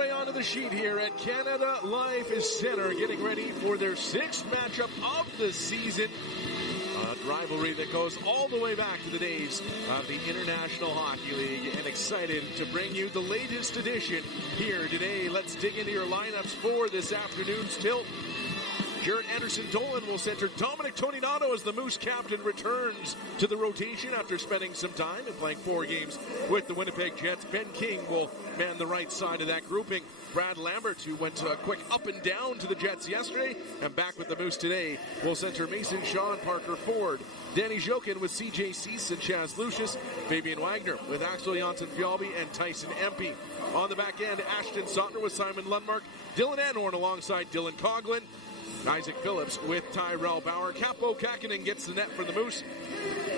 way onto the sheet here at Canada Life Center, getting ready for their 6th matchup of the season. A rivalry that goes all the way back to the days of the International Hockey League, and excited to bring you the latest edition here today. Let's dig into your lineups for this afternoon's tilt. Jarrett Anderson-Dolan will center. Dominic Toninato as the Moose captain returns to the rotation after spending some time and playing 4 games with the Winnipeg Jets. Ben King will man the right side of that grouping. Brad Lambert, who went quick up and down to the Jets yesterday and back with the Moose today, will center Mason Shaw and Parker Ford. Danny Jokin with C.J. Cease and Chaz Lucius. Fabian Wagner with Axel Janssen-Fjallby and Tyson Empey. On the back end, Ashton Sautner with Simon Lundmark. Dylan Anhorn alongside Dylan Coughlin. Isaac Phillips with Tyrell Bauer. Capo Kakinen gets the net for the Moose.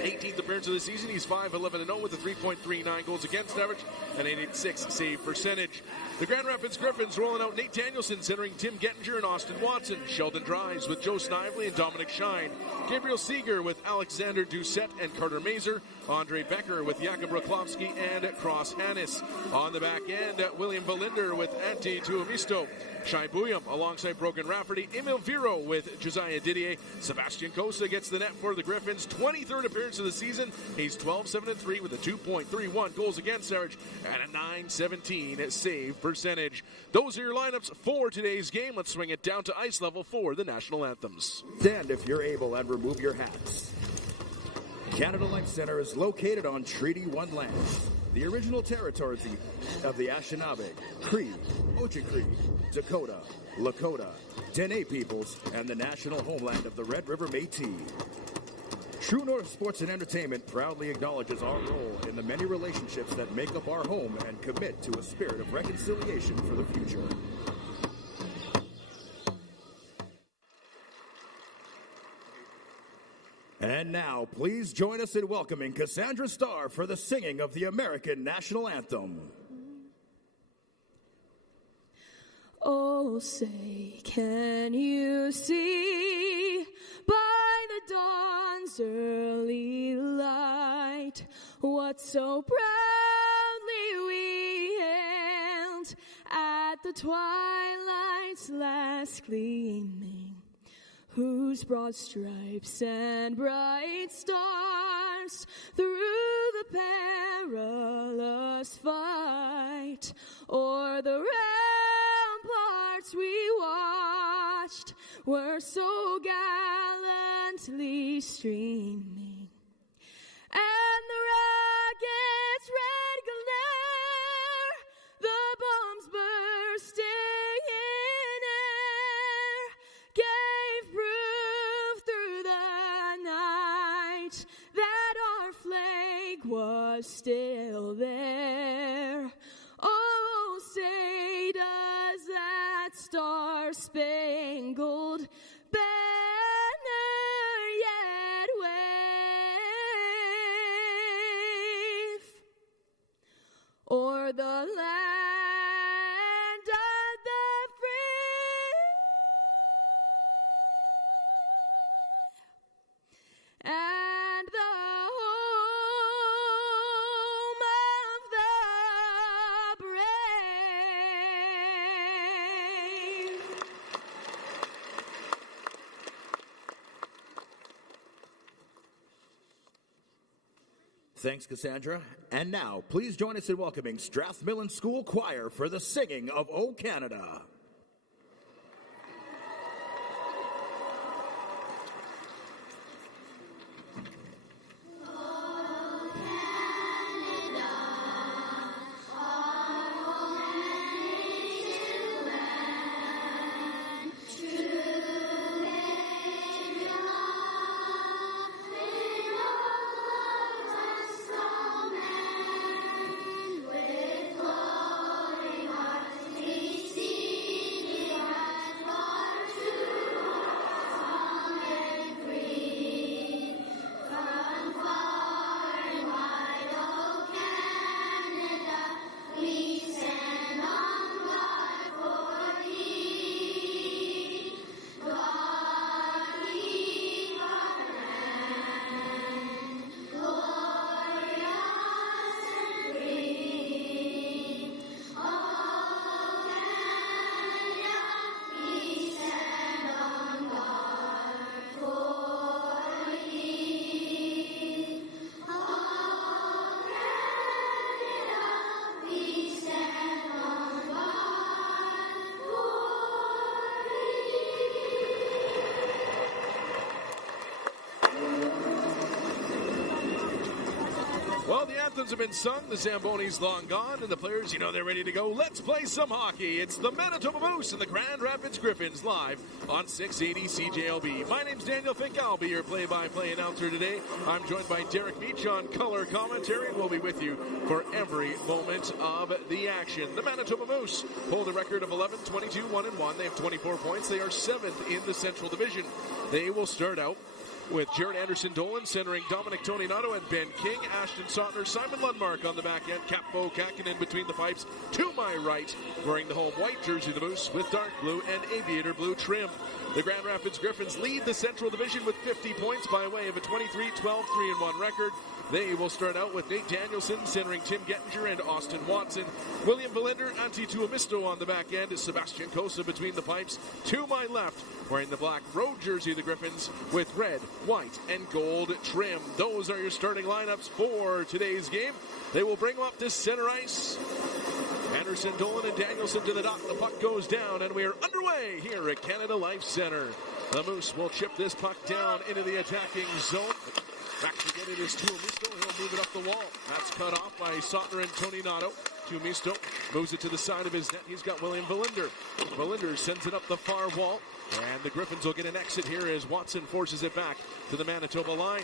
18th appearance of the season. He's 5-11-0 with a 3.39 goals against average and 8.86 save percentage. The Grand Rapids Griffins rolling out Nate Danielson centering Tim Gettinger and Austin Watson. Sheldon Dries with Joe Snively and Dominic Shine. Gabriel Seeger with Alexander Doucette and Carter Mazer. Andre Becker with Jakub Ruklovsky and Cross Hannes. On the back end, William Valinder with Antti Tuomisto. Shai Buyam alongside Brogan Rafferty. Emil Viro with Josiah Didier. Sebastian Costa gets the net for the Griffins. 23rd appearance of the season. He's 12-7-3 with a 2.31 goals against average and a 9.17 save percentage. Those are your lineups for today's game. Let's swing it down to ice level for the national anthems. Stand if you're able and remove your hats. Canada Life Center is located on Treaty 1 lands, the original territories of the Anishinaabe, Cree, Oji-Cree, Dakota, Lakota, Dene peoples, and the national homeland of the Red River Métis. True North Sports and Entertainment proudly acknowledges our role in the many relationships that make up our home and commit to a spirit of reconciliation for the future. And now, please join us in welcoming Cassandra Starr for the singing of the American National Anthem. Oh, say, can you see by the dawn's early light what so proudly we hailed at the twilight's last gleaming, whose broad stripes and bright stars through the perilous fight o'er the ramparts we watched were so gallantly streaming, and the rocket's red glare, the bombs bursting in air, gave proof through the night that our flag was still there. Oh, say does that star-spangled banner yet wave o'er the land of the free and the home of the brave. Thanks, Cassandra. And now, please join us in welcoming Strathmillan School Choir for the singing of O Canada. With glowing hearts we sing. Well, the anthems have been sung, the Zambonis long gone, and the players, they're ready to go. Let's play some hockey. It's the Manitoba Moose and the Grand Rapids Griffins live on 680 CJLB. My name's Daniel Fink. I'll be your play-by-play announcer today. I'm joined by Derek Beach on color commentary, and we'll be with you for every moment of the action. The Manitoba Moose hold a record of 11-22, 1-1. They have 24 points. They are 7th in the Central Division. They will start out with Jared Anderson-Dolan centering Dominic Toninato and Ben King, Ashton Sautner, Simon Lundmark on the back end, Capo Kakinen between the pipes. To my right, wearing the home white jersey of the Moose with dark blue and aviator blue trim. The Grand Rapids Griffins lead the Central Division with 50 points by way of a 23-12, 3-1 record. They will start out with Nate Danielson centering Tim Gettinger and Austin Watson. William Valinder, Antti Tuomisto on the back end. Sebastian Kosa between the pipes. To my left, wearing the black road jersey of the Griffins with red, white, and gold trim. Those are your starting lineups for today's game. They will bring them up to center ice. Anderson, Dolan, and Danielson to the dock. The puck goes down, and we are underway here at Canada Life Center. The Moose will chip this puck down into the attacking zone. Back to get it is Tuomisto. He'll move it up the wall. That's cut off by Sautner and Toninato. Tuomisto moves it to the side of his net. He's got William Valinder. Valinder sends it up the far wall. And the Griffins will get an exit here as Watson forces it back to the Manitoba line.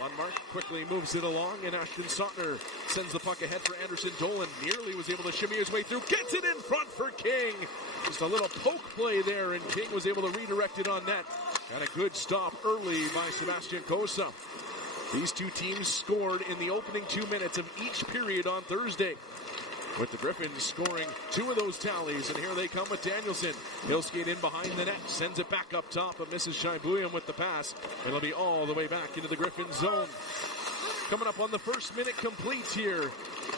Lundmark quickly moves it along, and Ashton Sautner sends the puck ahead for Anderson. Dolan nearly was able to shimmy his way through. Gets it in front for King. Just a little poke play there, and King was able to redirect it on net. And a good stop early by Sebastian Kosa. These two teams scored in the opening 2 minutes of each period on Thursday, with the Griffins scoring 2 of those tallies. And here they come with Danielson. He'll skate in behind the net, sends it back up top, but misses Shaibuyan with the pass. It'll be all the way back into the Griffins zone. Coming up on the first minute complete here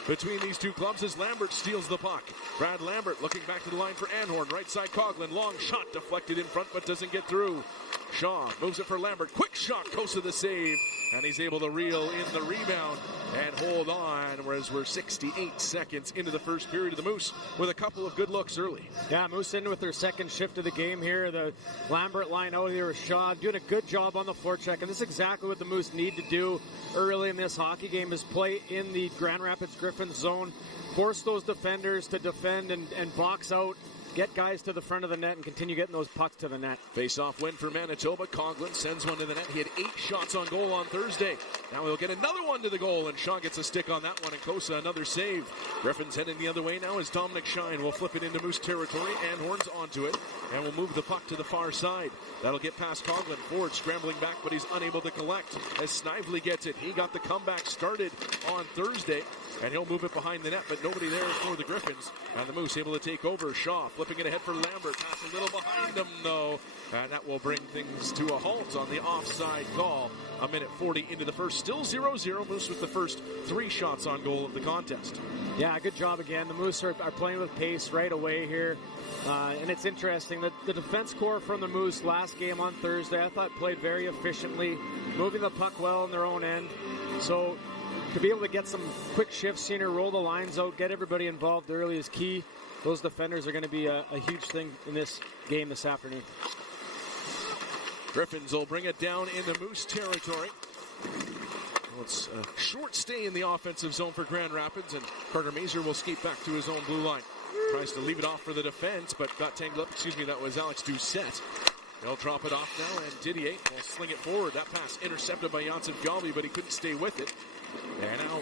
between these two clubs as Lambert steals the puck. Brad Lambert looking back to the line for Anhorn. Right side Coughlin. Long shot deflected in front but doesn't get through. Shaw moves it for Lambert. Quick shot. Kosa the save. And he's able to reel in the rebound and hold on, whereas we're 68 seconds into the first period of the Moose with a couple of good looks early. Yeah, Moose in with their second shift of the game here. The Lambert line out here with Shaw doing a good job on the forecheck, and this is exactly what the Moose need to do early in this hockey game is play in the Grand Rapids Griffins zone, force those defenders to defend and box out, get guys to the front of the net and continue getting those pucks to the net. Face-off win for Manitoba. Coughlin sends one to the net. He had 8 shots on goal on Thursday. Now he'll get another one to the goal, and Shaw gets a stick on that one, and Kosa another save. Griffins heading the other way now as Dominic Shine will flip it into Moose territory. Anhorn's onto it, and will move the puck to the far side. That'll get past Coughlin. Ford scrambling back, but he's unable to collect as Snively gets it. He got the comeback started on Thursday, and he'll move it behind the net, but nobody there for the Griffins. And the Moose able to take over. Shaw flipping it ahead for Lambert. Pass a little behind him, though. And that will bring things to a halt on the offside call. A minute 40 into the first. Still 0-0. Moose with the first 3 shots on goal of the contest. Yeah, good job again. The Moose are playing with pace right away here. And it's interesting that the defense core from the Moose last game on Thursday, I thought played very efficiently, moving the puck well in their own end. So to be able to get some quick shifts here, roll the lines out, get everybody involved early is key. Those defenders are going to be a huge thing in this game this afternoon. Griffins will bring it down in the Moose territory. Well, it's a short stay in the offensive zone for Grand Rapids, and Carter Mazur will skate back to his own blue line. Tries to leave it off for the defense, but got tangled up. That was Alex Doucette. They'll drop it off now, and Didier will sling it forward. That pass intercepted by Janssen Fjallby, but he couldn't stay with it. And now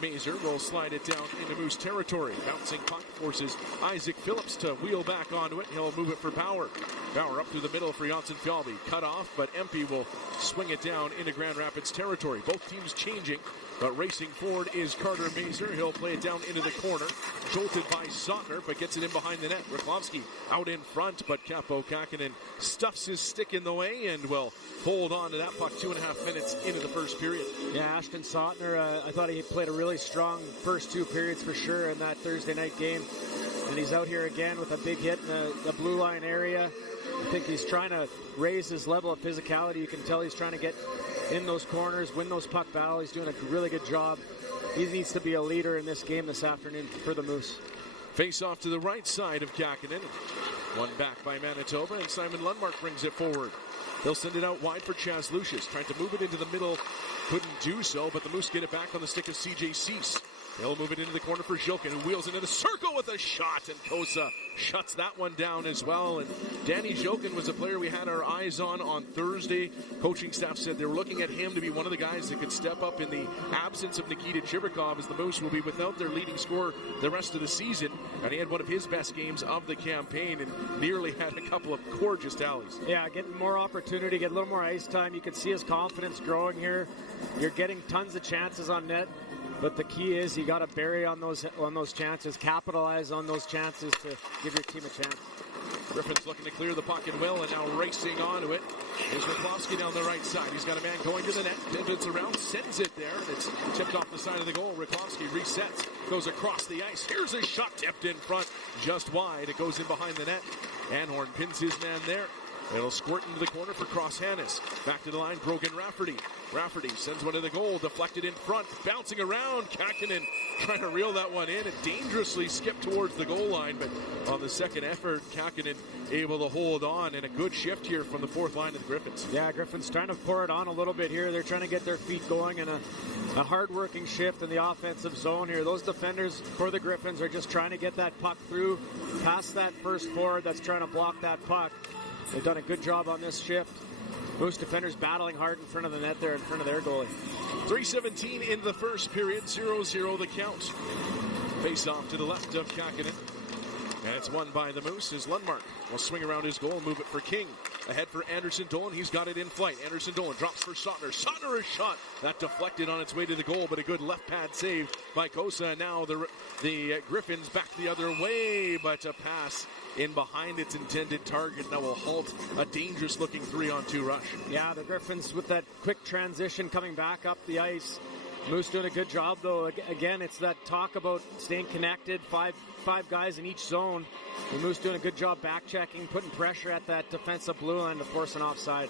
Mazur will slide it down into Moose territory. Bouncing puck forces Isaac Phillips to wheel back onto it. He'll move it for Bauer. Bauer up through the middle for Janssen Fjallby. Cut off, but Empey will swing it down into Grand Rapids territory. Both teams changing, but racing forward is Carter Mazur. He'll play it down into the corner. Jolted by Sautner, but gets it in behind the net. Ruklovsky out in front, but Capo Kakinen stuffs his stick in the way and will hold on to that puck 2.5 minutes into the first period. Yeah, Ashton Sautner, I thought he played a really strong first 2 periods for sure in that Thursday night game. And he's out here again with a big hit in the blue line area. I think he's trying to raise his level of physicality. You can tell he's trying to get in those corners, win those puck battles. He's doing a really good job. He needs to be a leader in this game this afternoon for the Moose. Face off to the right side of Kakinen. One back by Manitoba, and Simon Lundmark brings it forward. They'll send it out wide for Chaz Lucius, trying to move it into the middle couldn't do so, but the Moose get it back on the stick of C.J. Cease. They'll move it into the corner for Zhilkin, who wheels into the circle with a shot, and Kosa shuts that one down as well. And Danny Zhilkin was a player we had our eyes on Thursday. Coaching staff said they were looking at him to be one of the guys that could step up in the absence of Nikita Chibrikov, as the Moose will be without their leading scorer the rest of the season. And he had one of his best games of the campaign and nearly had a couple of gorgeous tallies. Yeah, getting more opportunity, get a little more ice time. You can see his confidence growing here. You're getting tons of chances on net. But the key is you got to bury on those chances, capitalize on those chances to give your team a chance. Griffins looking to clear the puck and will, and now racing onto it is Rakowski down the right side. He's got a man going to the net, pivots around, sends it there, and it's tipped off the side of the goal. Rakowski resets, goes across the ice. Here's a shot tipped in front, just wide. It goes in behind the net. Anhorn pins his man there. It'll squirt into the corner for Cross-Hannes. Back to the line, Brogan Rafferty. Rafferty sends one to the goal, deflected in front, bouncing around. Kakkonen trying to reel that one in and dangerously skipped towards the goal line. But on the second effort, Kakkonen able to hold on, and a good shift here from the fourth line of the Griffins. Yeah, Griffins trying to pour it on a little bit here. They're trying to get their feet going, and a hard-working shift in the offensive zone here. Those defenders for the Griffins are just trying to get that puck through, past that first forward that's trying to block that puck. They've done a good job on this shift. Moose defenders battling hard in front of the net there, in front of their goalie. 3:17 in the first period, 0-0 the count. Face off to the left of Kakkonen. And it's won by the Moose as Lundmark will swing around his goal and move it for King. Ahead for Anderson Dolan. He's got it in flight. Anderson Dolan drops for Sottner. Sottner is shot. That deflected on its way to the goal, but a good left pad save by Kosa. Now the Griffins back the other way, but a pass in behind its intended target. That will halt a dangerous-looking 3-on-2 rush. Yeah, the Griffins with that quick transition coming back up the ice. Moose doing a good job, though. Again, it's that talk about staying connected, five guys in each zone. The Moose doing a good job back-checking, putting pressure at that defensive blue line to force an offside.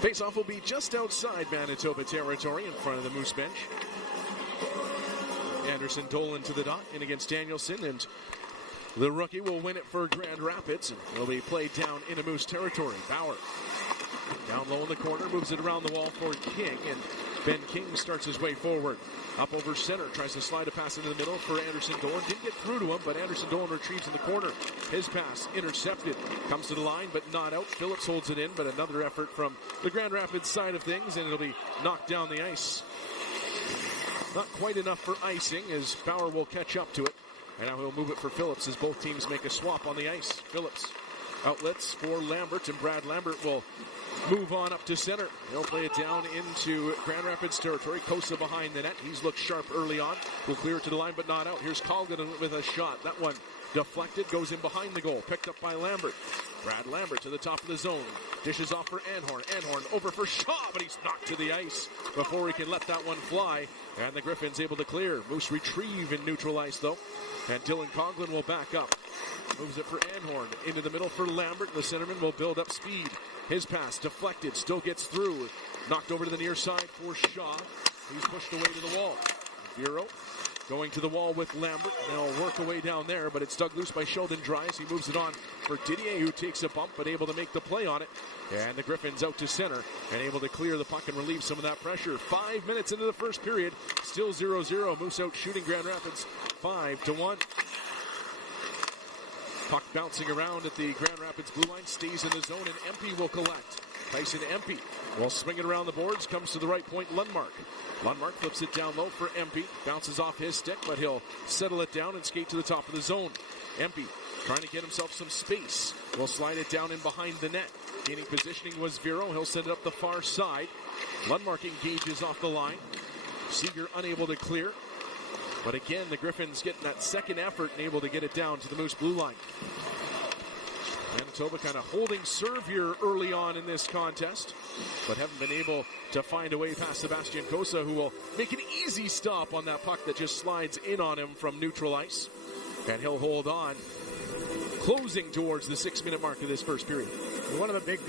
Face-off will be just outside Manitoba territory in front of the Moose bench. Anderson Dolan to the dot in against Danielson, and the rookie will win it for Grand Rapids, and will be played down into Moose territory. Bauer down low in the corner, moves it around the wall for King, and Ben King starts his way forward. Up over center, tries to slide a pass into the middle for Anderson Dolan. Didn't get through to him, but Anderson Dolan retrieves in the corner. His pass intercepted. Comes to the line, but not out. Phillips holds it in, but another effort from the Grand Rapids side of things, and it'll be knocked down the ice. Not quite enough for icing, as Bauer will catch up to it. And now he'll move it for Phillips as both teams make a swap on the ice. Phillips outlets for Lambert, and Brad Lambert will move on up to center. He'll play it down into Grand Rapids territory. Kosa behind the net. He's looked sharp early on. Will clear it to the line, but not out. Here's Colgan with a shot. That one deflected, goes in behind the goal. Picked up by Lambert. Brad Lambert to the top of the zone. Dishes off for Anhorn. Anhorn over for Shaw, but he's knocked to the ice before he can let that one fly. And the Griffins able to clear. Moose retrieve in neutral ice, though. And Dylan Coughlin will back up. Moves it for Anhorn. Into the middle for Lambert. The centerman will build up speed. His pass deflected. Still gets through. Knocked over to the near side for Shaw. He's pushed away to the wall. Bureau going to the wall with Lambert. They'll work away down there, but it's dug loose by Sheldon Dries. He moves it on for Didier, who takes a bump, but able to make the play on it. And the Griffins out to center and able to clear the puck and relieve some of that pressure. 5 minutes into the first period. Still 0-0. Moose out shooting Grand Rapids 5-1. Puck bouncing around at the Grand Rapids blue line. Stays in the zone, and Empey will collect. Tyson Empey will swing it around the boards. Comes to the right point, Lundmark. Lundmark flips it down low for Empey. Bounces off his stick, but he'll settle it down and skate to the top of the zone. Empey trying to get himself some space. Will slide it down in behind the net. Gaining positioning was Vero. He'll send it up the far side. Lundmark engages off the line. Seeger unable to clear. But again, the Griffins getting that second effort and able to get it down to the Moose blue line. Manitoba kind of holding serve here early on in this contest, but haven't been able to find a way past Sebastian Kosa, who will make an easy stop on that puck that just slides in on him from neutral ice. And he'll hold on closing towards the 6-minute mark of this first period. One of the big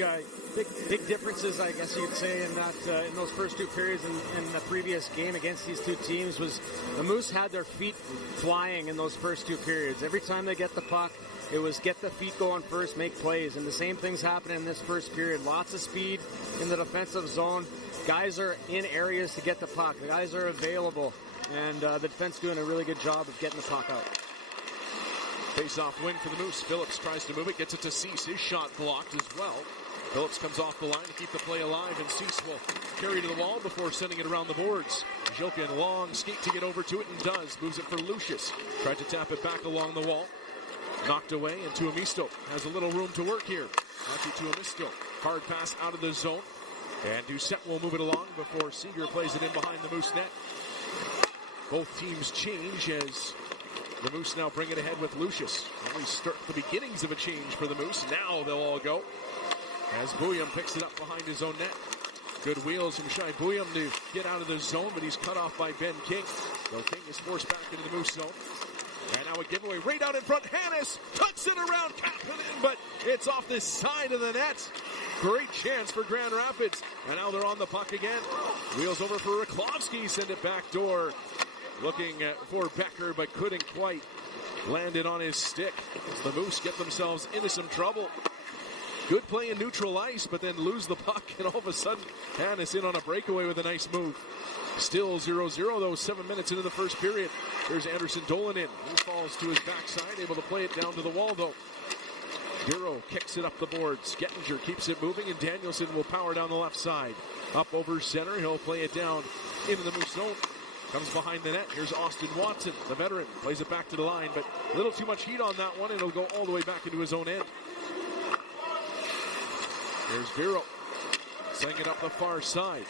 differences, I guess you could say, in that in those first two periods in the previous game against these two teams was the Moose had their feet flying in those first two periods. Every time they get the puck, it was get the feet going first, make plays, and the same thing's happening in this first period. Lots of speed in the defensive zone. Guys are in areas to get the puck. The guys are available, and the defense doing a really good job of getting the puck out. Face-off win for the Moose. Phillips tries to move it, gets it to Cease. His shot blocked as well. Phillips comes off the line to keep the play alive, and Cease will carry to the wall before sending it around the boards. Jilkin, long skate to get over to it, and does. Moves it for Lucius. Tried to tap it back along the wall. Knocked away, and Tuomisto has a little room to work here. Onto Tuomisto. Hard pass out of the zone. And Doucette will move it along before Seeger plays it in behind the Moose net. Both teams change as the Moose now bring it ahead with Lucius. Only start the beginnings of a change for the Moose. Now they'll all go. As Bouillon picks it up behind his own net. Good wheels from Shai Bouillon to get out of the zone, but he's cut off by Ben King. So King is forced back into the Moose zone. And now a giveaway right out in front. Hannes tucks it around Kapanen, but it's off the side of the net. Great chance for Grand Rapids. And now they're on the puck again. Wheels over for Raklovsky. Send it back door. Looking for Becker, but couldn't quite land it on his stick. As the Moose get themselves into some trouble. Good play in neutral ice, but then lose the puck, and all of a sudden, Hannes in on a breakaway with a nice move. Still 0-0, though, 7 minutes into the first period. There's Anderson Dolan in. He falls to his backside, able to play it down to the wall, though. Bureau kicks it up the boards. Gettinger keeps it moving, and Danielson will power down the left side. Up over center, he'll play it down into the Moose zone. Comes behind the net. Here's Austin Watson, the veteran. Plays it back to the line, but a little too much heat on that one, and it'll go all the way back into his own end. There's Bureau. Setting it up the far side.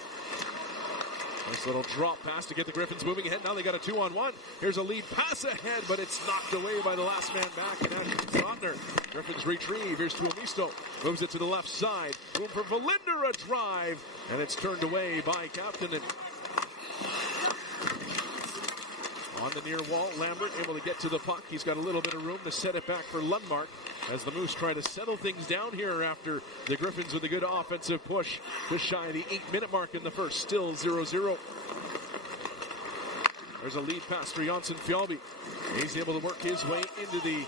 Nice little drop pass to get the Griffins moving ahead. Now they got a 2-on-1. Here's a lead pass ahead, but it's knocked away by the last man back, and Ashton Sotner. Griffins retrieve. Here's Tuomisto. Moves it to the left side. Room for Valinder, a drive, and it's turned away by Captain. On the near wall, Lambert able to get to the puck. He's got a little bit of room to set it back for Lundmark as the Moose try to settle things down here after the Griffins with a good offensive push just shy of the 8-minute mark in the first. Still 0-0. There's a lead pass for Janssen Fjallby. He's able to work his way into the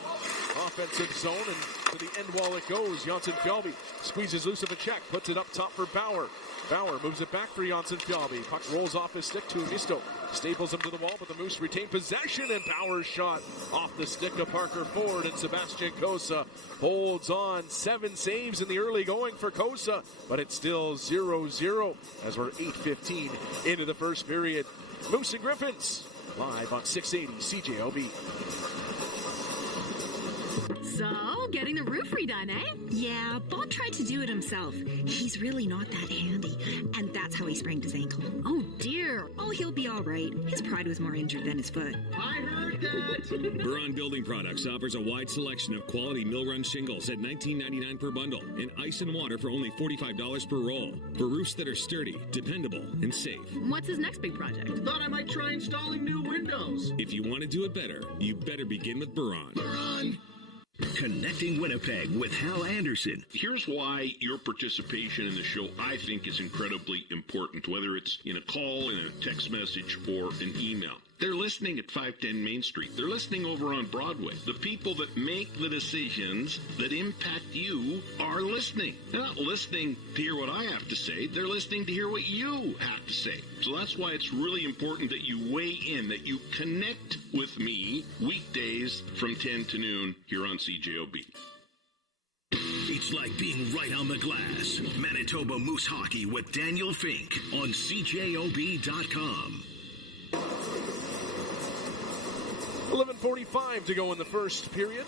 offensive zone, and to the end wall it goes. Janssen Fjallby squeezes loose of a check, puts it up top for Bauer. Bauer moves it back for Janssen Fjallby. Puck rolls off his stick to Misto. Staples him to the wall, but the Moose retain possession, and Bauer's shot off the stick of Parker Ford, and Sebastian Kosa holds on. 7 saves in the early going for Kosa, but it's still 0-0 as we're 8:15 into the first period. Moose and Griffins live on 680 CJOB. So, getting the roof redone, eh? Yeah, Bob tried to do it himself. He's really not that handy, and that's how he sprained his ankle. Oh, dear. Oh, he'll be all right. His pride was more injured than his foot. I heard that! Buron Building Products offers a wide selection of quality mill-run shingles at $19.99 per bundle and ice and water for only $45 per roll. For roofs that are sturdy, dependable, and safe. What's his next big project? Thought I might try installing new windows. If you want to do it better, you better begin with Buron. Buron! Connecting Winnipeg with Hal Anderson. Here's why your participation in the show, I think, is incredibly important, whether it's in a call, in a text message, or an email. They're listening at 510 Main Street. They're listening over on Broadway. The people that make the decisions that impact you are listening. They're not listening to hear what I have to say. They're listening to hear what you have to say. So that's why it's really important that you weigh in, that you connect with me weekdays from 10 to noon here on CJOB. It's like being right on the glass. Manitoba Moose Hockey with Daniel Fink on CJOB.com. 11:45 to go in the first period.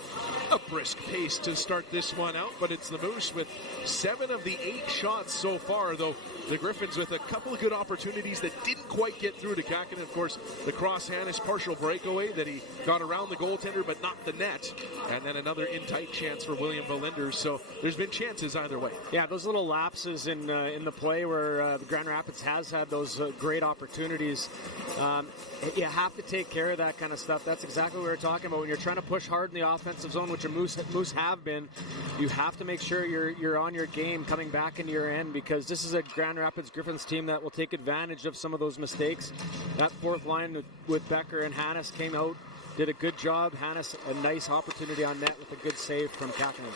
A brisk pace to start this one out, but it's the Moose with 7 of the 8 shots so far, though the Griffins with a couple of good opportunities that didn't quite get through to Kakin. Of course, the Cross-Hannes partial breakaway that he got around the goaltender but not the net, and then another in-tight chance for William Valinder. So there's been chances either way. Yeah, those little lapses in the play where the Grand Rapids has had those great opportunities. You have to take care of that kind of stuff. That's exactly we were talking about, when you're trying to push hard in the offensive zone, which a Moose have been, you have to make sure you're on your game coming back into your end, because this is a Grand Rapids Griffins team that will take advantage of some of those mistakes. That fourth line with Becker and Hannes came out, did a good job. Hannes, a nice opportunity on net with a good save from Kapanen.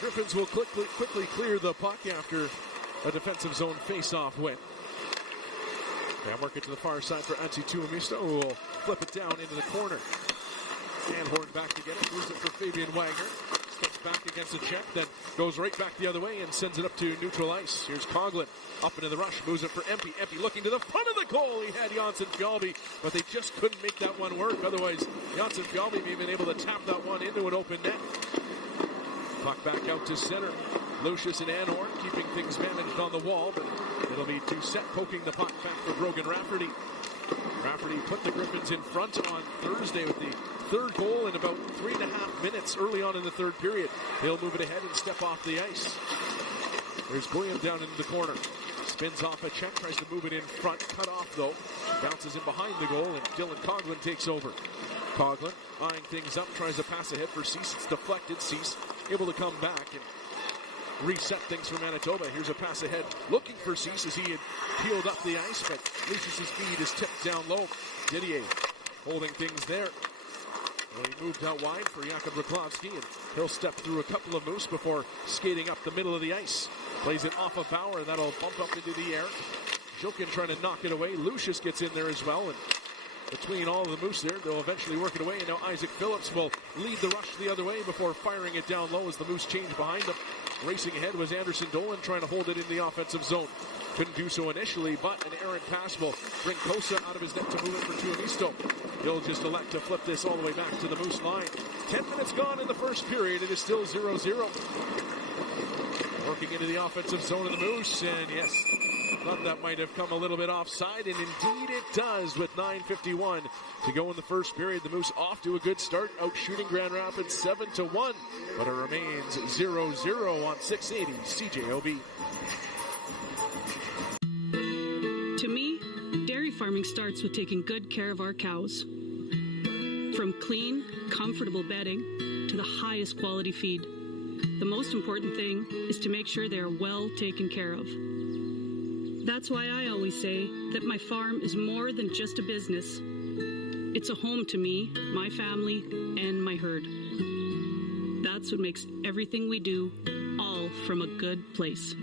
Griffins will quickly clear the puck after a defensive zone face-off win. They work it to the far side for Antti Tuomisto, who will flip it down into the corner. Anhorn back to get it, moves it for Fabian Wagner. Steps back against a check, then goes right back the other way and sends it up to neutral ice. Here's Coughlin up into the rush, moves it for Empey. Empey looking to the front of the goal. He had Janssen Fjallby, but they just couldn't make that one work. Otherwise, Janssen Fjallby may have been able to tap that one into an open net. Puck back out to center. Lucius and Anhorn keeping things managed on the wall, but it'll be Doucette poking the puck back for Brogan Rafferty. Rafferty put the Griffins in front on Thursday with the third goal in about 3.5 minutes early on in the third period. He'll move it ahead and step off the ice. There's William down into the corner. Spins off a check, tries to move it in front. Cut off, though. Bounces in behind the goal, and Dylan Coughlin takes over. Coughlin eyeing things up, tries to pass ahead for Cease. It's deflected. Cease able to come back and reset things for Manitoba. Here's a pass ahead, looking for Cease as he had peeled up the ice, but Lucius' feed is tipped down low. Didier holding things there. Well, he moved out wide for Jakub Rakowski, and he'll step through a couple of Moose before skating up the middle of the ice. Plays it off of Bauer, and that'll bump up into the air. Jokin trying to knock it away. Lucius gets in there as well, and between all of the Moose there, they'll eventually work it away. And now Isaac Phillips will lead the rush the other way before firing it down low as the Moose change behind them. Racing ahead was Anderson Dolan trying to hold it in the offensive zone. Couldn't do so initially, but an errant pass will bring Kosa out of his net to move it for Tuomisto. He'll just elect to flip this all the way back to the Moose line. 10 minutes gone in the first period. It is still 0-0. Working into the offensive zone of the Moose, and yes, thought that might have come a little bit offside, and indeed it does with 9:51 to go in the first period. The Moose off to a good start, out shooting Grand Rapids 7-1, but it remains 0-0 on 680 CJOB. To me, dairy farming starts with taking good care of our cows. From clean, comfortable bedding to the highest quality feed. The most important thing is to make sure they are well taken care of. That's why I always say that my farm is more than just a business. It's a home to me, my family, and my herd. That's what makes everything we do all from a good place.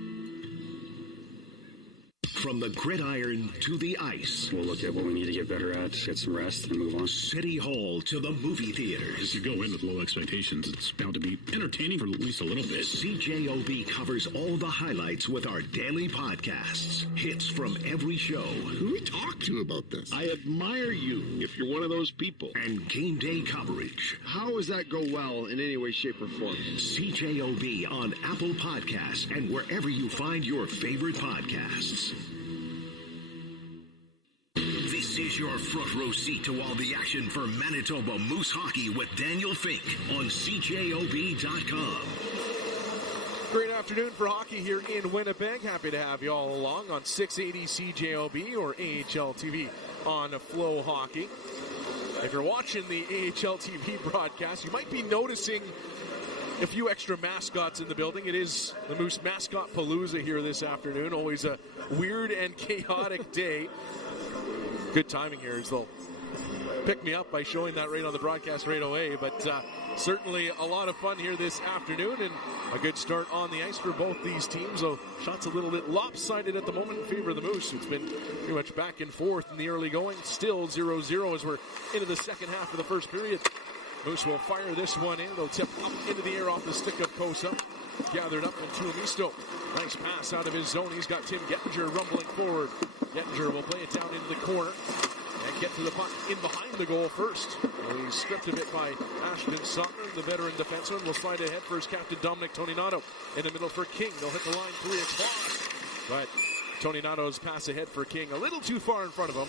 From the gridiron to the ice. We'll look at what we need to get better at, get some rest, and move on. City Hall to the movie theaters. If you go in with low expectations, it's bound to be entertaining for at least a little bit. CJOB covers all the highlights with our daily podcasts. Hits from every show. Who do we talk to about this? I admire you if you're one of those people. And game day coverage. How does that go well in any way, shape, or form? CJOB on Apple Podcasts and wherever you find your favorite podcasts. This is your front row seat to all the action for Manitoba Moose Hockey with Daniel Fink on CJOB.com. Great afternoon for hockey here in Winnipeg. Happy to have you all along on 680 CJOB or AHL TV on FloHockey. If you're watching the AHL TV broadcast, you might be noticing a few extra mascots in the building. It is the Moose Mascot Palooza here this afternoon. Always a weird and chaotic day. Good timing here as they'll pick me up by showing that right on the broadcast right away. But certainly a lot of fun here this afternoon and a good start on the ice for both these teams. So shots a little bit lopsided at the moment in favor of the Moose. It's been pretty much back and forth in the early going. Still 0-0 as we're into the second half of the first period. Moose will fire this one in. It'll tip up into the air off the stick of Kosa. Gathered up into Tuomisto. Nice pass out of his zone. He's got Tim Gettinger rumbling forward. Gettinger will play it down into the corner and get to the puck in behind the goal first. Well, he's stripped a bit by Ashton Sotner, the veteran defenseman. Will slide ahead for his captain, Dominic Toninato. In the middle for King. They'll hit the line 3 o'clock. But Toninato's pass ahead for King a little too far in front of him.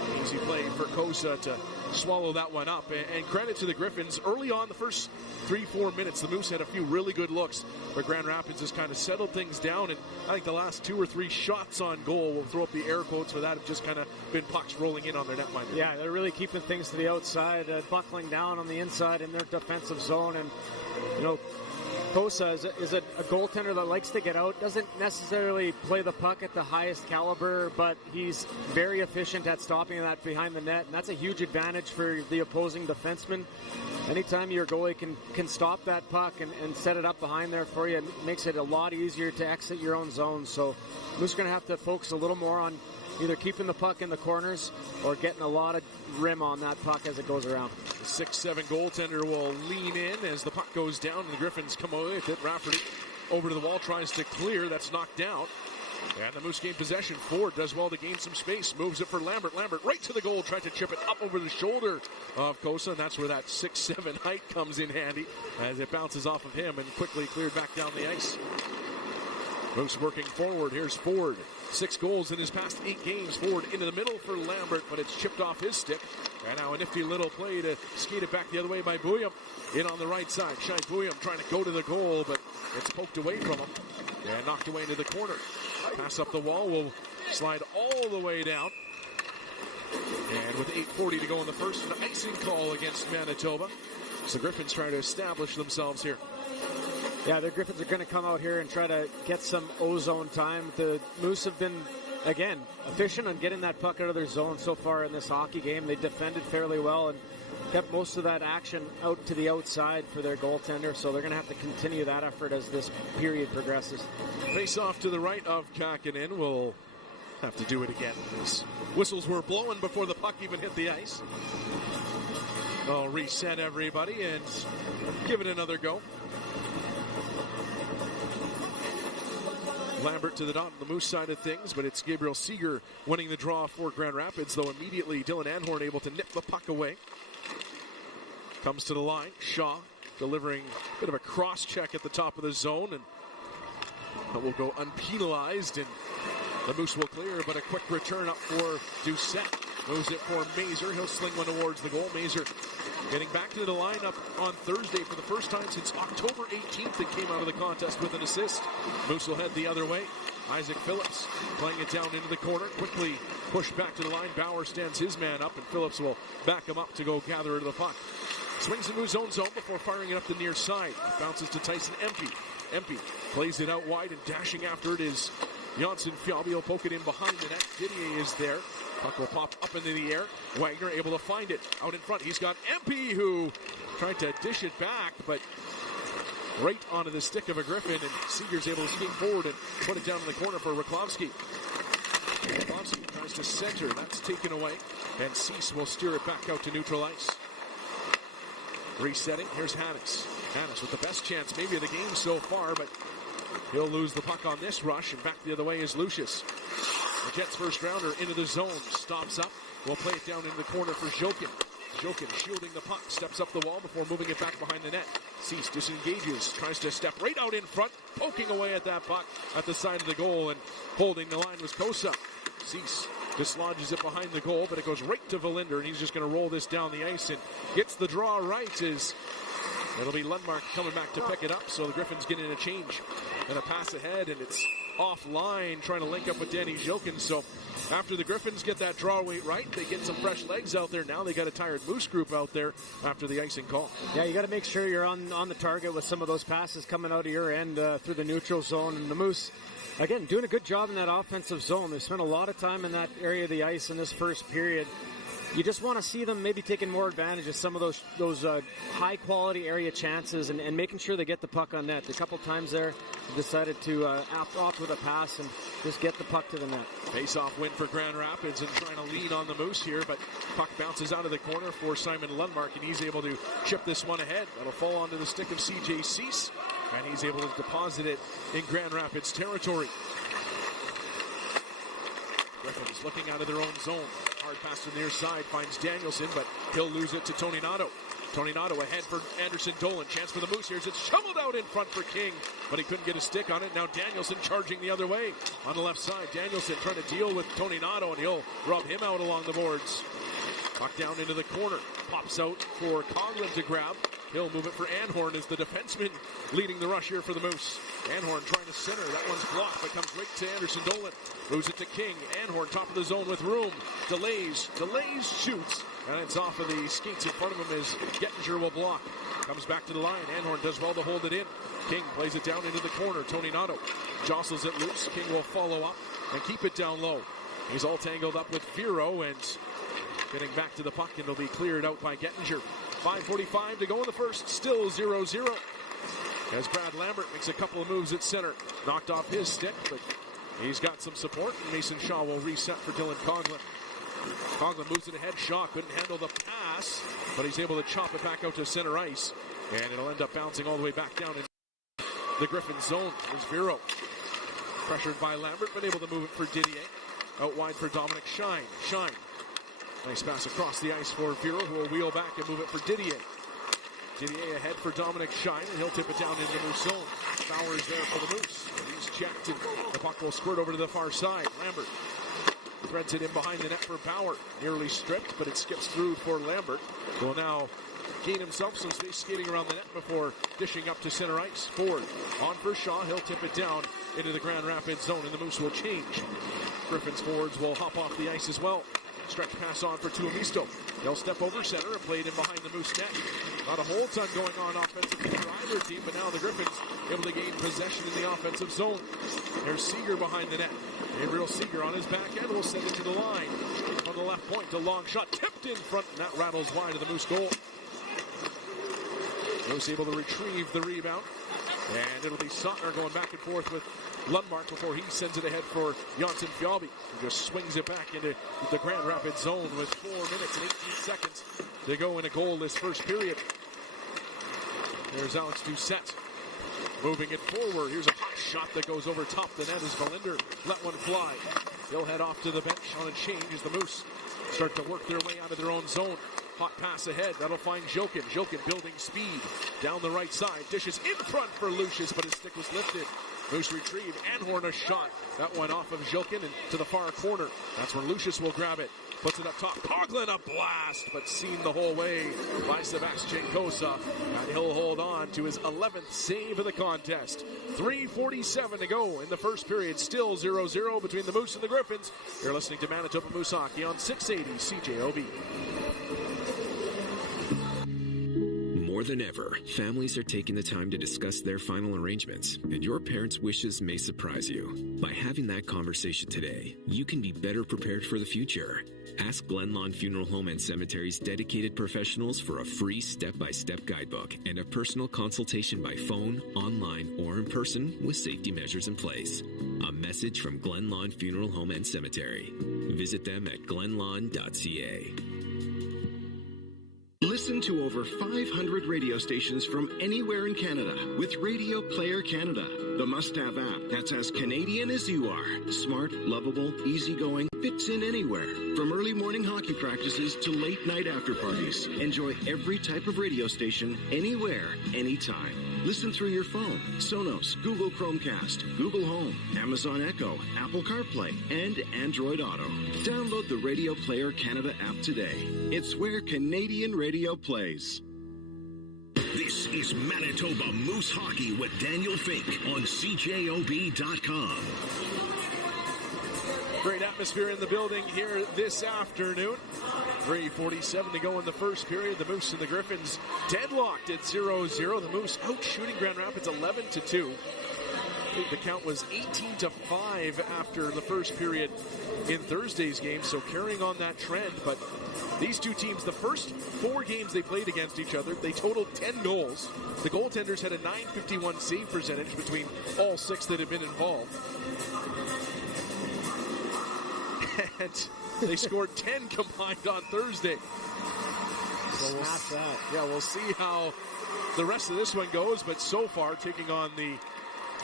And easy play for Kosa to swallow that one up. And credit to the Griffins. Early on, the first 3-4 minutes, the Moose had a few really good looks, but Grand Rapids has kind of settled things down, and I think the last 2 or 3 shots on goal, we'll throw up the air quotes for that, have just kind of been pucks rolling in on their netminder. Yeah, they're really keeping things to the outside, buckling down on the inside in their defensive zone, and, you know, Croix is a goaltender that likes to get out, doesn't necessarily play the puck at the highest caliber, but he's very efficient at stopping that behind the net, and that's a huge advantage for the opposing defenseman. Anytime your goalie can stop that puck and set it up behind there for you, it makes it a lot easier to exit your own zone. So Moose are going to have to focus a little more on either keeping the puck in the corners or getting a lot of rim on that puck as it goes around. The 6'7" goaltender will lean in as the puck goes down, and the Griffins come away with it. Rafferty over to the wall, tries to clear. That's knocked down. And the Moose gain possession. Ford does well to gain some space. Moves it for Lambert. Lambert right to the goal. Tried to chip it up over the shoulder of Croix. And that's where that 6'7" height comes in handy as it bounces off of him and quickly cleared back down the ice. Moose working forward. Here's Ford. 6 goals in his past 8 games. Ford into the middle for Lambert, but it's chipped off his stick. And now a nifty little play to skate it back the other way by Bouillon. In on the right side. Shai Bouillon trying to go to the goal, but it's poked away from him. And knocked away into the corner. Pass up the wall will slide all the way down. And with 8:40 to go in the first, an icing call against Manitoba. So Griffins trying to establish themselves here. Yeah, the Griffins are going to come out here and try to get some O-zone time. The Moose have been, again, efficient on getting that puck out of their zone so far in this hockey game. They defended fairly well and kept most of that action out to the outside for their goaltender, so they're going to have to continue that effort as this period progresses. Face off to the right of Kakinen. We'll have to do it again. These whistles were blowing before the puck even hit the ice. I'll reset everybody and give it another go. Lambert to the dot on the Moose side of things, but it's Gabriel Seeger winning the draw for Grand Rapids, though immediately Dylan Anhorn able to nip the puck away. Comes to the line. Shaw delivering a bit of a cross check at the top of the zone, and that will go unpenalized, and the Moose will clear, but a quick return up for Doucette. Moves it for Mazur. He'll sling one towards the goal. Mazur getting back to the lineup on Thursday for the first time since October 18th. That came out of the contest with an assist. Moose will head the other way. Isaac Phillips playing it down into the corner. Quickly pushed back to the line. Bauer stands his man up, and Phillips will back him up to go gather the puck. Swings into his own zone before firing it up the near side. Bounces to Tyson Empey. Empey plays it out wide, and dashing after it is Janssen Fjallby. Will poke it in behind the net. Didier is there. Puck will pop up into the air. Wagner able to find it out in front. He's got Empey, who tried to dish it back, but right onto the stick of a Griffin, and Seeger's able to skate forward and put it down in the corner for Raklovsky. Raklovsky tries to center. That's taken away, and Cease will steer it back out to neutral ice. Resetting. Here's Hannes. Hannes with the best chance maybe of the game so far, but he'll lose the puck on this rush, and back the other way is Lucius. The Jets' first rounder into the zone. Stops up. We'll play it down into the corner for Jokin. Jokin shielding the puck. Steps up the wall before moving it back behind the net. Cease disengages. Tries to step right out in front. Poking away at that puck at the side of the goal. And holding the line was Kosa. Cease dislodges it behind the goal, but it goes right to Valinder. And he's just going to roll this down the ice and gets the draw right. It'll be Lundmark coming back to pick it up. So the Griffins getting a change and a pass ahead. And it's offline, trying to link up with Danny Jokin. So after the Griffins get that draw weight right, they get some fresh legs out there. Now they got a tired Moose group out there after the icing call. Yeah, you got to make sure you're on the target with some of those passes coming out of your end through the neutral zone. And the Moose, again, doing a good job in that offensive zone. They spent a lot of time in that area of the ice in this first period. You just want to see them maybe taking more advantage of some of those high-quality area chances and making sure they get the puck on net. A couple times there, decided to opt with a pass and just get the puck to the net. Face-off win for Grand Rapids and trying to lead on the Moose here, but puck bounces out of the corner for Simon Lundmark, and he's able to chip this one ahead. That'll fall onto the stick of C.J. Cease, and he's able to deposit it in Grand Rapids territory. Griffins looking out of their own zone. Hard pass to the near side, finds Danielson, but he'll lose it to Tony Nato. Tony Nato ahead for Anderson Dolan. Chance for the Moose. Here's it shoveled out in front for King, but he couldn't get a stick on it. Now Danielson charging the other way on the left side. Danielson trying to deal with Tony Nato, and he'll rub him out along the boards. Puck down into the corner. Pops out for Coughlin to grab. He'll move it for Anhorn as the defenseman leading the rush here for the Moose. Anhorn trying to center. That one's blocked, but comes right to Anderson Dolan. Moves it to King. Anhorn top of the zone with room. Delays, shoots. And it's off of the skates in front of him as Gettinger will block. Comes back to the line. Anhorn does well to hold it in. King plays it down into the corner. Tony Nato jostles it loose. King will follow up and keep it down low. He's all tangled up with Firo and getting back to the puck, and it'll be cleared out by Gettinger. 5:45 to go in the first, still 0-0. As Brad Lambert makes a couple of moves at center. Knocked off his stick, but he's got some support. Mason Shaw will reset for Dylan Coughlin. Coughlin moves it ahead. Shaw couldn't handle the pass, but he's able to chop it back out to center ice. And it'll end up bouncing all the way back down in the Griffins zone. There's Vero. Pressured by Lambert, but able to move it for Didier. Out wide for Dominic Shine. Nice pass across the ice for Vero, who will wheel back and move it for Didier. Didier ahead for Dominic Shine, and he'll tip it down into the Moose zone. Bowers there for the Moose. He's checked, and the puck will squirt over to the far side. Lambert threads it in behind the net for Bauer. Nearly stripped, but it skips through for Lambert. Will now gain himself some space skating around the net before dishing up to center ice. Ford on for Shaw. He'll tip it down into the Grand Rapids zone, and the Moose will change. Griffins forwards will hop off the ice as well. Stretch pass on for Tuomisto. They'll step over center and play it in behind the Moose net. Not a whole ton going on offensively for either team, but now the Griffins able to gain possession in the offensive zone. There's Seeger behind the net. Gabriel Seeger on his back end will send it to the line. On the left point, a long shot tipped in front, and that rattles wide of the Moose goal. Moose able to retrieve the rebound. And it'll be Sotner going back and forth with Lundmark before he sends it ahead for Janssen Fjallby, who just swings it back into the Grand Rapids zone with 4 minutes and 18 seconds to go in a goalless first period. There's Alex Doucette moving it forward. Here's a hot shot that goes over top the net as Valinder let one fly. They'll head off to the bench on a change as the Moose start to work their way out of their own zone. Hot pass ahead. That'll find Jokin. Jokin building speed down the right side. Dishes in front for Lucius, but his stick was lifted. Moose retrieve. Anhorn a shot. That went off of Jokin and to the far corner. That's where Lucius will grab it. Puts it up top. Coughlin a blast, but seen the whole way by Sebastian Kosa. And he'll hold on to his 11th save of the contest. 3:47 to go in the first period. Still 0-0 between the Moose and the Griffins. You're listening to Manitoba Moose Hockey on 680 CJOB. More than ever, families are taking the time to discuss their final arrangements, and your parents' wishes may surprise you. By having that conversation today, you can be better prepared for the future. Ask Glen Lawn Funeral Home and Cemetery's dedicated professionals for a free step-by-step guidebook and a personal consultation by phone, online, or in person with safety measures in place. A message from Glen Lawn Funeral Home and Cemetery. Visit them at glenlawn.ca. Listen to over 500 radio stations from anywhere in Canada with Radio Player Canada, the must-have app that's as Canadian as you are. Smart, lovable, easygoing, fits in anywhere. From early morning hockey practices to late night after parties. Enjoy every type of radio station, anywhere, anytime. Listen through your phone, Sonos, Google Chromecast, Google Home, Amazon Echo, Apple CarPlay, and Android Auto. Download the Radio Player Canada app today. It's where Canadian radio plays. This is Manitoba Moose Hockey with Daniel Fink on CJOB.com. Great atmosphere in the building here this afternoon. 3:47 to go in the first period. The Moose and the Griffins deadlocked at 0-0. The Moose out shooting Grand Rapids 11-2. I think the count was 18-5 after the first period in Thursday's game, so carrying on that trend. But these two teams, the first 4 games they played against each other, they totaled 10 goals. The goaltenders had a .951 save percentage between all 6 that had been involved. And they scored 10 combined on Thursday. So we'll see how the rest of this one goes, but so far taking on the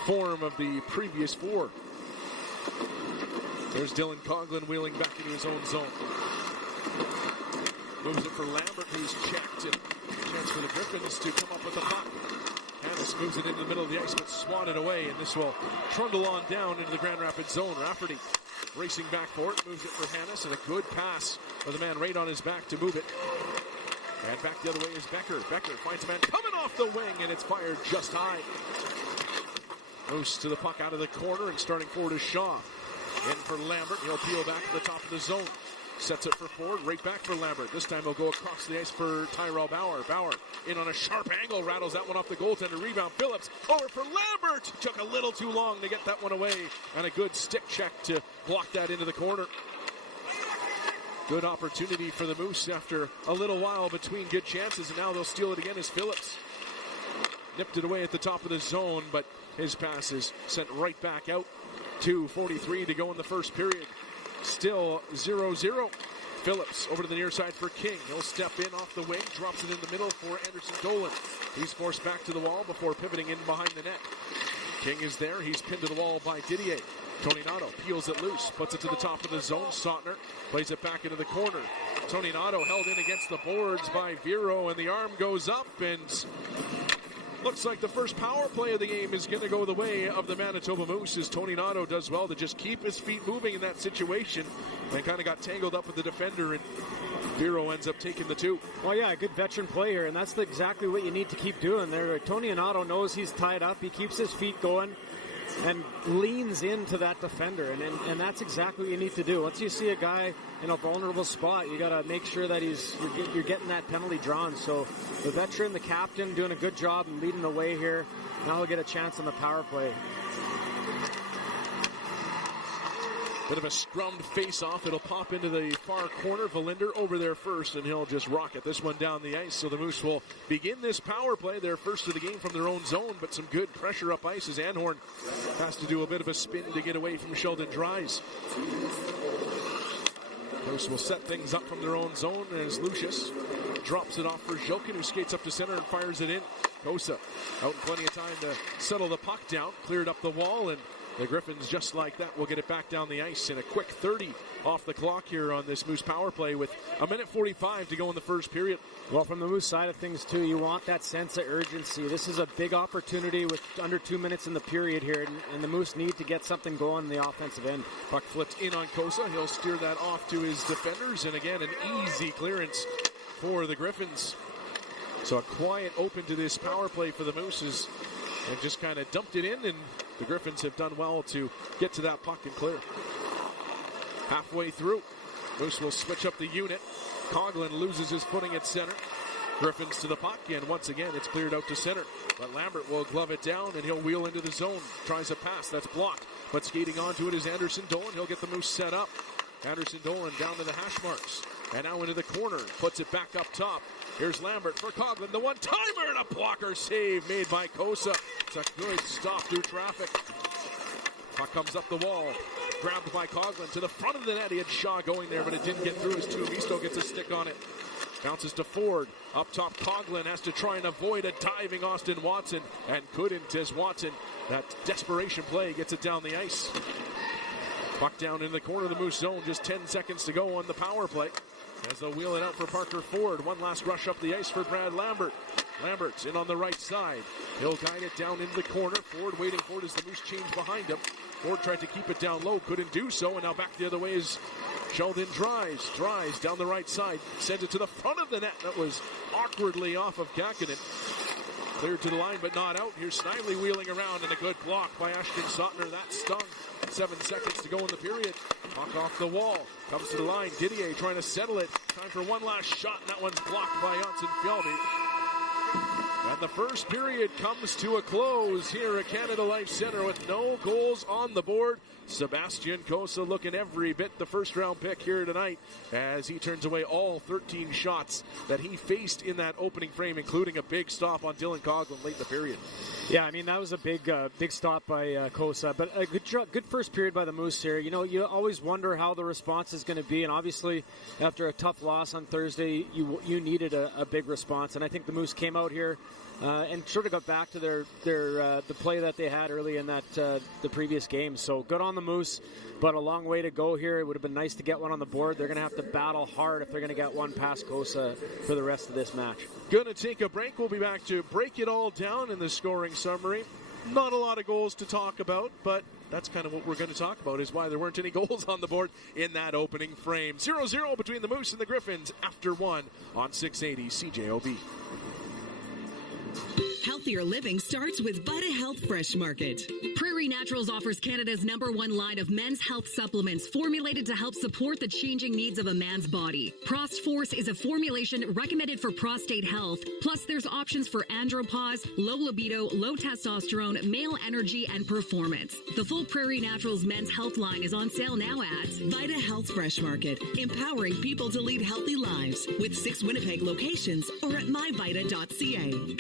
form of the previous 4. There's Dylan Coughlin wheeling back into his own zone. Moves it for Lambert, who's checked, and chance for the Griffins to come up with the puck. Hannes moves it into the middle of the ice, but swatted away, and this will trundle on down into the Grand Rafferty zone. Rafferty racing back for it, moves it for Hannes, and a good pass for the man right on his back to move it. And back the other way is Becker. Becker finds a man coming off the wing, and it's fired just high. Moose to the puck out of the corner, and starting forward is Shaw. In for Lambert. He'll peel back to the top of the zone. Sets it for Ford, right back for Lambert. This time he'll go across the ice for Tyrell Bauer. Bauer in on a sharp angle, rattles that one off the goaltender. Rebound, Phillips over for Lambert. Took a little too long to get that one away, and a good stick check to block that into the corner. Good opportunity for the Moose after a little while between good chances, and now they'll steal it again as Phillips nipped it away at the top of the zone, but his pass is sent right back out. 2:43 to go in the first period. Still 0-0. Phillips over to the near side for King. He'll step in off the wing, drops it in the middle for Anderson Dolan. He's forced back to the wall before pivoting in behind the net. King is there. He's pinned to the wall by Didier. Tony Nato peels it loose, puts it to the top of the zone. Sautner plays it back into the corner. Tony Nato held in against the boards by Vero, and the arm goes up, and looks like the first power play of the game is going to go the way of the Manitoba Moose, as Tony Nato does well to just keep his feet moving in that situation and kind of got tangled up with the defender, and Vero ends up taking the two. Well, yeah, good veteran play here, and that's exactly what you need to keep doing there. Tony Nato knows he's tied up. He keeps his feet going and leans into that defender, and that's exactly what you need to do. Once you see a guy in a vulnerable spot, you got to make sure that you're getting that penalty drawn. So the veteran, the captain, doing a good job and leading the way here. Now he'll get a chance on the power play. Bit of a scrummed face-off. It'll pop into the far corner. Valinder over there first, and he'll just rocket this one down the ice. So the Moose will begin this power play. They're first of the game from their own zone, but some good pressure up ice as Anhorn has to do a bit of a spin to get away from Sheldon Dries. Moose will set things up from their own zone as Lucius drops it off for Jokin, who skates up to center and fires it in. Kosa out in plenty of time to settle the puck down. Cleared up the wall, and the Griffins, just like that, will get it back down the ice in a quick 30 off the clock here on this Moose power play with 1:45 to go in the first period. Well, from the Moose side of things, too, you want that sense of urgency. This is a big opportunity with under 2 minutes in the period here, and the Moose need to get something going in the offensive end. Puck flipped in on Kosa. He'll steer that off to his defenders, and again, an easy clearance for the Griffins. So a quiet open to this power play for the Mooses, and just kind of dumped it in, and the Griffins have done well to get to that puck and clear. Halfway through, Moose will switch up the unit. Coughlin loses his footing at center. Griffins to the puck, and once again, it's cleared out to center. But Lambert will glove it down, and he'll wheel into the zone. Tries a pass, that's blocked. But skating onto it is Anderson Dolan. He'll get the Moose set up. Anderson Dolan down to the hash marks. And now into the corner, puts it back up top. Here's Lambert for Coughlin, the one-timer, and a blocker save made by Kosa. It's a good stop through traffic. Puck comes up the wall, grabbed by Coughlin to the front of the net. He had Shaw going there, but it didn't get through as Tuomisto gets a stick on it. Bounces to Ford. Up top, Coughlin has to try and avoid a diving Austin Watson, and couldn't as Watson, that desperation play, gets it down the ice. Puck down in the corner of the Moose zone, just 10 seconds to go on the power play. As they'll wheel it out for Parker Ford. One last rush up the ice for Brad Lambert. Lambert's in on the right side. He'll guide it down into the corner. Ford waiting for it as the Moose change behind him. Ford tried to keep it down low, couldn't do so, and now back the other way is Sheldon Dries. Dries down the right side, sends it to the front of the net. That was awkwardly off of Kakinen. Cleared to the line, but not out. Here's Snively wheeling around, and a good block by Ashton Sautner. That stung. 7 seconds to go in the period. Puck off the wall. Comes to the line. Didier trying to settle it. Time for one last shot, and that one's blocked by Janssen Fjellby. And the first period comes to a close here at Canada Life Center with no goals on the board. Sebastian Kosa looking every bit the first-round pick here tonight as he turns away all 13 shots that he faced in that opening frame, including a big stop on Dylan Coughlin late in the period. Yeah, I mean, that was a big stop by Kosa, but a good first period by the Moose here. You know, you always wonder how the response is going to be, and obviously after a tough loss on Thursday, you needed a big response, and I think the Moose came out here and sort of got back to the play that they had early in that the previous game. So good on the Moose, but a long way to go here. It would have been nice to get one on the board. They're going to have to battle hard if they're going to get one past Kosa for the rest of this match. Going to take a break. We'll be back to break it all down in the scoring summary. Not a lot of goals to talk about, but that's kind of what we're going to talk about, is why there weren't any goals on the board in that opening frame. 0-0 between the Moose and the Griffins after 1 on 680 CJOB. Healthier living starts with Vita Health Fresh Market. Prairie Naturals offers Canada's #1 line of men's health supplements formulated to help support the changing needs of a man's body. Prost Force is a formulation recommended for prostate health. Plus, there's options for andropause, low libido, low testosterone, male energy, and performance. The full Prairie Naturals men's health line is on sale now at Vita Health Fresh Market, empowering people to lead healthy lives with 6 Winnipeg locations or at myvita.ca.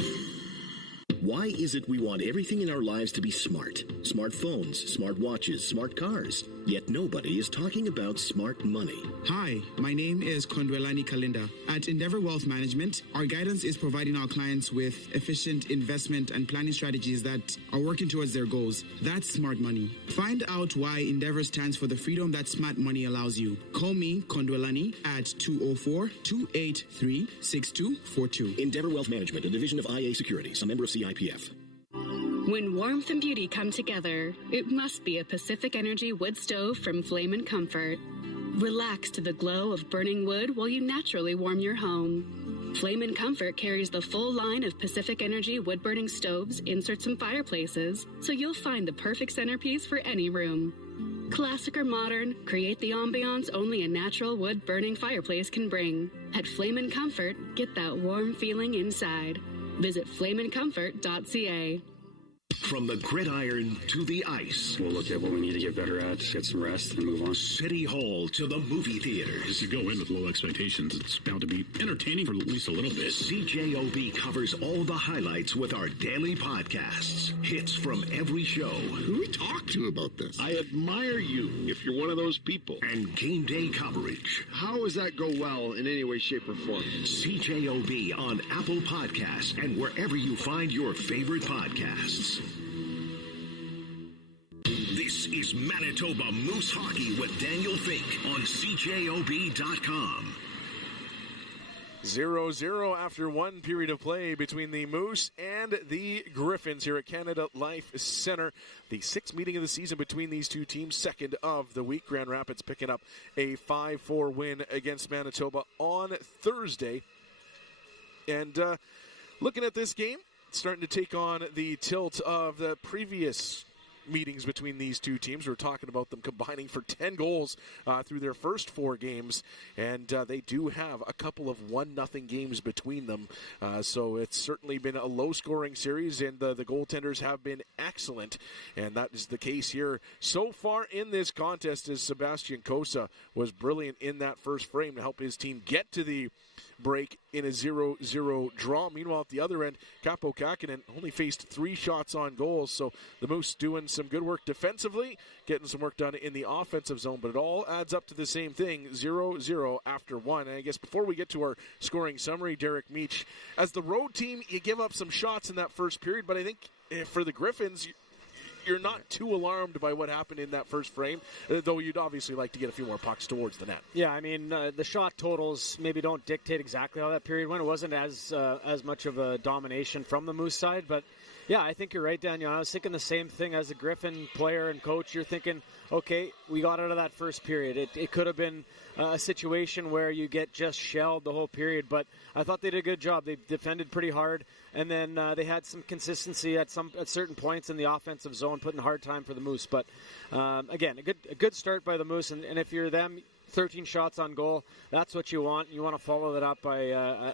Why is it we want everything in our lives to be smart? Smartphones, smart watches, smart cars. Yet nobody is talking about smart money. Hi, my name is Kondwelani Kalinda. At Endeavor Wealth Management, our guidance is providing our clients with efficient investment and planning strategies that are working towards their goals. That's smart money. Find out why Endeavor stands for the freedom that smart money allows you. Call me, Kondwelani, at 204-283-6242. Endeavor Wealth Management, a division of IA Securities, a member of CIPF. When warmth and beauty come together, it must be a Pacific Energy wood stove from Flame & Comfort. Relax to the glow of burning wood while you naturally warm your home. Flame & Comfort carries the full line of Pacific Energy wood-burning stoves, inserts, and fireplaces, so you'll find the perfect centerpiece for any room. Classic or modern, create the ambiance only a natural wood-burning fireplace can bring. At Flame & Comfort, get that warm feeling inside. Visit flameandcomfort.ca. From the gridiron to the ice. We'll look at what we need to get better at, get some rest, and move on. City Hall to the movie theaters. If you go in with low expectations, it's bound to be entertaining for at least a little bit. CJOB covers all the highlights with our daily podcasts. Hits from every show. Who do we talk to about this? I admire you if you're one of those people. And game day coverage. How does that go well in any way, shape, or form? CJOB on Apple Podcasts and wherever you find your favorite podcasts. This is Manitoba Moose Hockey with Daniel Fink on CJOB.com. 0-0 after 1 period of play between the Moose and the Griffins here at Canada Life Center. The 6th meeting of the season between these two teams, 2nd of the week. Grand Rapids picking up a 5-4 win against Manitoba on Thursday. And looking at this game, starting to take on the tilt of the previous meetings between these two teams. We're talking about them combining for 10 goals through their first 4 games, and they do have a couple of 1-0 games between them. So it's certainly been a low-scoring series, and the goaltenders have been excellent, and that is the case here so far in this contest, as Sebastian Cossa was brilliant in that first frame to help his team get to the break in a 0-0 draw. Meanwhile, at the other end, Capo Kakinen only faced 3 shots on goals, so the Moose doing some good work defensively, getting some work done in the offensive zone, but it all adds up to the same thing, 0-0 after 1. And I guess before we get to our scoring summary, Derek Meach, as the road team, you give up some shots in that first period, but I think for the Griffins, you're not too alarmed by what happened in that first frame, though you'd obviously like to get a few more pucks towards the net. Yeah, I mean, the shot totals maybe don't dictate exactly how that period went. It wasn't as much of a domination from the Moose side, but yeah, I think you're right, Daniel. I was thinking the same thing as a Griffin player and coach. You're thinking, okay, we got out of that first period. It could have been a situation where you get just shelled the whole period, but I thought they did a good job. They defended pretty hard, and then they had some consistency at certain points in the offensive zone, putting hard time for the Moose. But again, a good start by the Moose, and if you're them, 13 shots on goal, that's what you want. You want to follow that up by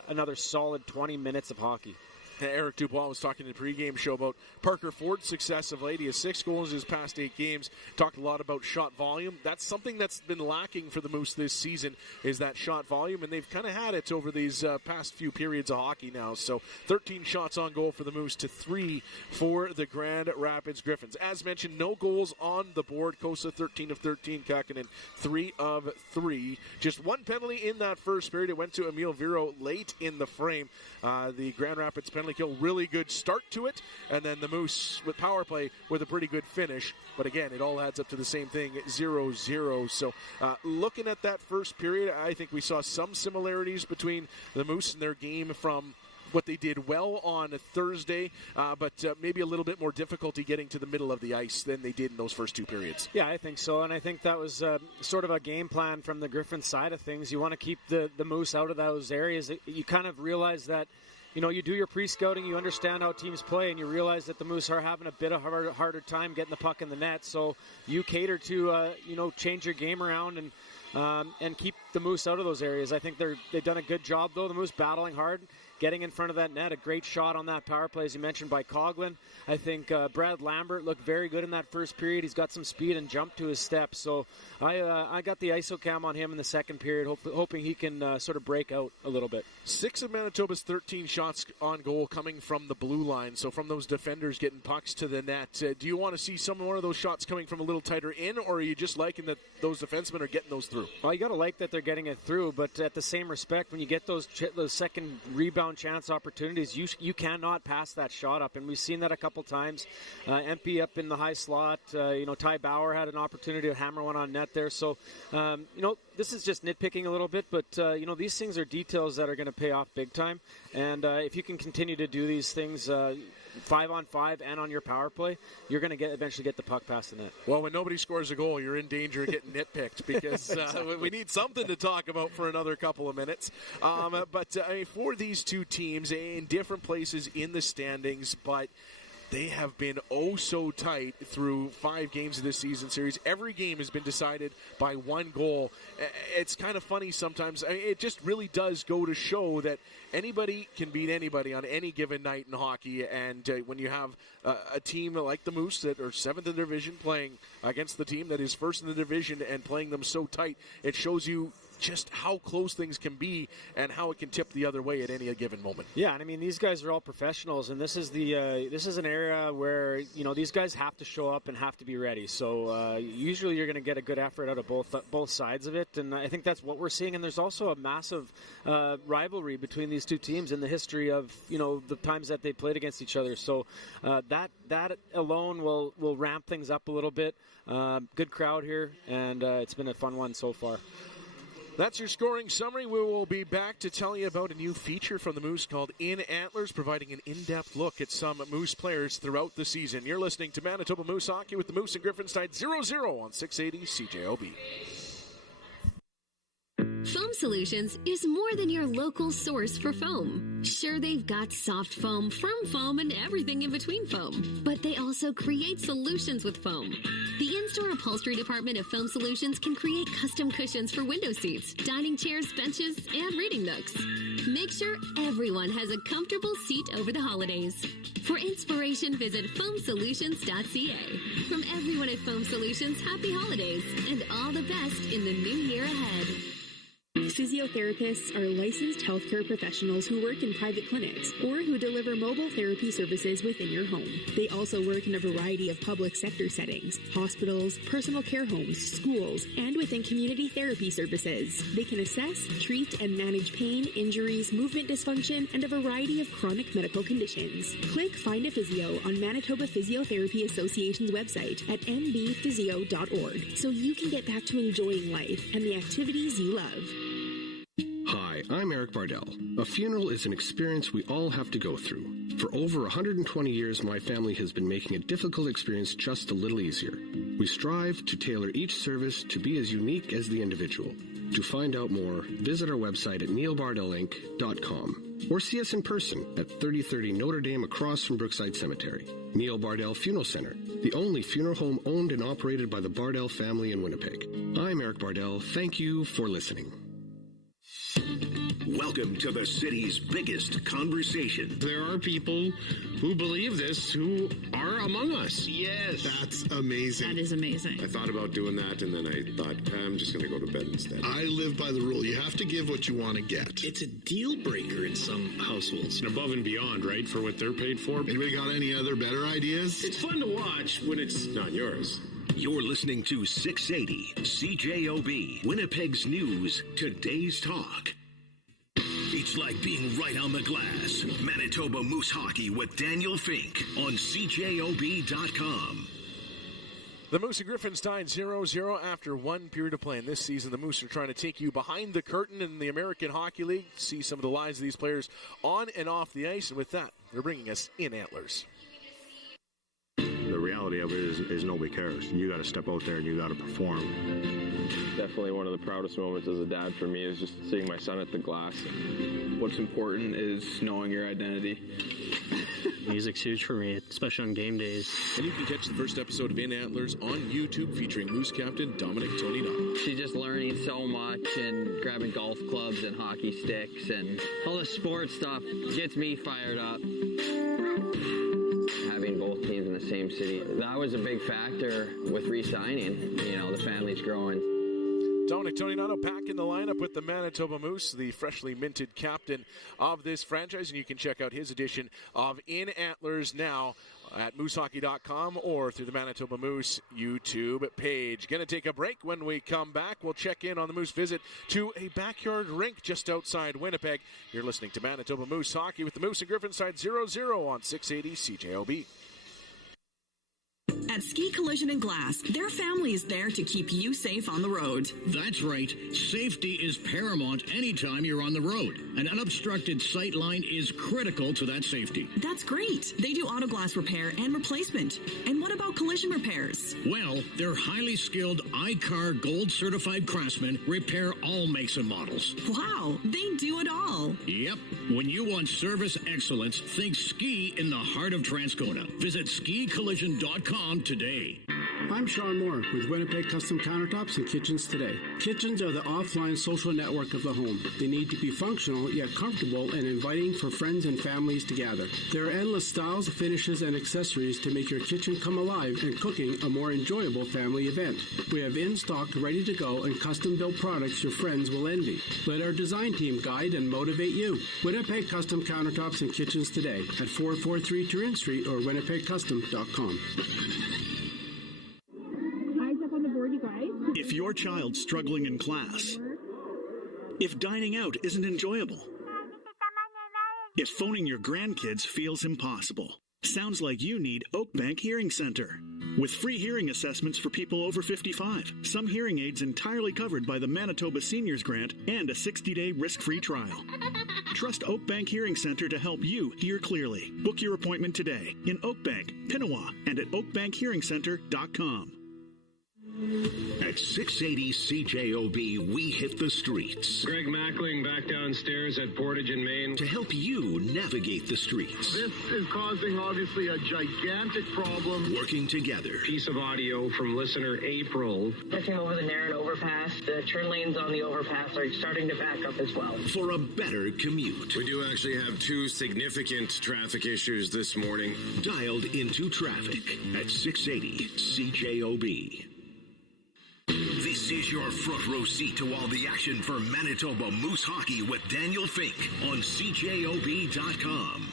another solid 20 minutes of hockey. Eric Dubois was talking in the pregame show about Parker Ford's success of late. He has 6 goals in his past 8 games. Talked a lot about shot volume. That's something that's been lacking for the Moose this season, is that shot volume, and they've kind of had it over these past few periods of hockey now. So 13 shots on goal for the Moose to 3 for the Grand Rapids Griffins. As mentioned, no goals on the board. Cossa 13 of 13, Kakinen 3 of 3. Just 1 penalty in that first period. It went to Emil Viro late in the frame. The Grand Rapids penalty kill, really good start to it, and then the Moose with power play with a pretty good finish. But again, it all adds up to the same thing, 0-0. So looking at that first period, I think we saw some similarities between the Moose and their game from what they did well on Thursday, but maybe a little bit more difficulty getting to the middle of the ice than they did in those first two periods. Yeah, I think so, and I think that was sort of a game plan from the Griffins side of things. You want to keep the Moose out of those areas. You kind of realize that, you do your pre-scouting, you understand how teams play, and you realize that the Moose are having a bit of a harder time getting the puck in the net. So you cater to, change your game around and keep the Moose out of those areas. I think they've done a good job, though. The Moose battling hard, getting in front of that net. A great shot on that power play, as you mentioned, by Coughlin. I think Brad Lambert looked very good in that first period. He's got some speed and jump to his step. So I got the ISO cam on him in the second period, hoping he can sort of break out a little bit. 6 of Manitoba's 13 shots on goal coming from the blue line, so from those defenders getting pucks to the net. Do you want to see some more of those shots coming from a little tighter in, or are you just liking that those defensemen are getting those through? Well, you got to like that they're getting it through, but at the same respect, when you get those second rebound chance opportunities, you cannot pass that shot up, and we've seen that a couple times. MP up in the high slot, Ty Bauer had an opportunity to hammer one on net there, so this is just nitpicking a little bit, but these things are details that are going to pay off big time, and if you can continue to do these things 5-on-5 and on your power play, you're going to eventually get the puck past the net. Well, when nobody scores a goal, you're in danger of getting nitpicked because we need something to talk about for another couple of minutes. But for these two teams in different places in the standings, but they have been oh so tight through 5 games of this season series. Every game has been decided by 1 goal. It's kind of funny sometimes. It just really does go to show that anybody can beat anybody on any given night in hockey. And when you have a team like the Moose that are 7th in the division playing against the team that is 1st in the division and playing them so tight, it shows you just how close things can be and how it can tip the other way at any given moment. Yeah, and I mean, these guys are all professionals, and this is an area where these guys have to show up and have to be ready. So usually you're going to get a good effort out of both sides of it, and I think that's what we're seeing. And there's also a massive rivalry between these two teams in the history of the times that they played against each other. So that alone will ramp things up a little bit. Good crowd here, and it's been a fun one so far. That's your scoring summary. We will be back to tell you about a new feature from the Moose called In Antlers, providing an in-depth look at some Moose players throughout the season. You're listening to Manitoba Moose Hockey with the Moose and Griffins tied 0-0 on 680 CJOB. Foam Solutions is more than your local source for foam. Sure, they've got soft foam, firm foam, and everything in between foam. But they also create solutions with foam. The in-store upholstery department of Foam Solutions can create custom cushions for window seats, dining chairs, benches, and reading nooks. Make sure everyone has a comfortable seat over the holidays. For inspiration, visit foamsolutions.ca. From everyone at Foam Solutions, happy holidays and all the best in the new year ahead. Physiotherapists are licensed healthcare professionals who work in private clinics or who deliver mobile therapy services within your home. They also work in a variety of public sector settings, hospitals, personal care homes, schools, and within community therapy services. They can assess, treat, and manage pain, injuries, movement dysfunction, and a variety of chronic medical conditions. Click Find a Physio on Manitoba Physiotherapy Association's website at mbphysio.org so you can get back to enjoying life and the activities you love. Hi, I'm Eric Bardell. A funeral is an experience we all have to go through. For over 120 years, my family has been making a difficult experience just a little easier. We strive to tailor each service to be as unique as the individual. To find out more, visit our website at neilbardellinc.com or see us in person at 3030 Notre Dame across from Brookside Cemetery. Neil Bardell Funeral Center, the only funeral home owned and operated by the Bardell family in Winnipeg. I'm Eric Bardell. Thank you for listening. Welcome to the city's biggest conversation. There are people who believe this who are among us. Yes. That's amazing. That is amazing. I thought about doing that, and then I thought, I'm just going to go to bed instead. I live by the rule. You have to give what you want to get. It's a deal breaker in some households. And above and beyond, right, for what they're paid for. Anybody got any other better ideas? It's fun to watch when it's not yours. You're listening to 680 CJOB, Winnipeg's News, Today's Talk. It's like being right on the glass. Manitoba Moose Hockey with Daniel Fink on CJOB.com. The Moose and Griffins tied 0-0 after one period of play. And this season, the Moose are trying to take you behind the curtain in the American Hockey League, see some of the lives of these players on and off the ice. And with that, they're bringing us in Antlers. The reality of it is nobody cares. You got to step out there and you got to perform. Definitely one of the proudest moments as a dad for me is just seeing my son at the glass. What's important is knowing your identity. Music's huge for me, especially on game days. And you can catch the first episode of In Antlers on YouTube featuring Moose captain Dominic Toninato. She's just learning so much and grabbing golf clubs and hockey sticks and all the sports stuff gets me fired up. Having both teams in the same city, that was a big factor with re-signing. You know, the family's growing. Dominic Toninato back in the lineup with the Manitoba Moose, the freshly minted captain of this franchise. And you can check out his edition of In Antlers now at moosehockey.com or through the Manitoba Moose YouTube page. Going to take a break. When we come back, we'll check in on the Moose visit to a backyard rink just outside Winnipeg. You're listening to Manitoba Moose Hockey with the Moose and Griffins side 0-0 on 680 CJOB. At Ski Collision and Glass, their family is there to keep you safe on the road. That's right. Safety is paramount anytime you're on the road. An unobstructed sight line is critical to that safety. That's great. They do auto glass repair and replacement. And what about collision repairs? Well, their highly skilled ICAR Gold certified craftsmen repair all makes and models. Wow, they do it all. Yep. When you want service excellence, think ski in the heart of Transcona. Visit skicollision.com today. I'm Sean Moore with Winnipeg Custom Countertops and Kitchens Today. Kitchens are the offline social network of the home. They need to be functional yet comfortable and inviting for friends and families to gather. There are endless styles, finishes, and accessories to make your kitchen come alive and cooking a more enjoyable family event. We have in stock, ready to go, and custom-built products your friends will envy. Let our design team guide and motivate you. Winnipeg Custom Countertops and Kitchens Today at 443 Turin Street or winnipegcustom.com. If your child's struggling in class, if dining out isn't enjoyable, if phoning your grandkids feels impossible, sounds like you need Oakbank Hearing Center. With free hearing assessments for people over 55, some hearing aids entirely covered by the Manitoba Seniors Grant, and a 60-day risk-free trial. Trust Oakbank Hearing Center to help you hear clearly. Book your appointment today in Oakbank, Pinawa, and at oakbankhearingcenter.com. At 680 CJOB, we hit the streets. Greg Mackling back downstairs at Portage in Maine. To help you navigate the streets. This is causing, obviously, a gigantic problem. Working together. Piece of audio from listener April. Looking over the Narran overpass, the turn lanes on the overpass are starting to back up as well. For a better commute. We do actually have two significant traffic issues this morning. Dialed into traffic at 680 CJOB. This is your front row seat to all the action for Manitoba Moose Hockey with Daniel Fink on CJOB.com.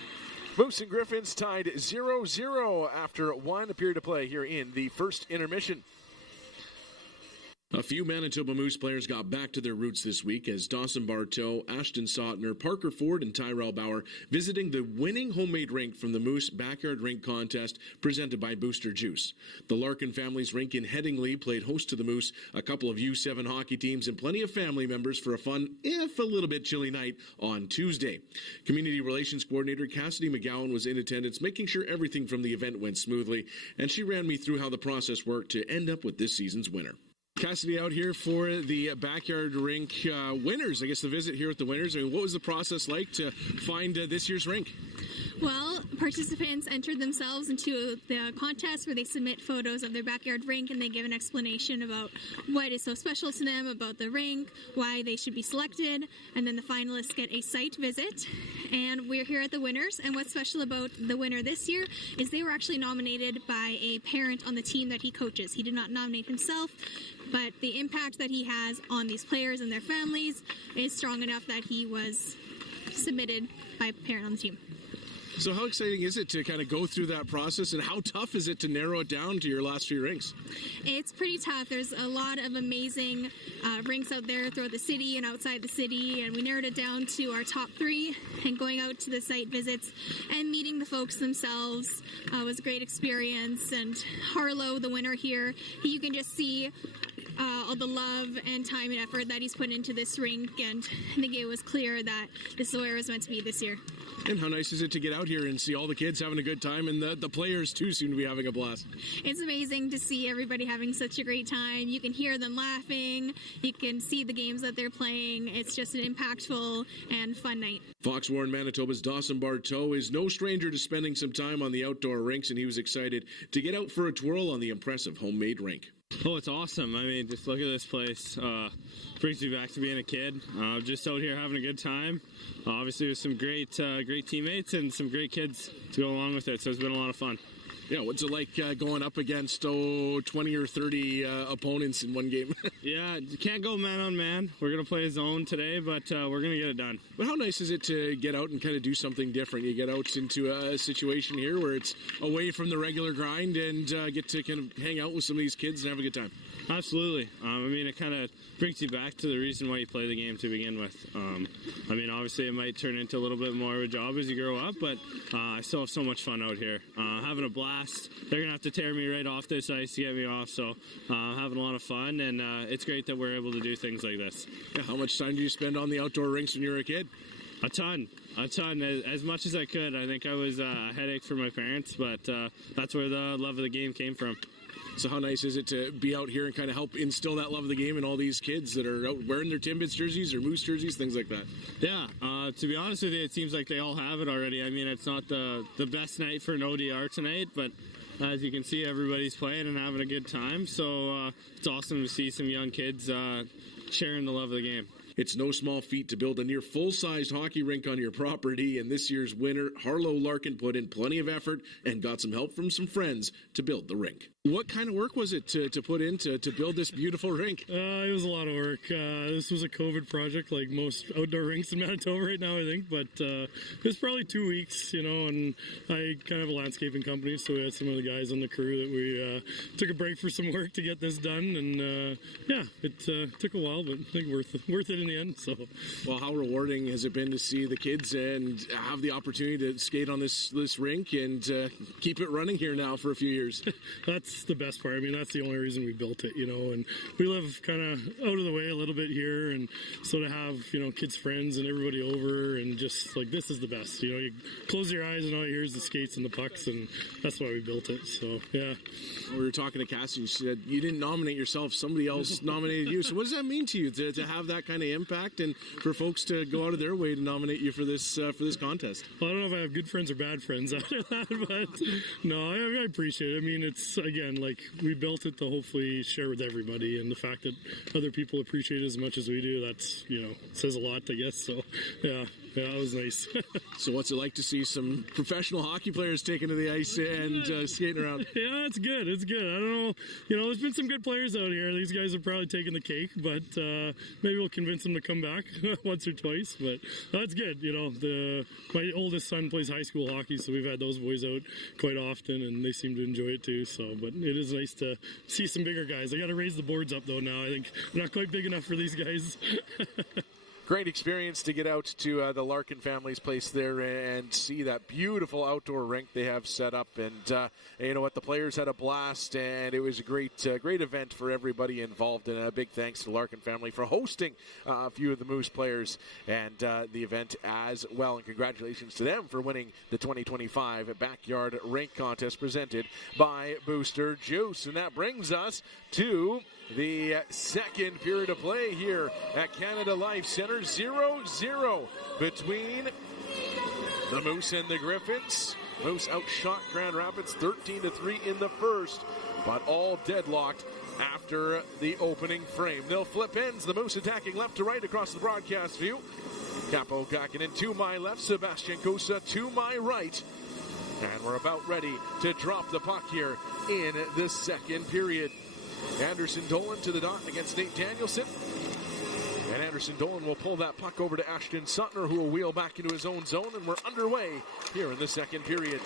Moose and Griffins tied 0-0 after one period of play here in the first intermission. A few Manitoba Moose players got back to their roots this week as Dawson Bartow, Ashton Sautner, Parker Ford, and Tyrell Bauer visiting the winning homemade rink from the Moose Backyard Rink Contest presented by Booster Juice. The Larkin family's rink in Headingley played host to the Moose, a couple of U7 hockey teams, and plenty of family members for a fun, if a little bit chilly night on Tuesday. Community Relations Coordinator Cassidy McGowan was in attendance, making sure everything from the event went smoothly, and she ran me through how the process worked to end up with this season's winner. Cassidy out here for the backyard rink winners. I guess the visit here with the winners. I mean, what was the process like to find this year's rink? Well, participants entered themselves into the contest where they submit photos of their backyard rink and they give an explanation about what is so special to them about the rink, why they should be selected, and then the finalists get a site visit. And we're here at the winners, and what's special about the winner this year is they were actually nominated by a parent on the team that he coaches. He did not nominate himself, but the impact that he has on these players and their families is strong enough that he was submitted by a parent on the team. So how exciting is it to kind of go through that process, and how tough is it to narrow it down to your last 3 rinks? It's pretty tough. There's a lot of amazing rinks out there throughout the city and outside the city, and we narrowed it down to our top 3, and going out to the site visits and meeting the folks themselves was a great experience. And Harlow, the winner here, you can just see all the love and time and effort that he's put into this rink, and I think it was clear that this is where it was meant to be this year. And how nice is it to get out here and see all the kids having a good time, and the players too seem to be having a blast? It's amazing to see everybody having such a great time. You can hear them laughing, you can see the games that they're playing. It's just an impactful and fun night. Fox Warren Manitoba's Dawson Bartow is no stranger to spending some time on the outdoor rinks, and he was excited to get out for a twirl on the impressive homemade rink. Oh, it's awesome. I mean, just look at this place. Brings me back to being a kid. Just out here having a good time. Obviously with some great teammates and some great kids to go along with it, so it's been a lot of fun. Yeah, what's it like going up against 20 or 30 opponents in one game? Yeah, you can't go man on man. We're going to play a zone today, but we're going to get it done. But how nice is it to get out and kind of do something different? You get out into a situation here where it's away from the regular grind and get to kind of hang out with some of these kids and have a good time. Absolutely. I mean, it kind of brings you back to the reason why you play the game to begin with. I mean, obviously it might turn into a little bit more of a job as you grow up, but I still have so much fun out here. Having a blast. They're going to have to tear me right off this ice to get me off, so having a lot of fun, and it's great that we're able to do things like this. Yeah, how much time do you spend on the outdoor rinks when you were a kid? A ton, as much as I could. I think I was a headache for my parents, but that's where the love of the game came from. So how nice is it to be out here and kind of help instill that love of the game in all these kids that are out wearing their Timbits jerseys or Moose jerseys, things like that? Yeah, to be honest with you, it seems like they all have it already. I mean, it's not the best night for an ODR tonight, but as you can see, everybody's playing and having a good time. So it's awesome to see some young kids sharing the love of the game. It's no small feat to build a near full-sized hockey rink on your property, and this year's winner, Harlow Larkin, put in plenty of effort and got some help from some friends to build the rink. What kind of work was it to put in to build this beautiful rink? It was a lot of work. This was a COVID project like most outdoor rinks in Manitoba right now, I think, but it was probably 2 weeks, and I kind of have a landscaping company, so we had some of the guys on the crew that we took a break for some work to get this done, and yeah, it took a while, but I think worth it in the end. So, well, how rewarding has it been to see the kids and have the opportunity to skate on this rink and keep it running here now for a few years? That's the best part. I mean, that's the only reason we built it, and we live kind of out of the way a little bit here, and so to have, kids' friends and everybody over, and just like, this is the best, you close your eyes and all you hear is the skates and the pucks, and that's why we built it. So, yeah. We were talking to Cassie, she said you didn't nominate yourself, somebody else nominated you. So what does that mean to you to have that kind of impact and for folks to go out of their way to nominate you for this contest? Well, I don't know if I have good friends or bad friends after that, but no, I appreciate it. I mean, it's, again, like, we built it to hopefully share with everybody, and the fact that other people appreciate it as much as we do, that's, says a lot, I guess. So, yeah, it was nice. So what's it like to see some professional hockey players taking to the ice and skating around? Yeah, it's good. It's good. I don't know. There's been some good players out here. These guys are probably taking the cake, but maybe we'll convince them to come back once or twice. But that's good. My oldest son plays high school hockey, so we've had those boys out quite often, and they seem to enjoy it too. So, but it is nice to see some bigger guys. I got to raise the boards up though now. I think I'm not quite big enough for these guys. Great experience to get out to the Larkin family's place there and see that beautiful outdoor rink they have set up. And you know what? The players had a blast, and it was a great event for everybody involved. And a big thanks to the Larkin family for hosting a few of the Moose players and the event as well. And congratulations to them for winning the 2025 Backyard Rink Contest presented by Booster Juice. And that brings us to the second period of play here at Canada Life Center. 0-0 between the Moose and the Griffins. Moose outshot Grand Rapids 13-3 in the first, but all deadlocked after the opening frame. They'll flip ends. The Moose attacking left to right across the broadcast view. Capo Kakinen to my left, Sebastian Kosa to my right. And we're about ready to drop the puck here in the second period. Anderson Dolan to the dot against Nate Danielson. And Anderson Dolan will pull that puck over to Ashton Suttner, who will wheel back into his own zone, and we're underway here in the second period.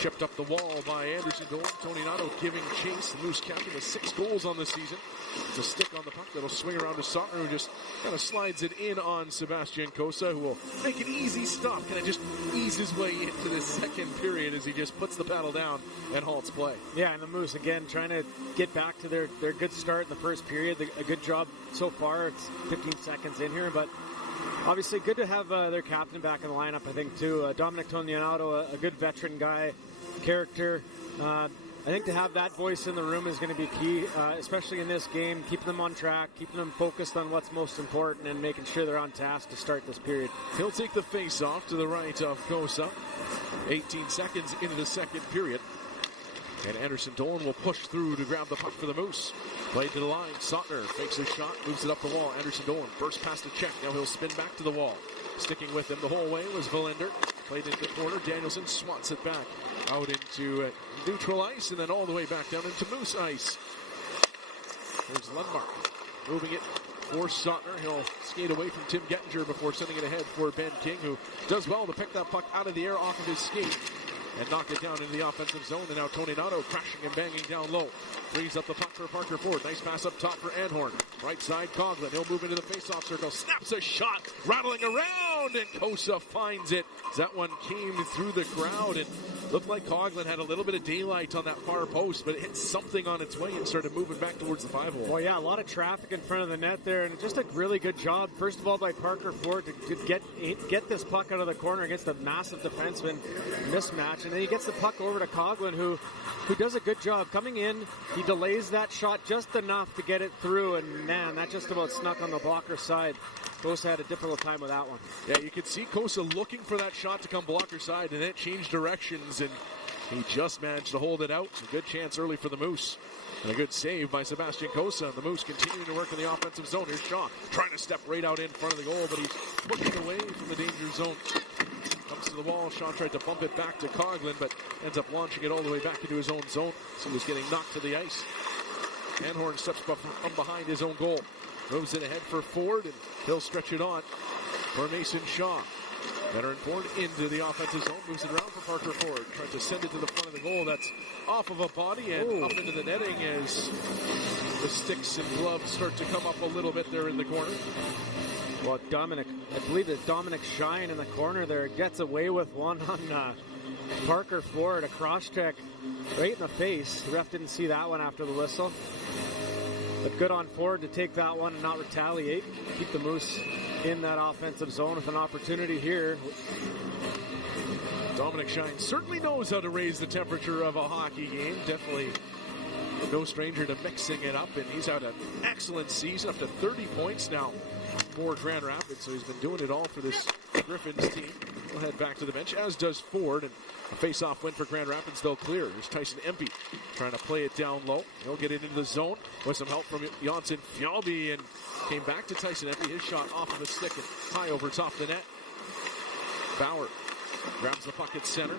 Chipped up the wall by Anderson Dolan. Tony Nato giving chase. The Moose captain with 6 goals on the season. It's a stick on the puck that'll swing around to Suttner, who just kind of slides it in on Sebastian Cossa, who will make an easy stop. Kind of just ease his way into this second period as he just puts the paddle down and halts play. Yeah, and the Moose, again, trying to get back to their good start in the first period. A good job so far. It's 15 seconds in here, but obviously good to have their captain back in the lineup, I think, too. Dominic Tonionato, a good veteran guy, character. I think to have that voice in the room is going to be key, especially in this game, keeping them on track, keeping them focused on what's most important, and making sure they're on task to start this period. He'll take the face-off to the right of Cossa. 18 seconds into the second period. And Anderson Dolan will push through to grab the puck for the Moose. Played to the line. Suttner fakes his shot, moves it up the wall. Anderson Dolan bursts past the check. Now he'll spin back to the wall. Sticking with him the whole way was Verlinder. Played into the corner. Danielson swats it back out into neutral ice and then all the way back down into Moose ice. There's Lundmark moving it for Suttner. He'll skate away from Tim Gettinger before sending it ahead for Ben King, who does well to pick that puck out of the air off of his skate and knock it down into the offensive zone. And now Tony Nato crashing and banging down low. Frees up the puck for Parker Ford. Nice pass up top for Anhorn. Right side, Coughlin. He'll move into the face-off circle. Snaps a shot. Rattling around. And Cossa finds it. That one came through the crowd and looked like Coughlin had a little bit of daylight on that far post, but it hit something on its way and started moving back towards the 5-hole. Well, yeah, a lot of traffic in front of the net there, and just a really good job, first of all, by Parker Ford to get this puck out of the corner against a massive defenseman mismatch, and then he gets the puck over to Coughlin, who does a good job coming in. He delays that shot just enough to get it through, and man, that just about snuck on the blocker side. Cossa had a difficult time with that one. Yeah, you could see Cossa looking for that shot to come blocker side, and then it changed directions, and he just managed to hold it out. A good chance early for the Moose. And a good save by Sebastian Cossa. The Moose continuing to work in the offensive zone. Here's Shaw trying to step right out in front of the goal, but he's pushing away from the danger zone. Comes to the wall. Shaw tried to bump it back to Coughlin, but ends up launching it all the way back into his own zone. So he's getting knocked to the ice. Anhorn steps from behind his own goal. Moves it ahead for Ford, and he'll stretch it on for Mason Shaw. Veteran Ford into the offensive zone, moves it around for Parker Ford. Tries to send it to the front of the goal. That's off of a body and up into the netting as the sticks and gloves start to come up a little bit there in the corner. Well, Dominic, I believe it's Dominic Shine in the corner there. Gets away with one on Parker Ford, a cross-check right in the face. The ref didn't see that one after the whistle. But good on Ford to take that one and not retaliate. Keep the Moose in that offensive zone with an opportunity here. Dominic Shine certainly knows how to raise the temperature of a hockey game. Definitely no stranger to mixing it up, and he's had an excellent season, up to 30 points now for Grand Rapids, so he's been doing it all for this Griffins team. We'll head back to the bench, as does Ford, and a face-off win for Grand Rapids, though clear. Here's Tyson Empey trying to play it down low. He'll get it into the zone with some help from Janssen Fjallby, and came back to Tyson Empey. His shot off of the stick and high over top the net. Bauer grabs the puck at center.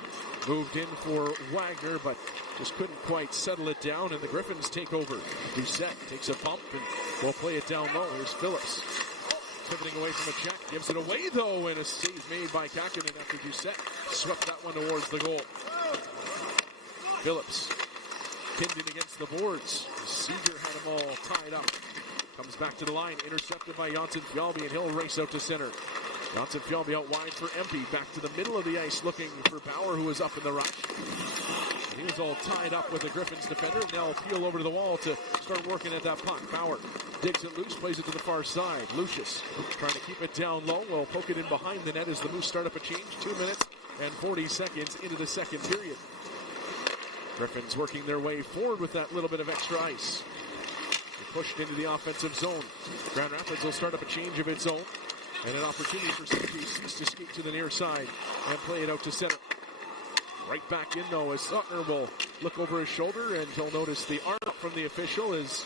Moved in for Wagner, but just couldn't quite settle it down, and the Griffins take over. Doucette takes a bump and will play it down low. Here's Phillips. Pivoting away from the check. Gives it away, though, and a save made by Kakkonen after Doucette swept that one towards the goal. Phillips pinned in against the boards. Seeger had them all tied up. Comes back to the line. Intercepted by Janssen Fjallby, and he'll race out to center. Janssen Fjallby out wide for Empey. Back to the middle of the ice looking for Bauer, who was up in the rush. He was all tied up with the Griffins defender. Now peel over to the wall to start working at that puck. Bauer digs it loose, plays it to the far side. Lucius trying to keep it down low. Will poke it in behind the net as the Moose start up a change. 2 minutes and 40 seconds into the second period. Griffins working their way forward with that little bit of extra ice. They pushed into the offensive zone. Grand Rapids will start up a change of its own. And an opportunity for St. to skate to the near side and play it out to center. Right back in, though, as Suttner will look over his shoulder, and he'll notice the arm from the official as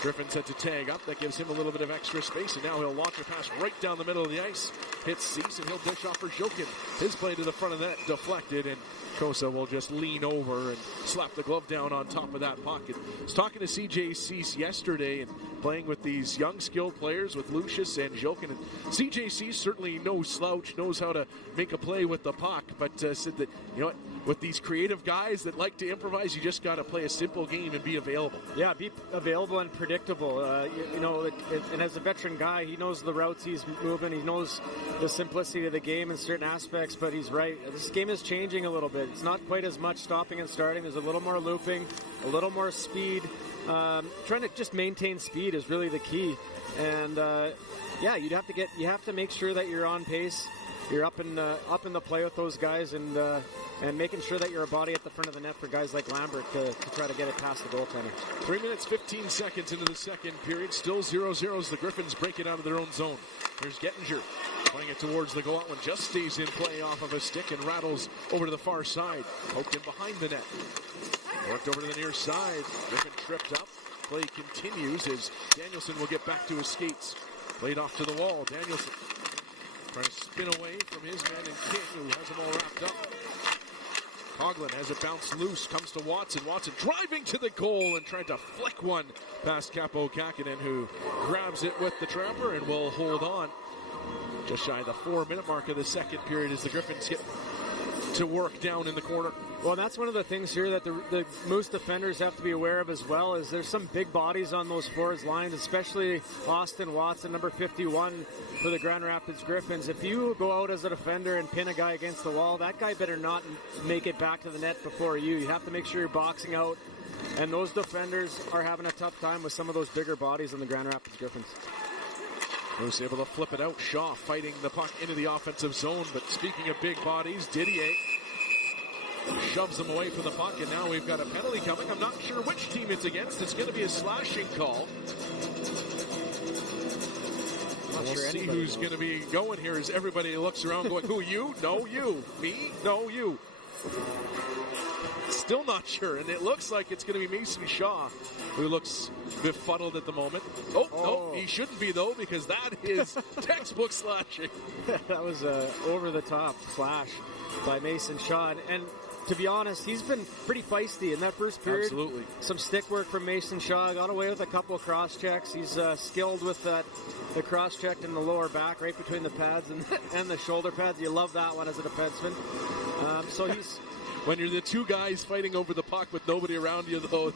Griffins had to tag up. That gives him a little bit of extra space, and now he'll launch a pass right down the middle of the ice hits Cease, and he'll dish off for Jokin. His play to the front of that deflected, and Croix will just lean over and slap the glove down on top of that pocket. I was talking to CJ Cease yesterday and playing with these young skilled players with Lucius and Jokin. And CJ Cease certainly no slouch, knows how to make a play with the puck, but said that, you know what, with these creative guys that like to improvise, you just got to play a simple game and be available. Yeah, be available and predictable. And as a veteran guy, he knows the routes he's moving. He knows the simplicity of the game in certain aspects, but he's right. This game is changing a little bit. It's not quite as much stopping and starting. There's a little more looping, a little more speed. Trying to just maintain speed is really the key. And you have to make sure that you're on pace. You're up in the play with those guys, and making sure that you're a body at the front of the net for guys like Lambert to try to get it past the goaltender. 3 minutes, 15 seconds into the second period. Still 0-0 as the Griffins break it out of their own zone. Here's Gettinger playing it towards the goal. That one just stays in play off of a stick and rattles over to the far side. Poked in behind the net. Worked over to the near side. Griffin tripped up. Play continues as Danielson will get back to his skates. Played off to the wall. Danielson trying to spin away from his man and King, who has them all wrapped up. Coughlin has it bounced loose, comes to Watson. Watson driving to the goal and trying to flick one past Capo Kakinen, who grabs it with the trapper and will hold on. Just shy of the 4-minute mark of the second period as the Griffins get to work down in the corner. Well, that's one of the things here that the Moose defenders have to be aware of as well, is there's some big bodies on those forwards lines, especially Austin Watson, number 51 for the Grand Rapids Griffins. If you go out as a defender and pin a guy against the wall, that guy better not make it back to the net before you. You have to make sure you're boxing out, and those defenders are having a tough time with some of those bigger bodies on the Grand Rapids Griffins. Moose able to flip it out. Shaw fighting the puck into the offensive zone, but speaking of big bodies, Didier shoves them away from the puck, and now we've got a penalty coming. I'm not sure which team it's against. It's going to be a slashing call. We'll see who's going to be going here as everybody looks around going, who, you? No, you. Me? No, you. Still not sure, and it looks like it's going to be Mason Shaw, who looks befuddled at the moment. No, he shouldn't be, though, because that is textbook slashing. That was a over-the-top slash by Mason Shaw, and to be honest, he's been pretty feisty in that first period. Absolutely. Some stick work from Mason Shaw. Got away with a couple of cross-checks. He's skilled with the cross-check in the lower back, right between the pads and the shoulder pads. You love that one as a defenseman. So he's... When you're the two guys fighting over the puck with nobody around you, though,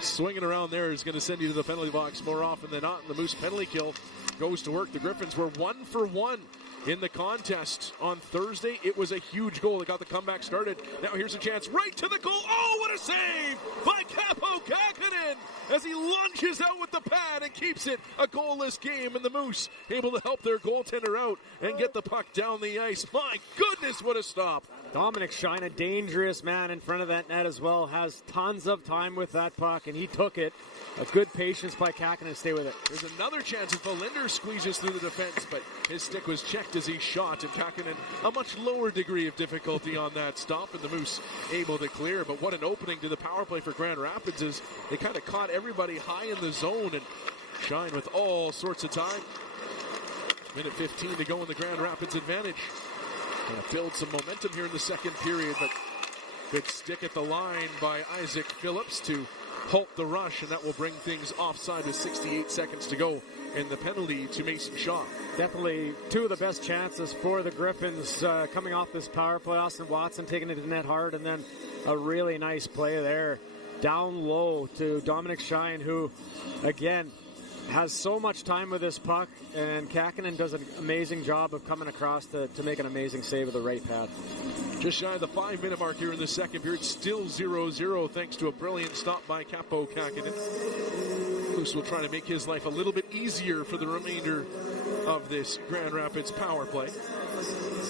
swinging around there is going to send you to the penalty box more often than not. And the Moose penalty kill goes to work. The Griffins were 1 for 1 in the contest on Thursday. It was a huge goal that got the comeback started. Now here's a chance right to the goal. Oh, what a save by Capo Kakinen as he lunges out with the pad and keeps it a goalless game. And the Moose able to help their goaltender out and get the puck down the ice. My goodness, what a stop. Dominic Shine, a dangerous man in front of that net as well, has tons of time with that puck, and he took it. A good patience by Kakinen to stay with it. There's another chance if Linder squeezes through the defense, but his stick was checked as he shot, and Kakinen a much lower degree of difficulty on that stop, and the Moose able to clear. But what an opening to the power play for Grand Rapids is they kind of caught everybody high in the zone, and Shine with all sorts of time. Minute 15 to go in the Grand Rapids advantage. Going to build some momentum here in the second period, but good stick at the line by Isaac Phillips to halt the rush, and that will bring things offside with 68 seconds to go, and the penalty to Mason Shaw. Definitely two of the best chances for the Griffins coming off this power play. Austin Watson taking it to the net hard, and then a really nice play there down low to Dominic Shine, who, again, has so much time with this puck, and Kakinen does an amazing job of coming across to make an amazing save with the right pad. Just shy of the 5-minute mark here in the second period, still 0-0 thanks to a brilliant stop by Capo Kakinen. Moose will try to make his life a little bit easier for the remainder of this Grand Rapids power play.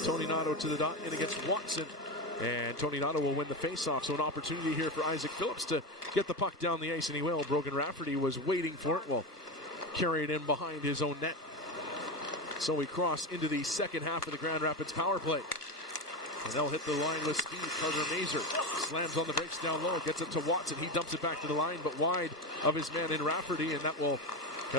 Tony Nato to the dot in against Watson, and Tony Nato will win the faceoff. So an opportunity here for Isaac Phillips to get the puck down the ice, and he will. Brogan Rafferty was waiting for it. Well, carry it in behind his own net. So we cross into the second half of the Grand Rapids power play. And they'll hit the line with speed. Carter Mazer slams on the brakes down low, gets it to Watson. He dumps it back to the line, but wide of his man in Rafferty, and that will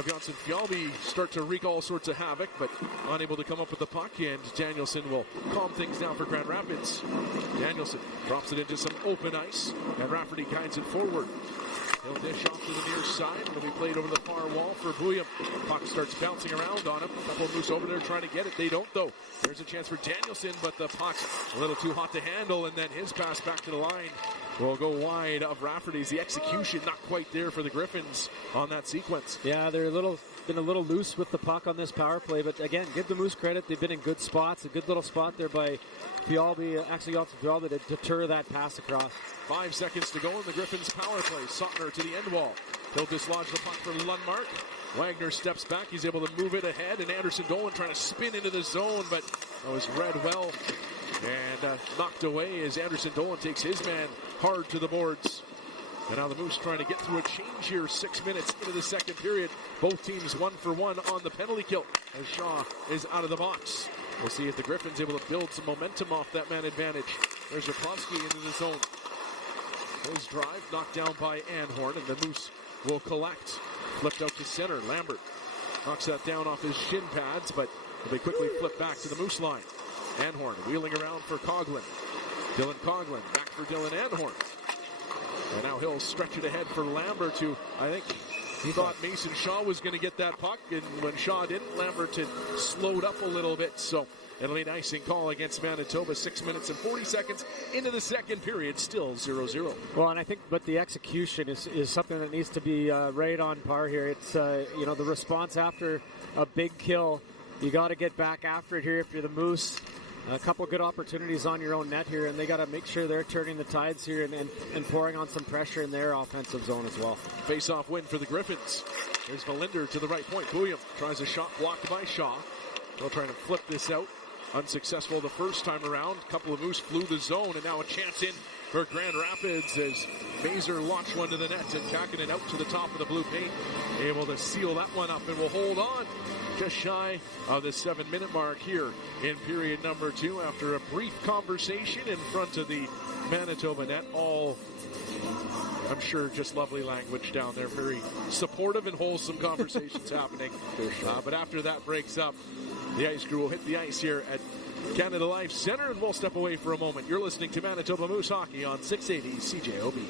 Johnson Fjallby start to wreak all sorts of havoc, but unable to come up with the puck, and Danielson will calm things down for Grand Rapids. Danielson drops it into some open ice, and Rafferty guides it forward. He'll dish off to the near side. It'll be played over the far wall for Bouillon. Puck starts bouncing around on him. A couple of Moose over there trying to get it. They don't, though. There's a chance for Danielson, but the puck a little too hot to handle, and then his pass back to the line will go wide of Rafferty's. The execution not quite there for the Griffins on that sequence. Yeah, they're been a little loose with the puck on this power play, but again, give the Moose credit. They've been in good spots. A good little spot there by Fjallby, actually also Fjallby, to deter that pass across. 5 seconds to go in the Griffins power play. Sotner to the end wall. He'll dislodge the puck for Lundmark. Wagner steps back. He's able to move it ahead, and Anderson Dolan trying to spin into the zone, but that was read well and knocked away as Anderson Dolan takes his man hard to the boards. And now the Moose trying to get through a change here 6 minutes into the second period. Both teams 1 for 1 on the penalty kill as Shaw is out of the box. We'll see if the Griffins able to build some momentum off that man advantage. There's Rapowski into the zone. His drive knocked down by Anhorn, and the Moose will collect. Flipped out to center. Lambert knocks that down off his shin pads, but they quickly flip back to the Moose line. Anhorn wheeling around for Coughlin. Dylan Coughlin back for Dylan Anhorn. And now he'll stretch it ahead for Lambert, who I think he thought Mason Shaw was going to get that puck, and when Shaw didn't, Lambert had slowed up a little bit. So it'll be an icing call against Manitoba. 6 minutes and 40 seconds into the second period, still 0-0. Well, and I think, but the execution is something that needs to be right on par here. It's the response after a big kill. You got to get back after it here if you're the Moose. A couple good opportunities on your own net here, and they got to make sure they're turning the tides here and pouring on some pressure in their offensive zone as well. Face-off win for the Griffins. There's Valinder to the right point. William tries a shot blocked by Shaw. They'll try to flip this out. Unsuccessful the first time around. A couple of Moose flew the zone, and now a chance in for Grand Rapids as Mazer launched one to the net and jacking it out to the top of the blue paint. Able to seal that one up and will hold on just shy of the 7-minute mark here in period number 2 after a brief conversation in front of the Manitoba net. All, I'm sure, just lovely language down there. Very supportive and wholesome conversations happening. But after that breaks up, the ice crew will hit the ice here at Canada Life Center, and we'll step away for a moment. You're listening to Manitoba Moose Hockey on 680 CJOB.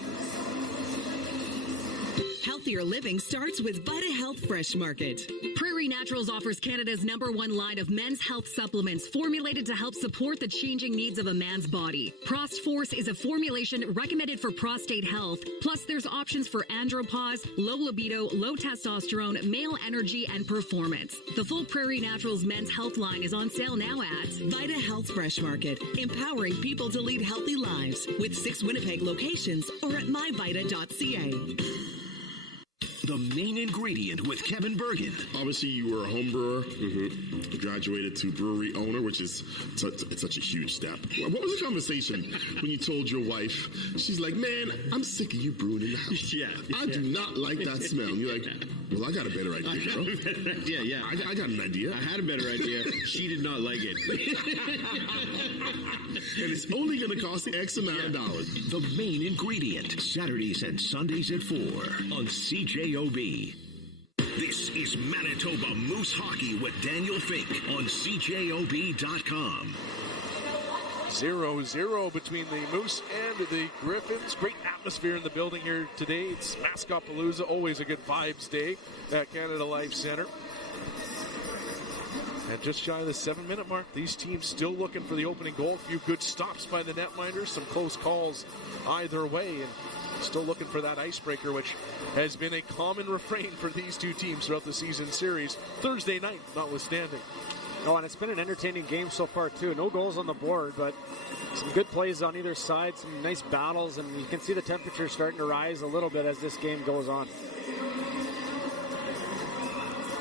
Healthier living starts with Vita Health Fresh Market. Prairie Naturals offers Canada's #1 line of men's health supplements formulated to help support the changing needs of a man's body. Prost Force is a formulation recommended for prostate health. Plus, there's options for andropause, low libido, low testosterone, male energy, and performance. The full Prairie Naturals men's health line is on sale now at Vita Health Fresh Market, empowering people to lead healthy lives with 6 Winnipeg locations or at myvita.ca. The main ingredient with Kevin Bergen. Obviously, you were a home brewer. You graduated to brewery owner, which is it's such a huge step. What was the conversation when you told your wife? She's like, "Man, I'm sick of you brewing in the house. I do not like that smell." And you're like, "Well, I got a better idea, bro. I got an idea. I had a better idea. She did not like it. And it's only going to cost the X amount of dollars." The main ingredient. Saturdays and Sundays at 4 on CJOB. This is Manitoba Moose Hockey with Daniel Fink on CJOB.com. 0-0 between the Moose and the Griffins. Great atmosphere in the building here today. It's Mascot-Palooza, always a good vibes day at Canada Life Center. And just shy of the 7-minute mark, these teams still looking for the opening goal. A few good stops by the netminders, some close calls either way, and still looking for that icebreaker, which has been a common refrain for these two teams throughout the season series. Thursday night, notwithstanding. Oh, and it's been an entertaining game so far, too. No goals on the board, but some good plays on either side, some nice battles, and you can see the temperature starting to rise a little bit as this game goes on.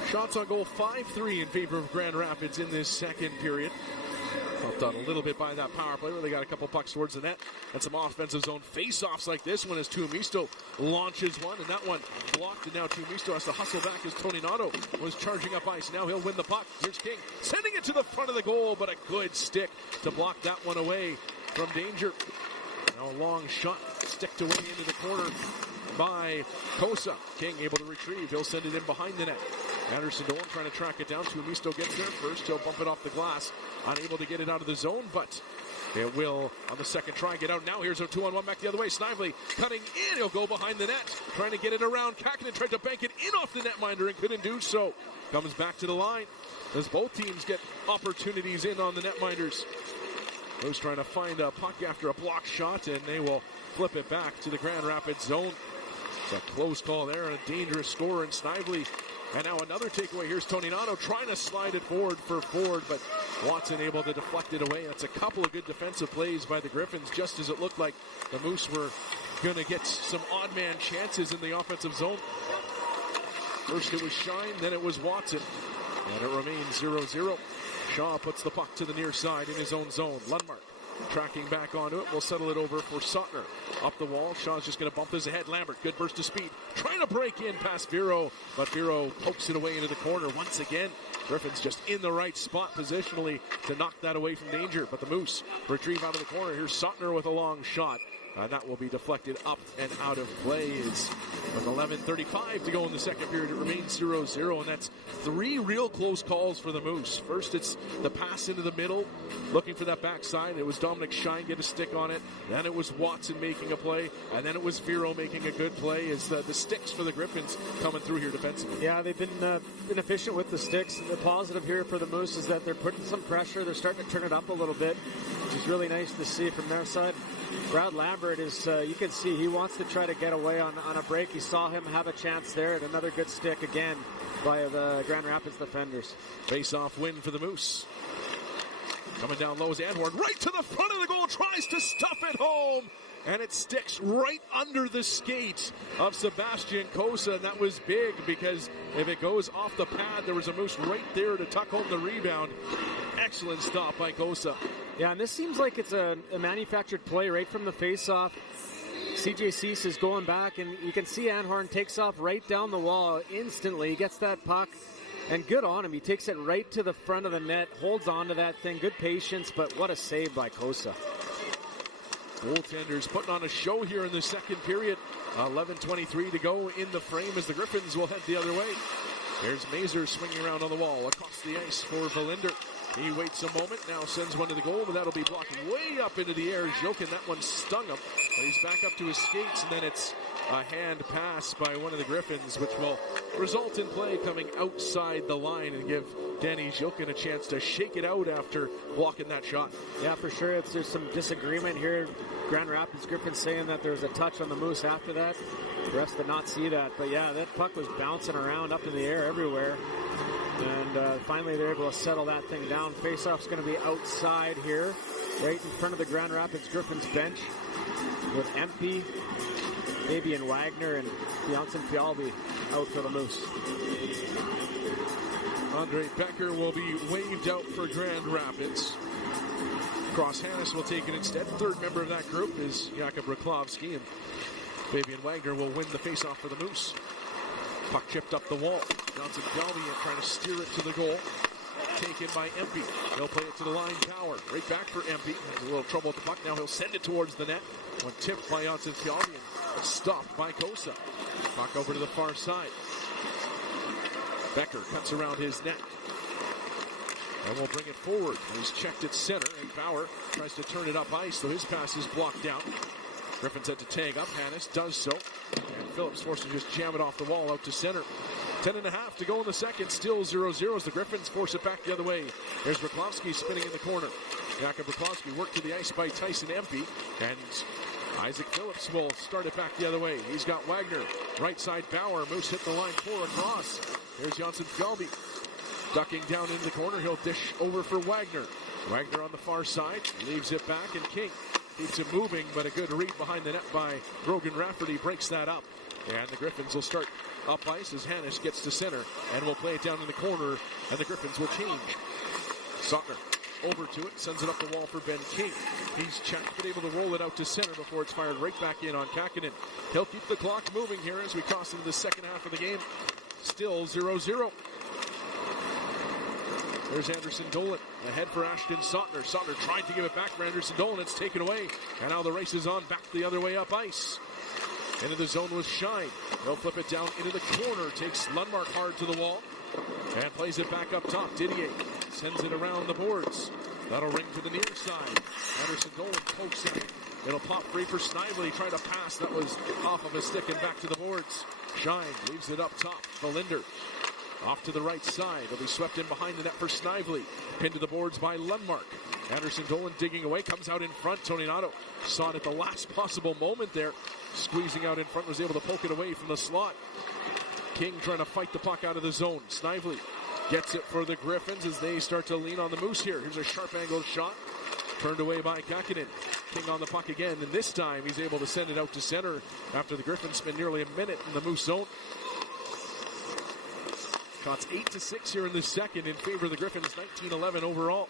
Shots on goal, 5-3 in favor of Grand Rapids in this second period. Helped out a little bit by that power play where they got a couple pucks towards the net and some offensive zone face-offs like this one as Tuomisto launches one, and that one blocked, and now Tuomisto has to hustle back as Tony Nato was charging up ice. Now he'll win the puck. Here's King sending it to the front of the goal, but a good stick to block that one away from danger. Now a long shot sticked away into the corner by Kosa. King able to retrieve. He'll send it in behind the net. Anderson Dolan trying to track it down. Tuomisto gets there first. He'll bump it off the glass. Unable to get it out of the zone, but it will on the second try get out. Now here's a 2-on-1 back the other way. Snively cutting in. He'll go behind the net. Trying to get it around. Kakinen tried to bank it in off the netminder and couldn't do so. Comes back to the line as both teams get opportunities in on the netminders. Moose trying to find a puck after a block shot, and they will flip it back to the Grand Rapids zone. It's a close call there and a dangerous score in Snively. And now another takeaway. Here's Tony Nato trying to slide it forward for Ford, but Watson able to deflect it away. That's a couple of good defensive plays by the Griffins, just as it looked like the Moose were going to get some odd man chances in the offensive zone. First it was Shine, then it was Watson. And it remains 0-0. Shaw puts the puck to the near side in his own zone. Lundmark tracking back onto it. We'll settle it over for Sotner. Up the wall. Shaw's just going to bump his ahead. Lambert, good burst of speed. Trying to break in past Vero, but Vero pokes it away into the corner once again. Griffins just in the right spot positionally to knock that away from danger. But the Moose retrieve out of the corner. Here's Sotner with a long shot. That will be deflected up and out of play. With 11:35 to go in the second period, it remains 0-0, and that's three real close calls for the Moose. First, it's the pass into the middle, looking for that backside. It was Dominic Shine get a stick on it. Then it was Watson making a play, and then it was Vero making a good play. As the sticks for the Griffins coming through here defensively. Yeah, they've been inefficient with the sticks. The positive here for the Moose is that they're putting some pressure. They're starting to turn it up a little bit, which is really nice to see from their side. Brad Lambert is, you can see he wants to try to get away on a break. You saw him have a chance there, and another good stick again by the Grand Rapids defenders. Face-off win for the Moose. Coming down low is Anhorn, right to the front of the goal, tries to stuff it home, and it sticks right under the skate of Sebastian Kosa, and that was big because if it goes off the pad, there was a Moose right there to tuck home the rebound. Excellent stop by Kosa. Yeah, and this seems like it's a manufactured play right from the face-off. CJ Cease is going back, and you can see Anhorn takes off right down the wall instantly. He gets that puck, and good on him. He takes it right to the front of the net, holds on to that thing. Good patience, but what a save by Kosa. Goaltenders putting on a show here in the second period. 11:23 to go in the frame as the Griffins will head the other way. There's Mazur swinging around on the wall across the ice for Verlinder. He waits a moment, now sends one to the goal, but that'll be blocked way up into the air. Jokin, that one stung him. But he's back up to his skates, and then it's a hand pass by one of the Griffins, which will result in play coming outside the line and give Danny Jokin a chance to shake it out after blocking that shot. Yeah, for sure. There's some disagreement here. Grand Rapids Griffins saying that there's a touch on the Moose after that. The refs did not see that. But yeah, that puck was bouncing around up in the air everywhere. And finally they're able to settle that thing down. Faceoff's going to be outside here, right in front of the Grand Rapids Griffins bench with Empey, Fabian Wagner, and Janssen Fialbi out for the Moose. Andre Becker will be waved out for Grand Rapids. Cross Hannes will take it instead. Third member of that group is Jakub Raklovsky, and Fabian Wagner will win the faceoff for the Moose. Puck chipped up the wall. Johnson Galvey trying to steer it to the goal. Taken by Empey. He'll play it to the line. Power. Right back for Empey. Has a little trouble with the puck. Now he'll send it towards the net. When tipped by Johnson Galvey and stopped by Kosa. Puck over to the far side. Becker cuts around his net. And will bring it forward. He's checked at center, and Bauer tries to turn it up ice, so his pass is blocked out. Griffins had to tag up. Hannes does so. And Phillips forced to just jam it off the wall out to center. 10.5 to go in the second. Still 0-0 as the Griffins force it back the other way. There's Raklovsky spinning in the corner. Jakub Raklovsky worked to the ice by Tyson Empey. And Isaac Phillips will start it back the other way. He's got Wagner. Right side Bauer. Moose hit the line 4 across. There's Janssen Fjallby. Ducking down into the corner. He'll dish over for Wagner. Wagner on the far side. Leaves it back, and King keeps it moving, but a good read behind the net by Brogan Rafferty breaks that up. And the Griffins will start up ice as Hannes gets to center and will play it down in the corner, and the Griffins will change. Sotner over to it, sends it up the wall for Ben King. He's checked, but able to roll it out to center before it's fired right back in on Kakinen. He'll keep the clock moving here as we cross into the second half of the game. Still 0-0. There's Anderson Dolan ahead for Ashton Sautner. Sautner tried to give it back for Anderson Dolan. It's taken away. And now the race is on back the other way up ice. Into the zone with Shine. They'll flip it down into the corner. Takes Lundmark hard to the wall. And plays it back up top. Didier sends it around the boards. That'll ring to the near side. Anderson Dolan pokes it. It'll pop free for Snively. Trying to pass. That was off of a stick and back to the boards. Shine leaves it up top. Valinder off to the right side. It'll be swept in behind the net for Snively. Pinned to the boards by Lundmark. Anderson Dolan digging away. Comes out in front. Tony Nato saw it at the last possible moment there. Squeezing out in front. Was able to poke it away from the slot. King trying to fight the puck out of the zone. Snively gets it for the Griffins as they start to lean on the Moose here. Here's a sharp angled shot. Turned away by Kakinen. King on the puck again, and this time he's able to send it out to center after the Griffins spend nearly a minute in the Moose zone. Shots 8-6 here in the second in favor of the Griffins, 19-11 overall.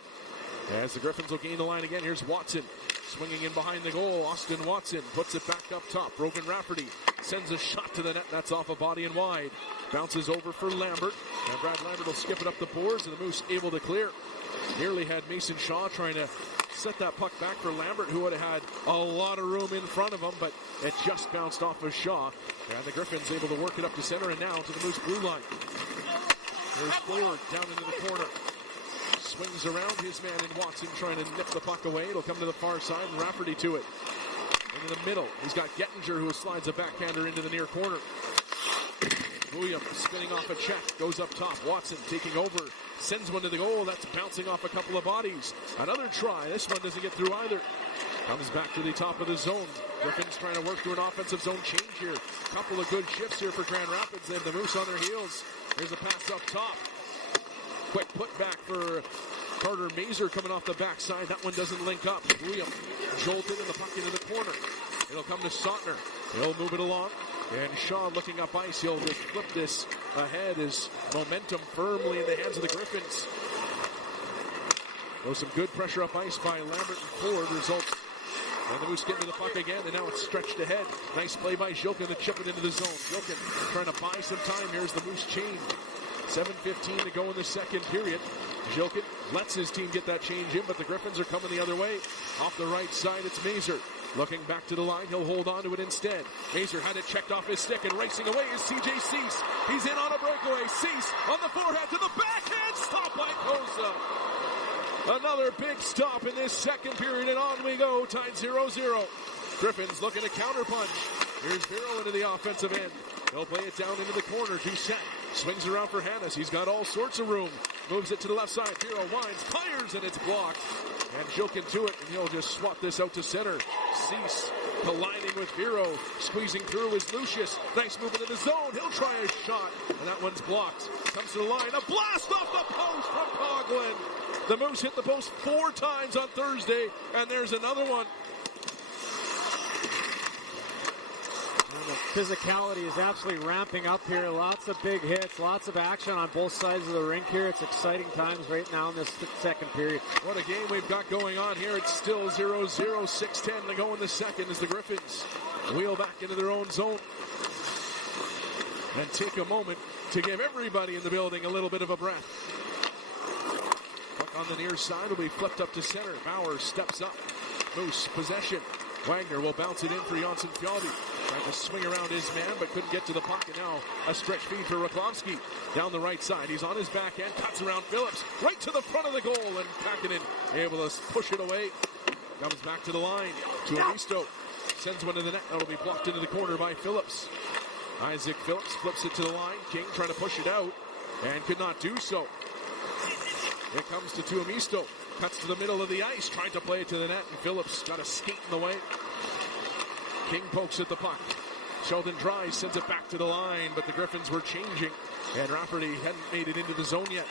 As the Griffins will gain the line again, here's Watson. Swinging in behind the goal, Austin Watson puts it back up top. Brogan Rafferty sends a shot to the net. That's off a body and wide. Bounces over for Lambert. And Brad Lambert will skip it up the boards, and the Moose able to clear. Nearly had Mason Shaw trying to set that puck back for Lambert, who would have had a lot of room in front of him, but it just bounced off of Shaw. And the Griffins able to work it up to center and now to the Moose blue line. There's Ford down into the corner. Swings around his man in Watson trying to nip the puck away. It'll come to the far side and Rafferty to it. Into the middle, he's got Gettinger who slides a backhander into the near corner. Williams spinning off a check, goes up top. Watson taking over, sends one to the goal. That's bouncing off a couple of bodies. Another try. This one doesn't get through either. Comes back to the top of the zone. Griffins trying to work through an offensive zone change here. Couple of good shifts here for Grand Rapids. They have the Moose on their heels. Here's a pass up top. Quick put back for Carter Mazer coming off the backside. That one doesn't link up. William jolted in the puck into the corner. It'll come to Sautner. He'll move it along. And Shaw looking up ice. He'll just flip this ahead as momentum firmly in the hands of the Griffins. There's some good pressure up ice by Lambert and Ford. Results. And the Moose get to the puck again, and now it's stretched ahead. Nice play by Jilkin to chip it into the zone. Jilkin trying to buy some time. Here's the Moose change. 7:15 to go in the second period. Jilkin lets his team get that change in, but the Griffins are coming the other way. Off the right side, it's Mazer. Looking back to the line, he'll hold on to it instead. Mazer had it checked off his stick, and racing away is TJ Cease. He's in on a breakaway. Cease on the forehead to the backhand. Stop by Kosa. Another big stop in this second period, and on we go. Tied 0-0. Griffins looking to counterpunch. Here's Vero into the offensive end. They'll play it down into the corner. Doucette swings around for Hannes. He's got all sorts of room. Moves it to the left side. Vero winds, fires, and it's blocked. And Jilkin to it, and he'll just swat this out to center. Cease colliding with Vero. Squeezing through is Lucius. Nice move into the zone. He'll try a shot, and that one's blocked. Comes to the line. A blast off the post from Coughlin. The Moose hit the post 4 times on Thursday, and there's another one. And the physicality is absolutely ramping up here. Lots of big hits, lots of action on both sides of the rink here. It's exciting times right now in this second period. What a game we've got going on here. It's still 0-0, 6:10 to go in the second as the Griffins wheel back into their own zone. And take a moment to give everybody in the building a little bit of a breath. Puck on the near side will be flipped up to center. Bauer steps up. Moose possession. Wagner will bounce it in for Janssen Fjallby. Trying to swing around his man, but couldn't get to the puck. And now a stretch feed for Rakowski. Down the right side. He's on his backhand. Cuts around Phillips. Right to the front of the goal. And Kakinen able to push it away. Comes back to the line. To Amisto. Sends one to the net. That'll be blocked into the corner by Phillips. Isaac Phillips flips it to the line. King trying to push it out. And could not do so. It comes to Tuomisto. Cuts to the middle of the ice. Tried to play it to the net. And Phillips got a skate in the way. King pokes at the puck. Sheldon Dries sends it back to the line, but the Griffins were changing, and Rafferty hadn't made it into the zone yet.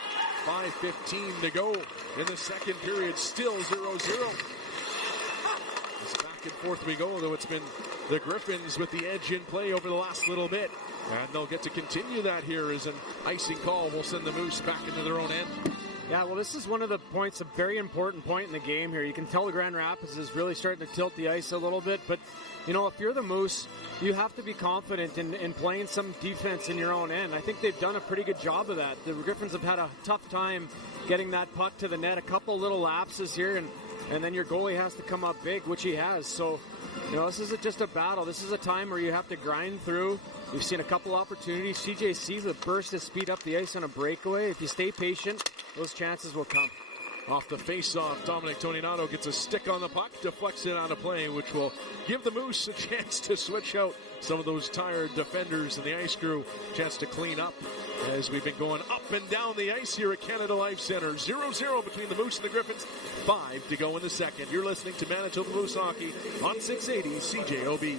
5:15 to go in the second period, still 0-0. It's back and forth we go, though it's been the Griffins with the edge in play over the last little bit, and they'll get to continue that here as an icing call will send the Moose back into their own end. Yeah, well, this is one of the points, a very important point in the game here. You can tell the Grand Rapids is really starting to tilt the ice a little bit, but, you know, if you're the Moose, you have to be confident in playing some defense in your own end. I think they've done a pretty good job of that. The Griffins have had a tough time getting that puck to the net, a couple little lapses here, and then your goalie has to come up big, which he has. So, you know, this isn't just a battle. This is a time where you have to grind through. We've seen a couple opportunities. CJ sees a burst to speed up the ice on a breakaway. If you stay patient, those chances will come. Off the face-off, Dominic Toninato gets a stick on the puck, deflects it out of play, which will give the Moose a chance to switch out some of those tired defenders and the ice crew a chance to clean up as we've been going up and down the ice here at Canada Life Center. 0-0 between the Moose and the Griffins. 5 to go in the second. You're listening to Manitoba Moose Hockey on 680 CJOB.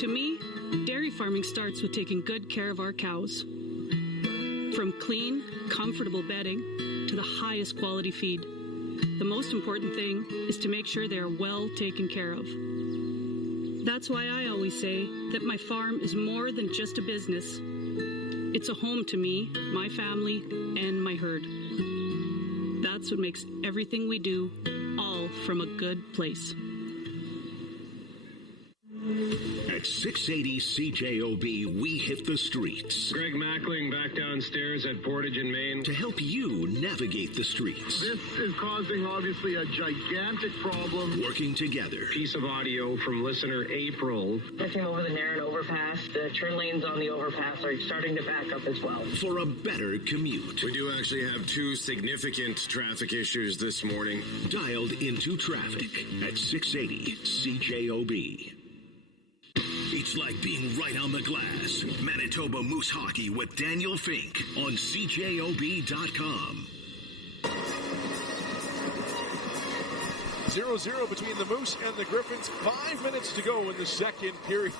To me, dairy farming starts with taking good care of our cows. From clean, comfortable bedding to the highest quality feed. The most important thing is to make sure they are well taken care of. That's why I always say that my farm is more than just a business. It's a home to me, my family, and my herd. That's what makes everything we do all from a good place. At 680 CJOB, we hit the streets. Greg Mackling back downstairs at Portage in Maine. To help you navigate the streets. This is causing, obviously, a gigantic problem. Working together. Piece of audio from listener April. Looking over the Narran overpass, the turn lanes on the overpass are starting to back up as well. For a better commute. We do actually have 2 significant traffic issues this morning. Dialed into traffic at 680 CJOB. It's like being right on the glass. Manitoba Moose Hockey with Daniel Fink on CJOB.com. 0-0 between the Moose and the Griffins. 5 minutes to go in the second period.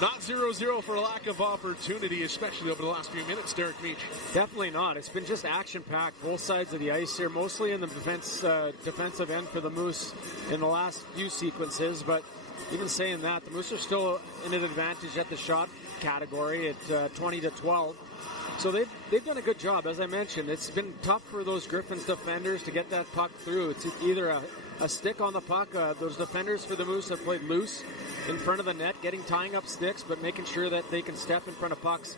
Not 0-0 for a lack of opportunity, especially over the last few minutes, Derek Meach. Definitely not. It's been just action-packed, both sides of the ice here, mostly in the defensive end for the Moose in the last few sequences, but even saying that, the Moose are still in an advantage at the shot category at 20-12. So they've done a good job. As I mentioned, it's been tough for those Griffins defenders to get that puck through. It's either a stick on the puck. Those defenders for the Moose have played loose in front of the net, tying up sticks, but making sure that they can step in front of pucks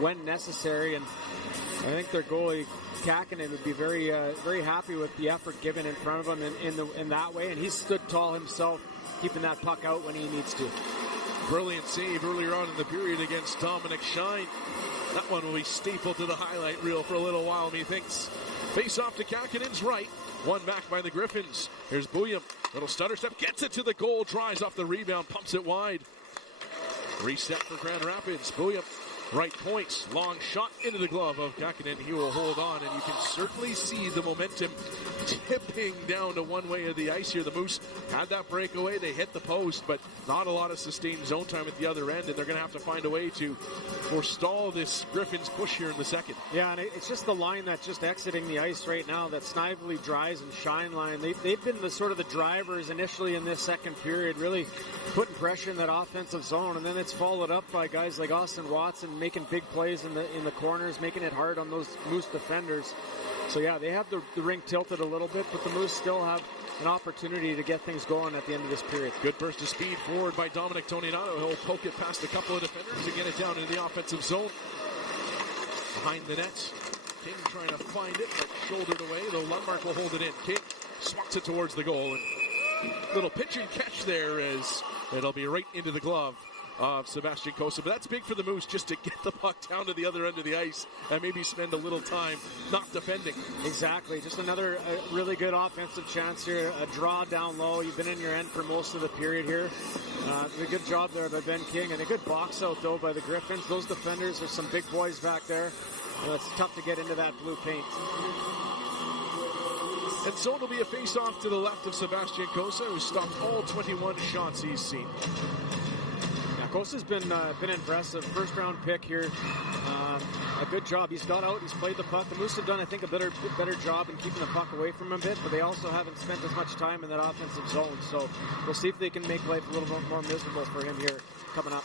when necessary. And I think their goalie, Kakinen, would be very very happy with the effort given in front of him in that way. And he's stood tall himself, keeping that puck out when he needs to. Brilliant save earlier on in the period against Dominic Shine. That one will be stapled to the highlight reel for a little while, methinks. Face off to Kakinen's right. One back by the Griffins. Here's Bouillon. Little stutter step. Gets it to the goal. Tries off the rebound. Pumps it wide. Reset for Grand Rapids. Bouillon. Right points. Long shot into the glove of Kakinen. He will hold on, and you can certainly see the momentum tipping down to one way of the ice here. The Moose had that breakaway. They hit the post, but not a lot of sustained zone time at the other end, and they're going to have to find a way to forestall this Griffins push here in the second. Yeah, and it's just the line that's just exiting the ice right now, that Snively, Dries, and Shine line. They've been the sort of the drivers initially in this second period, really putting pressure in that offensive zone, and then it's followed up by guys like Austin Watson making big plays in the corners, making it hard on those Moose defenders. So yeah, they have the rink tilted a little bit, but the Moose still have an opportunity to get things going at the end of this period. Good burst of speed forward by Dominic Toninato. He'll poke it past a couple of defenders and get it down into the offensive zone. Behind the net, King trying to find it, but shouldered away, though Lundmark will hold it in. King swats it towards the goal, and little pitch and catch there as it'll be right into the glove of Sebastian Cossa. But that's big for the Moose, just to get the puck down to the other end of the ice and maybe spend a little time not defending. Exactly. Just another really good offensive chance here. A draw down low. You've been in your end for most of the period here. A good job there by Ben King, and a good box out, though, by the Griffins. Those defenders, there's some big boys back there. It's tough to get into that blue paint. And so it'll be a face-off to the left of Sebastian Cossa, who stopped all 21 shots he's seen. Kossa's been impressive. First round pick here. A good job. He's got out. He's played the puck. The Moose have done, I think, a better job in keeping the puck away from him a bit, but they also haven't spent as much time in that offensive zone. So we'll see if they can make life a little bit more miserable for him here coming up.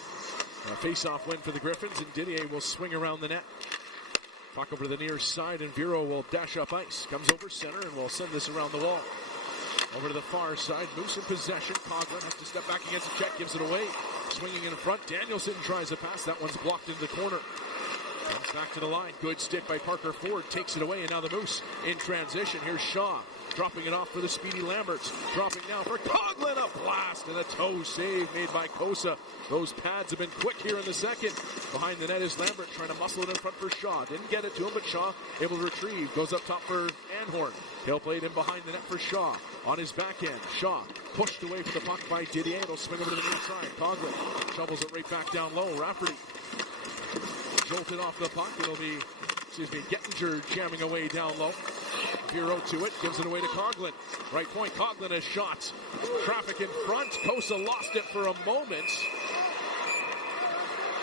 A face-off win for the Griffins, and Didier will swing around the net. Puck over to the near side, and Vero will dash up ice. Comes over center and will send this around the wall. Over to the far side, Moose in possession. Coughlin has to step back against the check, gives it away. Swinging in front, Danielson tries a pass. That one's blocked into the corner. Comes back to the line. Good stick by Parker Ford. Takes it away, and now the Moose in transition. Here's Shaw. Dropping it off for the speedy Lamberts. Dropping now for Coughlin. A blast and a toe save made by Kosa. Those pads have been quick here in the second. Behind the net is Lambert trying to muscle it in front for Shaw. Didn't get it to him, but Shaw able to retrieve. Goes up top for Anhorn. He'll play it in behind the net for Shaw. On his back end, Shaw pushed away from the puck by Didier. It'll swing over to the near side. Coughlin shovels it right back down low. Rafferty jolted off the puck. It'll be, Gettinger jamming away down low. Vero to it, gives it away to Coughlin. Right point, Coughlin has shot. Traffic in front. Kosa lost it for a moment.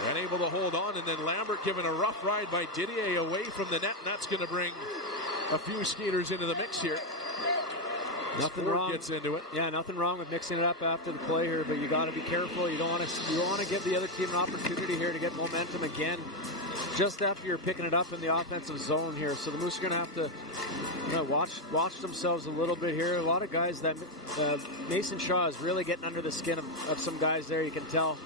And able to hold on, and then Lambert given a rough ride by Didier away from the net, and that's going to bring a few skaters into the mix here. Nothing Ford wrong. Gets into it. Yeah, nothing wrong with mixing it up after the play here, but you got to be careful. You don't want to give the other team an opportunity here to get momentum again, just after you're picking it up in the offensive zone here. So the Moose are going to have to watch themselves a little bit here. A lot of guys that Mason Shaw is really getting under the skin of some guys there. You can tell.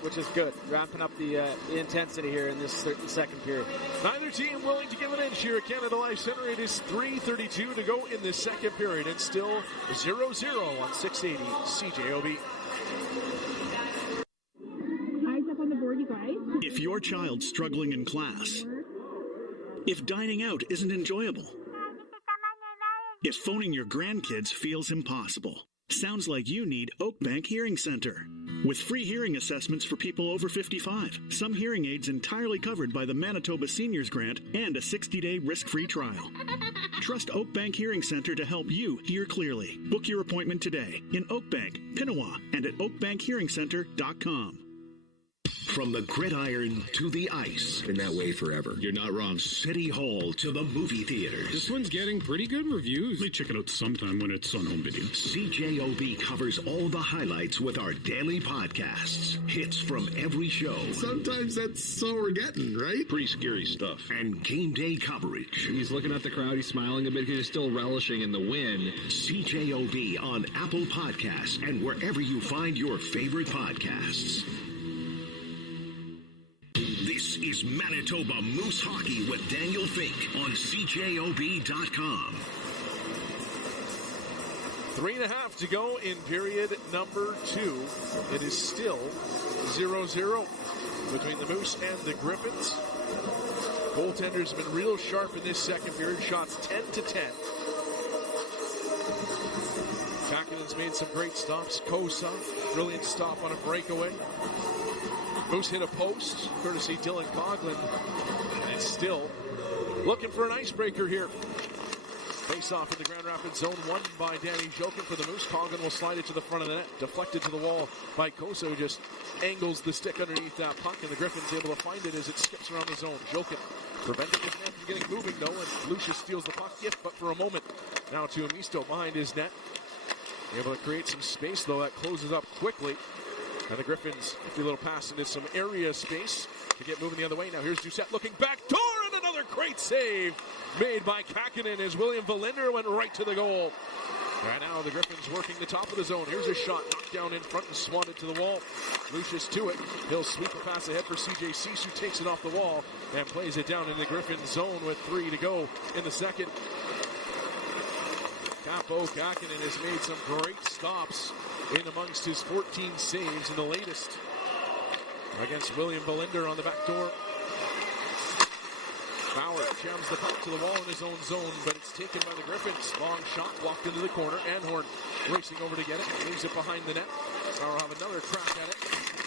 Which is good, ramping up the intensity here in this second period. Neither team willing to give an inch here at Canada Life Center. It is 3:32 to go in the second period, and still 0-0 on 680 CJOB. Eyes up on the board, you guys. If your child's struggling in class, if dining out isn't enjoyable, if phoning your grandkids feels impossible, sounds like you need Oakbank Hearing Center. With free hearing assessments for people over 55, some hearing aids entirely covered by the Manitoba Seniors Grant, and a 60-day risk-free trial. Trust Oakbank Hearing Center to help you hear clearly. Book your appointment today in Oakbank, Pinawa, and at oakbankhearingcenter.com. From the gridiron to the ice. Been that way forever. You're not wrong. City Hall to the movie theaters. This one's getting pretty good reviews. They check it out sometime when it's on home video. CJOB covers all the highlights with our daily podcasts. Hits from every show. Sometimes that's all we're getting, right? Pretty scary stuff. And game day coverage. He's looking at the crowd. He's smiling a bit. He's still relishing in the win. CJOB on Apple Podcasts and wherever you find your favorite podcasts. This is Manitoba Moose Hockey with Daniel Fink on CJOB.com. 3.5 to go in period number 2. It is still 0-0 between the Moose and the Griffins. Goaltenders have been real sharp in this second period. Shots 10-10. Kakinen's made some great stops. Kosa, brilliant stop on a breakaway. Moose hit a post, courtesy Dylan Coughlin, and it's still looking for an icebreaker here. Face off in the Grand Rapids zone, won by Danny Jokin for the Moose. Coughlin will slide it to the front of the net, deflected to the wall by Kosa, who just angles the stick underneath that puck, and the Griffins able to find it as it skips around the zone. Jokin preventing his man from getting moving, though, and Lucius steals the puck, but for a moment. Now to Amisto behind his net. Able to create some space, though, that closes up quickly. And the Griffins, a little pass into some area space to get moving the other way. Now here's Doucette looking back door, and another great save made by Kakinen as William Valinder went right to the goal. Right now the Griffins working the top of the zone. Here's a shot knocked down in front and swatted to the wall. Lucius to it. He'll sweep a pass ahead for CJ Sisu, takes it off the wall and plays it down in the Griffins zone with 3 to go in the second. Capo Kakinen has made some great stops in amongst his 14 saves in the latest against William Valinder on the back door. Bauer jams the puck to the wall in his own zone, but it's taken by the Griffins. Long shot, walked into the corner. Anhorn racing over to get it, leaves it behind the net. Bauer will have another crack at it.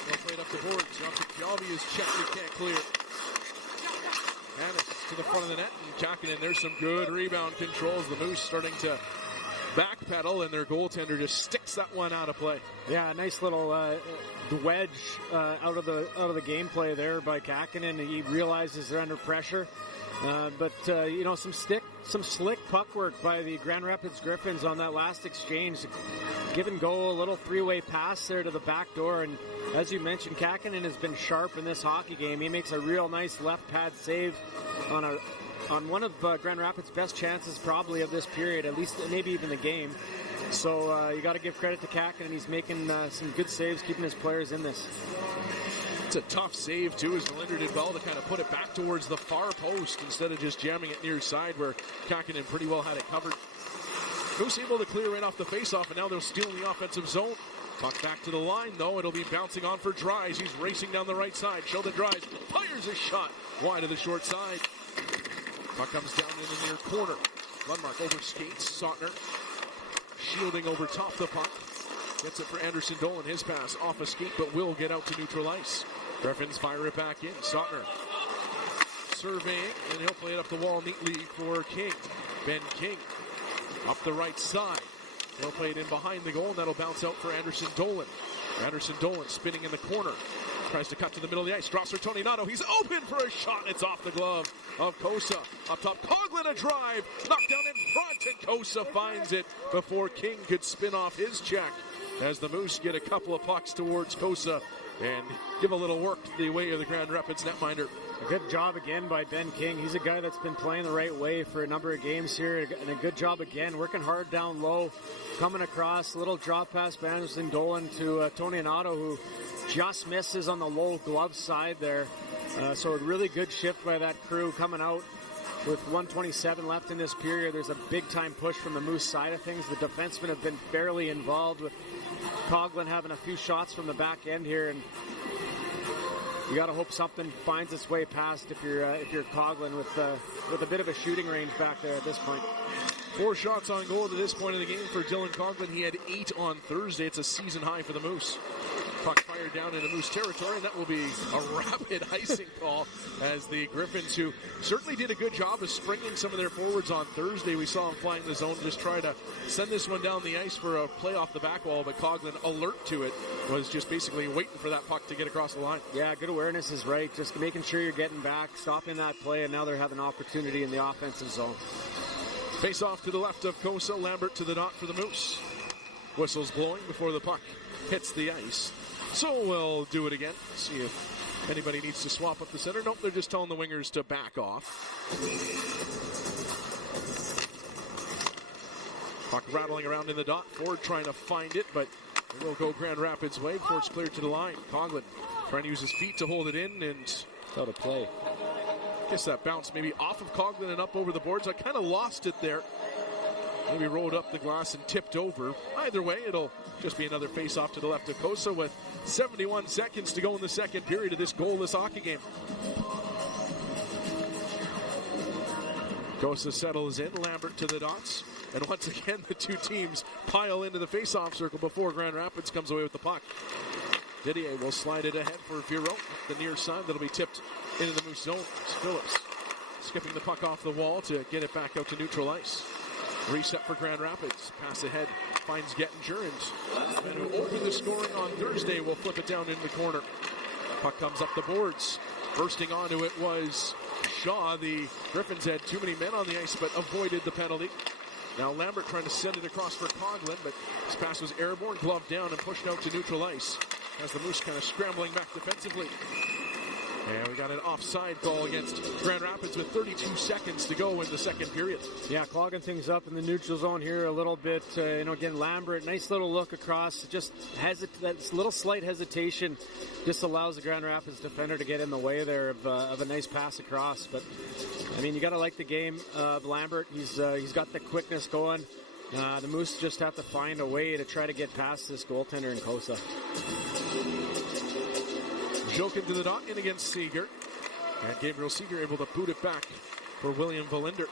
They'll play it up the boards. Jalby is checked, he can't clear. Hannes to the front of the net, and Kakinen, there's some good rebound controls. The Moose starting to backpedal, and their goaltender just sticks that one out of play. Yeah, nice little wedge out of the gameplay there by Kakinen. He realizes they're under pressure, but some slick puck work by the Grand Rapids Griffins on that last exchange. give and go, a little three-way pass there to the back door. And as you mentioned, Kakinen has been sharp in this hockey game. He makes a real nice left pad save on one of Grand Rapids' best chances probably of this period, at least maybe even the game. So you got to give credit to Kakinen. He's making some good saves, keeping his players in this. It's a tough save, too, as Valinder did well to kind of put it back towards the far post instead of just jamming it near side where Kakinen pretty well had it covered. Moose able to clear right off the faceoff, and now they'll steal in the offensive zone. Puck back to the line, though. It'll be bouncing on for Dries. He's racing down the right side. Sheldon Dries fires a shot wide of the short side. Puck comes down in the near corner. Lundmark over skates. Sautner shielding over top the puck. Gets it for Anderson Dolan. His pass off a skate, but will get out to neutral ice. Griffins fire it back in. Sautner surveying, and he'll play it up the wall neatly for King. Ben King up the right side. He'll play it in behind the goal, and that'll bounce out for Anderson Dolan. Anderson Dolan spinning in the corner. Tries to cut to the middle of the ice. Strasser Toninato. He's open for a shot. It's off the glove of Kosa. Up top, Coughlin a drive. Knocked down in front, and Kosa finds it before King could spin off his check. As the Moose get a couple of pucks towards Kosa and give a little work the way of the Grand Rapids netminder. A good job again by Ben King. He's a guy that's been playing the right way for a number of games here, and a good job again, working hard down low, coming across, a little drop pass by Anderson Dolan to Tony Anato, who just misses on the low glove side there. So a really good shift by that crew coming out with 1:27 left in this period. There's a big-time push from the Moose side of things. The defensemen have been barely involved, with Coughlin having a few shots from the back end here, and you got to hope something finds its way past if you're Coughlin with a bit of a shooting range back there at this point. 4 shots on goal to this point of the game for Dylan Coughlin. He had 8 on Thursday. It's a season high for the Moose. Puck fired down into Moose territory, and that will be a rapid icing call as the Griffins, who certainly did a good job of springing some of their forwards on Thursday. We saw them flying the zone, just try to send this one down the ice for a play off the back wall, but Coughlin, alert to it, was just basically waiting for that puck to get across the line. Yeah, good awareness is right. Just making sure you're getting back, stopping that play, and now they're having an opportunity in the offensive zone. Face off to the left of Kosa. Lambert to the dot for the Moose. Whistles blowing before the puck hits the ice. So we'll do it again. See if anybody needs to swap up the center. Nope, they're just telling the wingers to back off. Puck rattling around in the dot. Ford trying to find it, but it will go Grand Rapids' way before it's cleared to the line. Coughlin trying to use his feet to hold it in, and out of play. I guess that bounced maybe off of Coughlin and up over the boards. I kind of lost it there. Maybe rolled up the glass and tipped over. Either way, it'll just be another face-off to the left of Kosa with 71 seconds to go in the second period of this goalless hockey game. Kosa settles in, Lambert to the dots. And once again, the two teams pile into the face-off circle before Grand Rapids comes away with the puck. Didier will slide it ahead for Viro. The near side that'll be tipped into the Moose zone. Phillips skipping the puck off the wall to get it back out to neutral ice. Reset for Grand Rapids. Pass ahead finds Gettinger, and who opened the scoring on Thursday will flip it down in the corner. Puck comes up the boards. Bursting onto it was Shaw. The Griffins had too many men on the ice, but avoided the penalty. Now Lambert trying to send it across for Coughlin, but his pass was airborne, gloved down, and pushed out to neutral ice as the Moose kind of scrambling back defensively. And we got an offside call against Grand Rapids with 32 seconds to go in the second period. Yeah, clogging things up in the neutral zone here a little bit. Again, Lambert, nice little look across. Just that little slight hesitation just allows the Grand Rapids defender to get in the way there of a nice pass across. But, I mean, you got to like the game of Lambert. He's got the quickness going. The Moose just have to find a way to try to get past this goaltender in Kosa. Jokin to the dot in against Seeger. And Gabriel Seeger able to boot it back for William Valinder.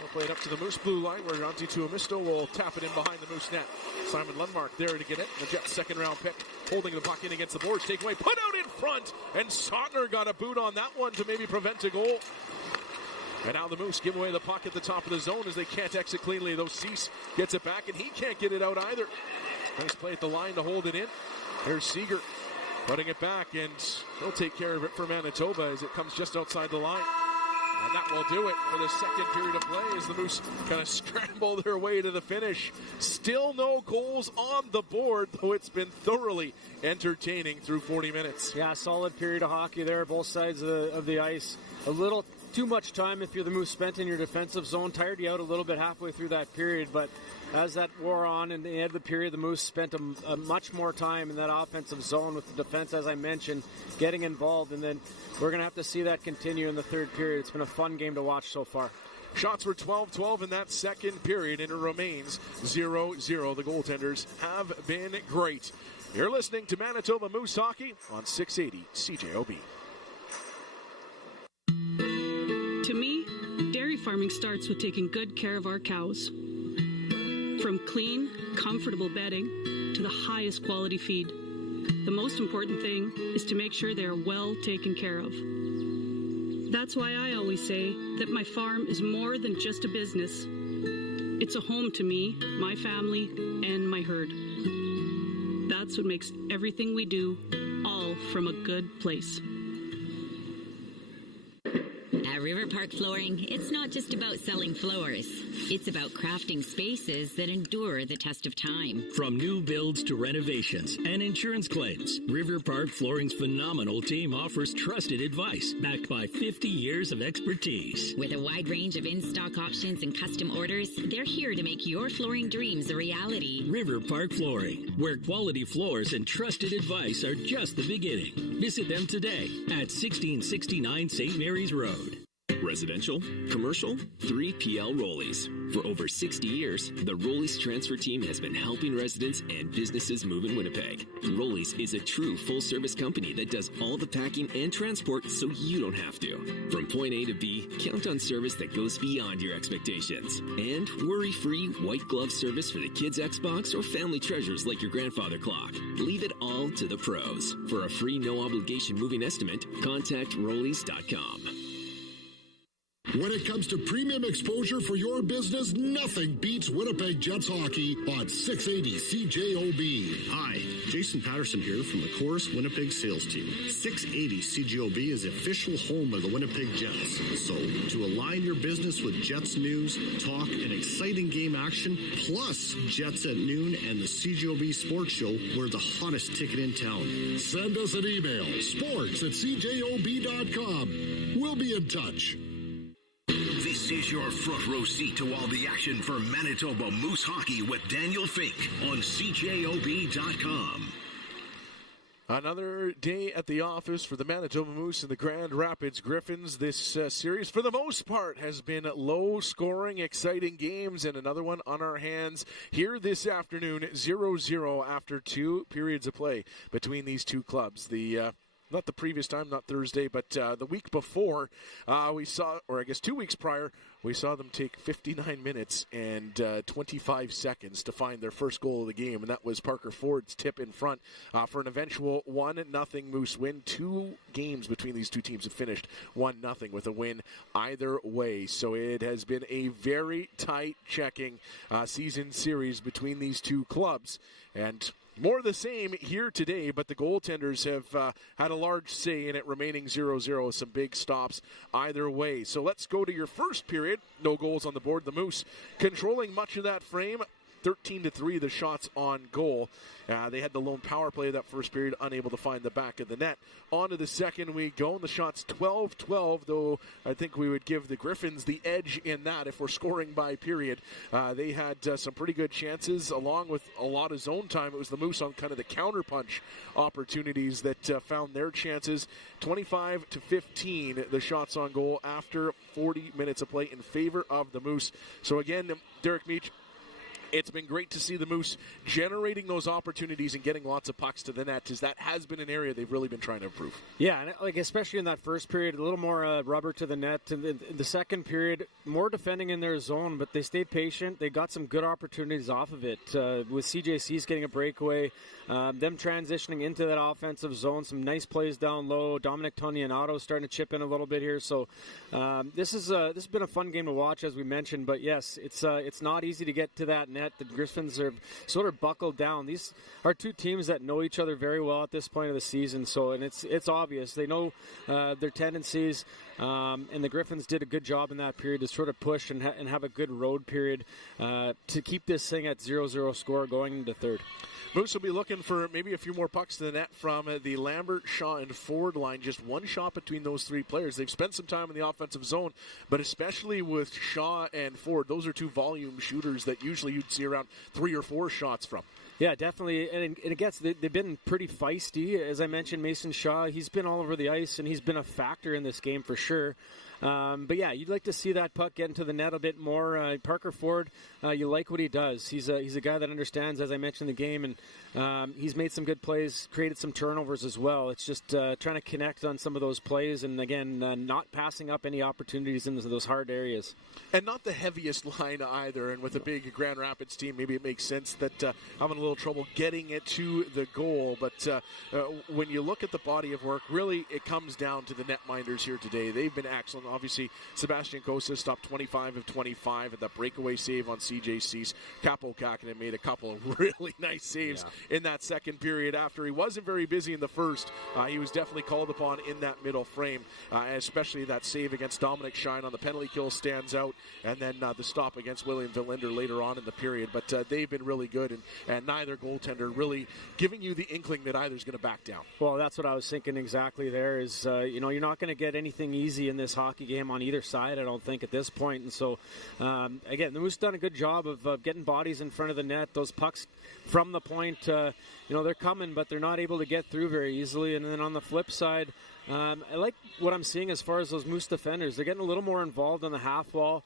We'll play it up to the Moose blue line where Antti Tuomisto will tap it in behind the Moose net. Simon Lundmark there to get it. The Jets' second round pick holding the puck in against the boards. Take away, put out in front. And Sautner got a boot on that one to maybe prevent a goal. And now the Moose give away the puck at the top of the zone as they can't exit cleanly. Though Cease gets it back and he can't get it out either. Nice play at the line to hold it in. Here's Seeger. Putting it back, and he'll take care of it for Manitoba as it comes just outside the line. And that will do it for the second period of play as the Moose kind of scramble their way to the finish. Still no goals on the board, though it's been thoroughly entertaining through 40 minutes. Yeah, solid period of hockey there, both sides of the ice. A little too much time if you're the Moose spent in your defensive zone. Tired you out a little bit halfway through that period, but as that wore on in the end of the period, the Moose spent a much more time in that offensive zone with the defense, as I mentioned, getting involved, and then we're going to have to see that continue in the third period. It's been a fun game to watch so far. Shots were 12-12 in that second period, and it remains 0-0. The goaltenders have been great. You're listening to Manitoba Moose Hockey on 680 CJOB. To me, dairy farming starts with taking good care of our cows. From clean, comfortable bedding to the highest quality feed, the most important thing is to make sure they are well taken care of. That's why I always say that my farm is more than just a business. It's a home to me, my family, and my herd. That's what makes everything we do all from a good place. At River Park Flooring, it's not just about selling floors. It's about crafting spaces that endure the test of time. From new builds to renovations and insurance claims, River Park Flooring's phenomenal team offers trusted advice backed by 50 years of expertise. With a wide range of in-stock options and custom orders, they're here to make your flooring dreams a reality. River Park Flooring, where quality floors and trusted advice are just the beginning. Visit them today at 1669 St. Mary's Road. Residential, commercial, 3PL Rollies. For over 60 years, the Rollies transfer team has been helping residents and businesses move in Winnipeg. Rollies is a true full-service company that does all the packing and transport so you don't have to. From point A to B, count on service that goes beyond your expectations. And worry-free white glove service for the kids' Xbox or family treasures like your grandfather clock. Leave it all to the pros. For a free no-obligation moving estimate, contact Rollies.com. When it comes to premium exposure for your business, nothing beats Winnipeg Jets hockey on 680 CJOB. Hi, Jason Patterson here from the Chorus Winnipeg sales team. 680 CJOB is the official home of the Winnipeg Jets. So, to align your business with Jets news, talk, and exciting game action, plus Jets at noon and the CJOB Sports Show, we're the hottest ticket in town. Send us an email, sports@cjob.com. We'll be in touch. This is your front row seat to all the action for Manitoba Moose Hockey with Daniel Fink on CJOB.com. Another day at the office for the Manitoba Moose and the Grand Rapids Griffins. This series, for the most part, has been low-scoring, exciting games, and another one on our hands here this afternoon, 0-0 after 2 periods of play between these two clubs. Not the previous time, not Thursday, but the week before, we saw, or I guess 2 weeks prior, we saw them take 59 minutes and 25 seconds to find their first goal of the game, and that was Parker Ford's tip in front for an eventual 1-0 Moose win. 2 games between these two teams have finished 1-0 with a win either way. So it has been a very tight checking season series between these two clubs, and more the same here today, but the goaltenders have had a large say in it, remaining 0-0 with some big stops either way. So let's go to your first period. No goals on the board. The Moose controlling much of that frame. 13-3 the shots on goal. They had the lone power play of that first period, unable to find the back of the net. On to the second we go, and the shots 12-12, though I think we would give the Griffins the edge in that if we're scoring by period. They had some pretty good chances, along with a lot of zone time. It was the Moose on kind of the counterpunch opportunities that found their chances. 25-15 the shots on goal after 40 minutes of play in favor of the Moose. So again, Derek Meach, it's been great to see the Moose generating those opportunities and getting lots of pucks to the net, because that has been an area they've really been trying to improve. Yeah, and like especially in that first period, a little more rubber to the net. In the second period, more defending in their zone, but they stayed patient. They got some good opportunities off of it, with CJC's getting a breakaway, them transitioning into that offensive zone, some nice plays down low. Dominic Tonyanado starting to chip in a little bit here. So this has been a fun game to watch, as we mentioned. But yes, it's not easy to get to that net. net. The Griffins are sort of buckled down. These are two teams that know each other very well at this point of the season. So, and it's obvious. They know their tendencies, and the Griffins did a good job in that period to sort of push and have a good road period to keep this thing at 0-0 score going into third. Moose will be looking for maybe a few more pucks to the net from the Lambert, Shaw, and Ford line. Just one shot between those three players. They've spent some time in the offensive zone, but especially with Shaw and Ford, those are two volume shooters that usually you'd see around 3 or 4 shots from. Yeah, definitely. And it gets, they've been pretty feisty. As I mentioned, Mason Shaw, he's been all over the ice, and he's been a factor in this game for sure. But yeah, you'd like to see that puck get into the net a bit more. Parker Ford, you like what he does. He's a guy that understands, as I mentioned, the game, and he's made some good plays, created some turnovers as well. It's just trying to connect on some of those plays, and again, not passing up any opportunities into those hard areas. And not the heaviest line either. And with a big Grand Rapids team, maybe it makes sense that having a little trouble getting it to the goal. But when you look at the body of work, really it comes down to the netminders here today. They've been excellent. Obviously, Sebastian Cossa stopped 25 of 25 at that breakaway save on CJC's. Capo Kakinen made a couple of really nice saves in that second period after he wasn't very busy in the first. He was definitely called upon in that middle frame, especially that save against Dominic Shine on the penalty kill stands out, and then the stop against William Verlinder later on in the period. But they've been really good, and neither goaltender really giving you the inkling that either's going to back down. Well, that's what I was thinking exactly there is, you're not going to get anything easy in this hockey game on either side, I don't think, at this point. And so, again, the Moose done a good job of getting bodies in front of the net. Those pucks from the point, they're coming, but they're not able to get through very easily. And then on the flip side, I like what I'm seeing as far as those Moose defenders. They're getting a little more involved on the half wall,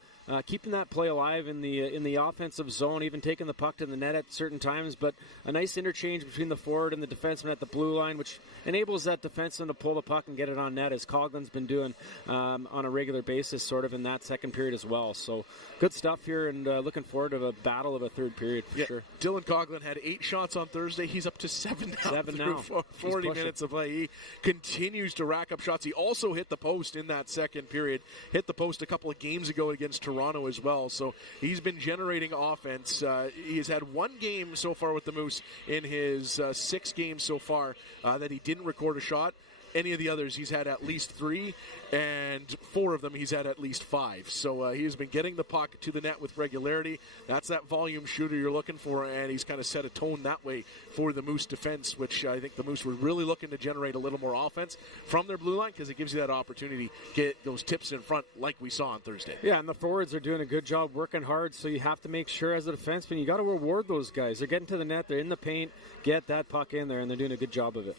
keeping that play alive in the offensive zone, even taking the puck to the net at certain times. But a nice interchange between the forward and the defenseman at the blue line, which enables that defenseman to pull the puck and get it on net, as Coughlin's been doing on a regular basis sort of in that second period as well. So good stuff here, and looking forward to a battle of a third period for sure. Dylan Coughlin had 8 shots on Thursday. He's up to 7 now. 40 minutes of play. He continues to rack up shots. He also hit the post in that second period. Hit the post a couple of games ago against Toronto as well. So he's been generating offense. He's had 1 game so far with the Moose in his 6 games so far that he didn't record a shot. Any of the others, he's had at least 3, and 4 of them he's had at least 5. So he has been getting the puck to the net with regularity. That's that volume shooter you're looking for, and he's kind of set a tone that way for the Moose defense, which I think the Moose were really looking to generate a little more offense from their blue line, because it gives you that opportunity to get those tips in front like we saw on Thursday. Yeah, and the forwards are doing a good job working hard, so you have to make sure as a defenseman, you got to reward those guys. They're getting to the net, they're in the paint, get that puck in there, and they're doing a good job of it.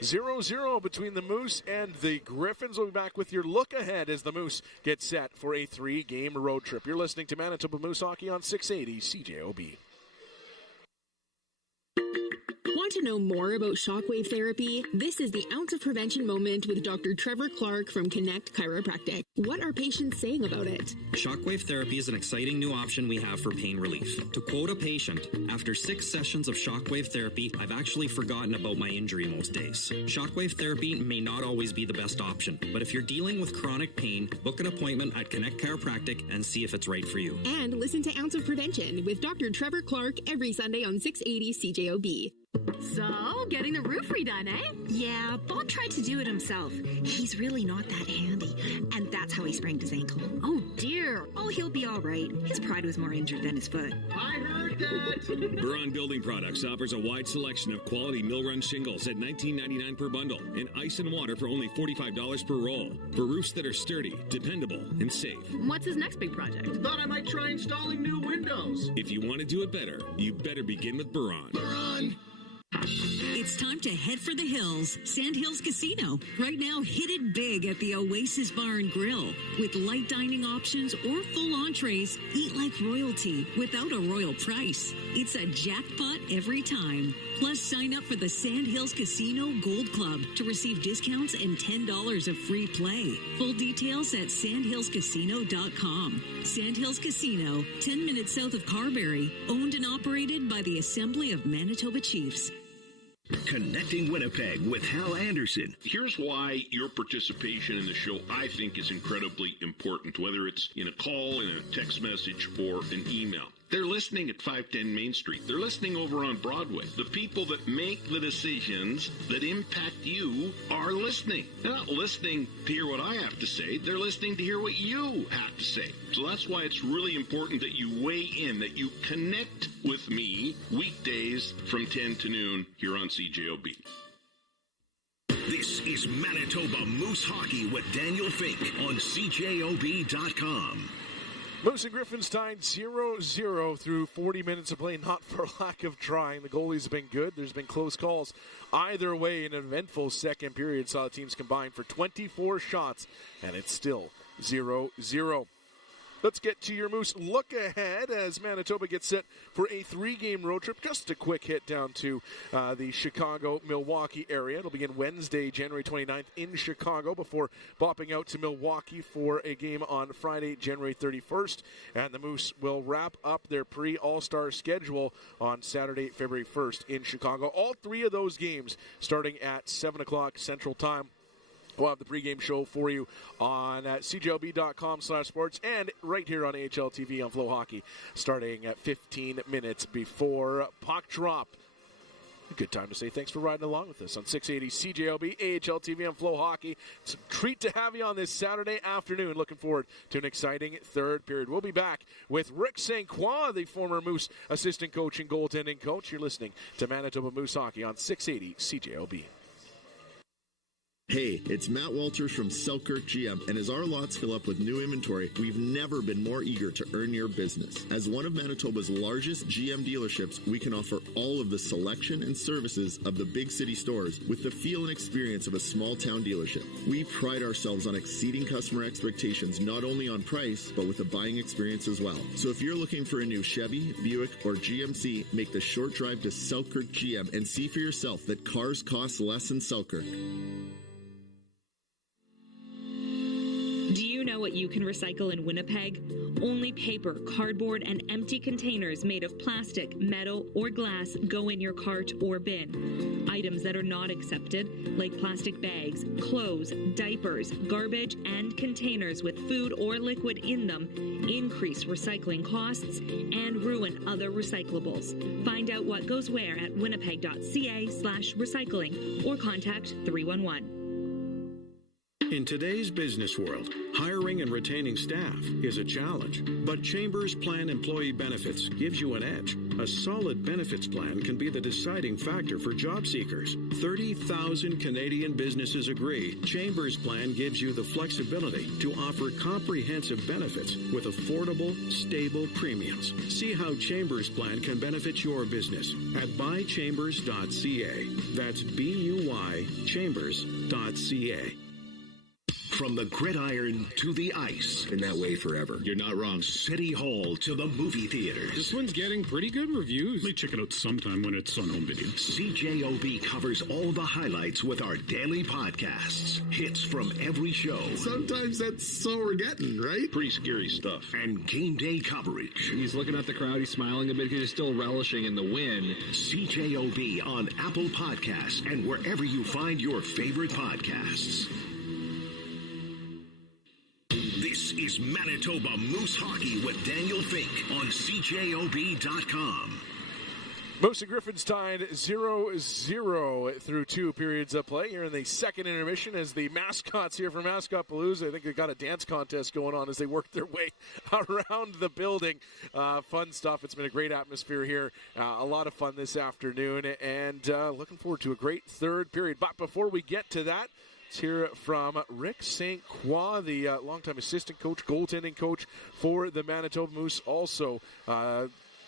0-0 between the Moose and the Griffins. We'll be back with your look ahead as the Moose get set for a 3-game road trip. You're listening to Manitoba Moose Hockey on 680 CJOB. Want to know more about shockwave therapy? This is the Ounce of Prevention moment with Dr. Trevor Clark from Connect Chiropractic. What are patients saying about it? Shockwave therapy is an exciting new option we have for pain relief. To quote a patient, after 6 sessions of shockwave therapy, I've actually forgotten about my injury most days. Shockwave therapy may not always be the best option, but if you're dealing with chronic pain, book an appointment at Connect Chiropractic and see if it's right for you. And listen to Ounce of Prevention with Dr. Trevor Clark every Sunday on 680 CJOB. So, getting the roof redone, eh? Yeah, Bob tried to do it himself. He's really not that handy, and that's how he sprained his ankle. Oh, dear. Oh, he'll be all right. His pride was more injured than his foot. I heard that. Buron Building Products offers a wide selection of quality mill-run shingles at $19.99 per bundle and ice and water for only $45 per roll for roofs that are sturdy, dependable, and safe. What's his next big project? Thought I might try installing new windows. If you want to do it better, you better begin with Buron. Buron! It's time to head for the hills. Sand Hills Casino. Right now, hit it big at the Oasis Bar and Grill. With light dining options or full entrees, eat like royalty without a royal price. It's a jackpot every time. Plus, sign up for the Sand Hills Casino Gold Club to receive discounts and $10 of free play. Full details at sandhillscasino.com. Sand Hills Casino, 10 minutes south of Carberry. Owned and operated by the Assembly of Manitoba Chiefs. Connecting Winnipeg with Hal Anderson. Here's why your participation in the show, I think, is incredibly important, whether it's in a call, in a text message, or an email. They're listening at 510 Main Street. They're listening over on Broadway. The people that make the decisions that impact you are listening. They're not listening to hear what I have to say. They're listening to hear what you have to say. So that's why it's really important that you weigh in, that you connect with me weekdays from 10 to noon here on CJOB. This is Manitoba Moose Hockey with Daniel Fink on CJOB.com. Moose and Griffins tied 0-0 through 40 minutes of play, not for lack of trying. The goalies have been good. There's been close calls either way. An eventful second period saw the teams combine for 24 shots, and it's still 0-0. Let's get to your Moose look ahead as Manitoba gets set for a 3-game road trip. Just a quick hit down to the Chicago-Milwaukee area. It'll begin Wednesday, January 29th in Chicago before bopping out to Milwaukee for a game on Friday, January 31st. And the Moose will wrap up their pre-All-Star schedule on Saturday, February 1st in Chicago. All 3 of those games starting at 7 o'clock Central Time. We'll have the pregame show for you on CJLB.com/sports and right here on AHL TV on FloHockey starting at 15 minutes before puck drop. A good time to say thanks for riding along with us on 680 CJLB, AHL TV on FloHockey. It's a treat to have you on this Saturday afternoon. Looking forward to an exciting third period. We'll be back with Rick St. Croix, the former Moose assistant coach and goaltending coach. You're listening to Manitoba Moose Hockey on 680 CJLB. Hey, it's Matt Walters from Selkirk GM, and as our lots fill up with new inventory, we've never been more eager to earn your business. As one of Manitoba's largest GM dealerships, we can offer all of the selection and services of the big city stores with the feel and experience of a small town dealership. We pride ourselves on exceeding customer expectations not only on price, but with the buying experience as well. So if you're looking for a new Chevy, Buick, or GMC, make the short drive to Selkirk GM and see for yourself that cars cost less in Selkirk. Do you know what you can recycle in Winnipeg? Only paper, cardboard, and empty containers made of plastic, metal, or glass go in your cart or bin. Items that are not accepted, like plastic bags, clothes, diapers, garbage, and containers with food or liquid in them, increase recycling costs and ruin other recyclables. Find out what goes where at winnipeg.ca/recycling or contact 311. In today's business world, hiring and retaining staff is a challenge, but Chambers Plan Employee Benefits gives you an edge. A solid benefits plan can be the deciding factor for job seekers. 30,000 Canadian businesses agree Chambers Plan gives you the flexibility to offer comprehensive benefits with affordable, stable premiums. See how Chambers Plan can benefit your business at buychambers.ca. That's BUY chambers.ca. From the gridiron to the ice. Been that way forever. You're not wrong. City Hall to the movie theaters. This one's getting pretty good reviews. May check it out sometime when it's on home video. CJOB covers all the highlights with our daily podcasts. Hits from every show. Sometimes that's all we're getting, right? Pretty scary stuff. And game day coverage. He's looking at the crowd. He's smiling a bit. He's still relishing in the win. CJOB on Apple Podcasts and wherever you find your favorite podcasts. This is Manitoba Moose Hockey with Daniel Fink on CJOB.com. Moose and Griffins tied 0-0 through 2 periods of play. Here in the second intermission as the mascots here for Mascot Palooza. I think they've got a dance contest going on as they work their way around the building. Fun stuff. It's been a great atmosphere here. A lot of fun this afternoon. And looking forward to a great third period. But before we get to that, let's hear from Rick St. Croix, the longtime assistant coach, goaltending coach for the Manitoba Moose. Also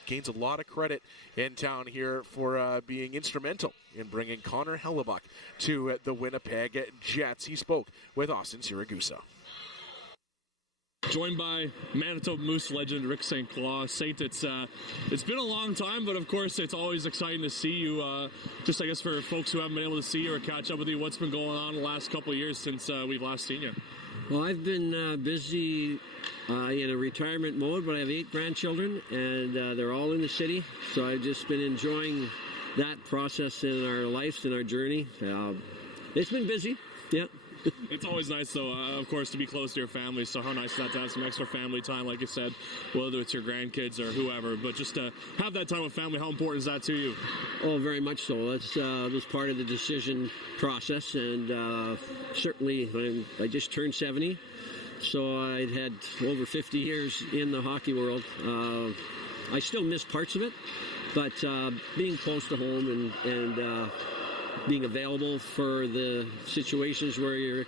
gains a lot of credit in town here for being instrumental in bringing Connor Hellebuck to the Winnipeg Jets. He spoke with Austin Siragusa. Joined by Manitoba Moose legend Rick St. Croix. Saint, it's been a long time, but of course it's always exciting to see you. Just I guess for folks who haven't been able to see you or catch up with you, what's been going on the last couple of years since we've last seen you? Well, I've been busy in a retirement mode, but I have 8 grandchildren, and they're all in the city. So I've just been enjoying that process in our lives and our journey. It's been busy, yeah. It's always nice, though, of course, to be close to your family. So how nice is that to have some extra family time, like you said, whether it's your grandkids or whoever. But just to have that time with family, how important is that to you? Oh, very much so. That's was part of the decision process, and certainly I just turned 70, so I'd had over 50 years in the hockey world. I still miss parts of it, but being close to home and being available for the situations where you're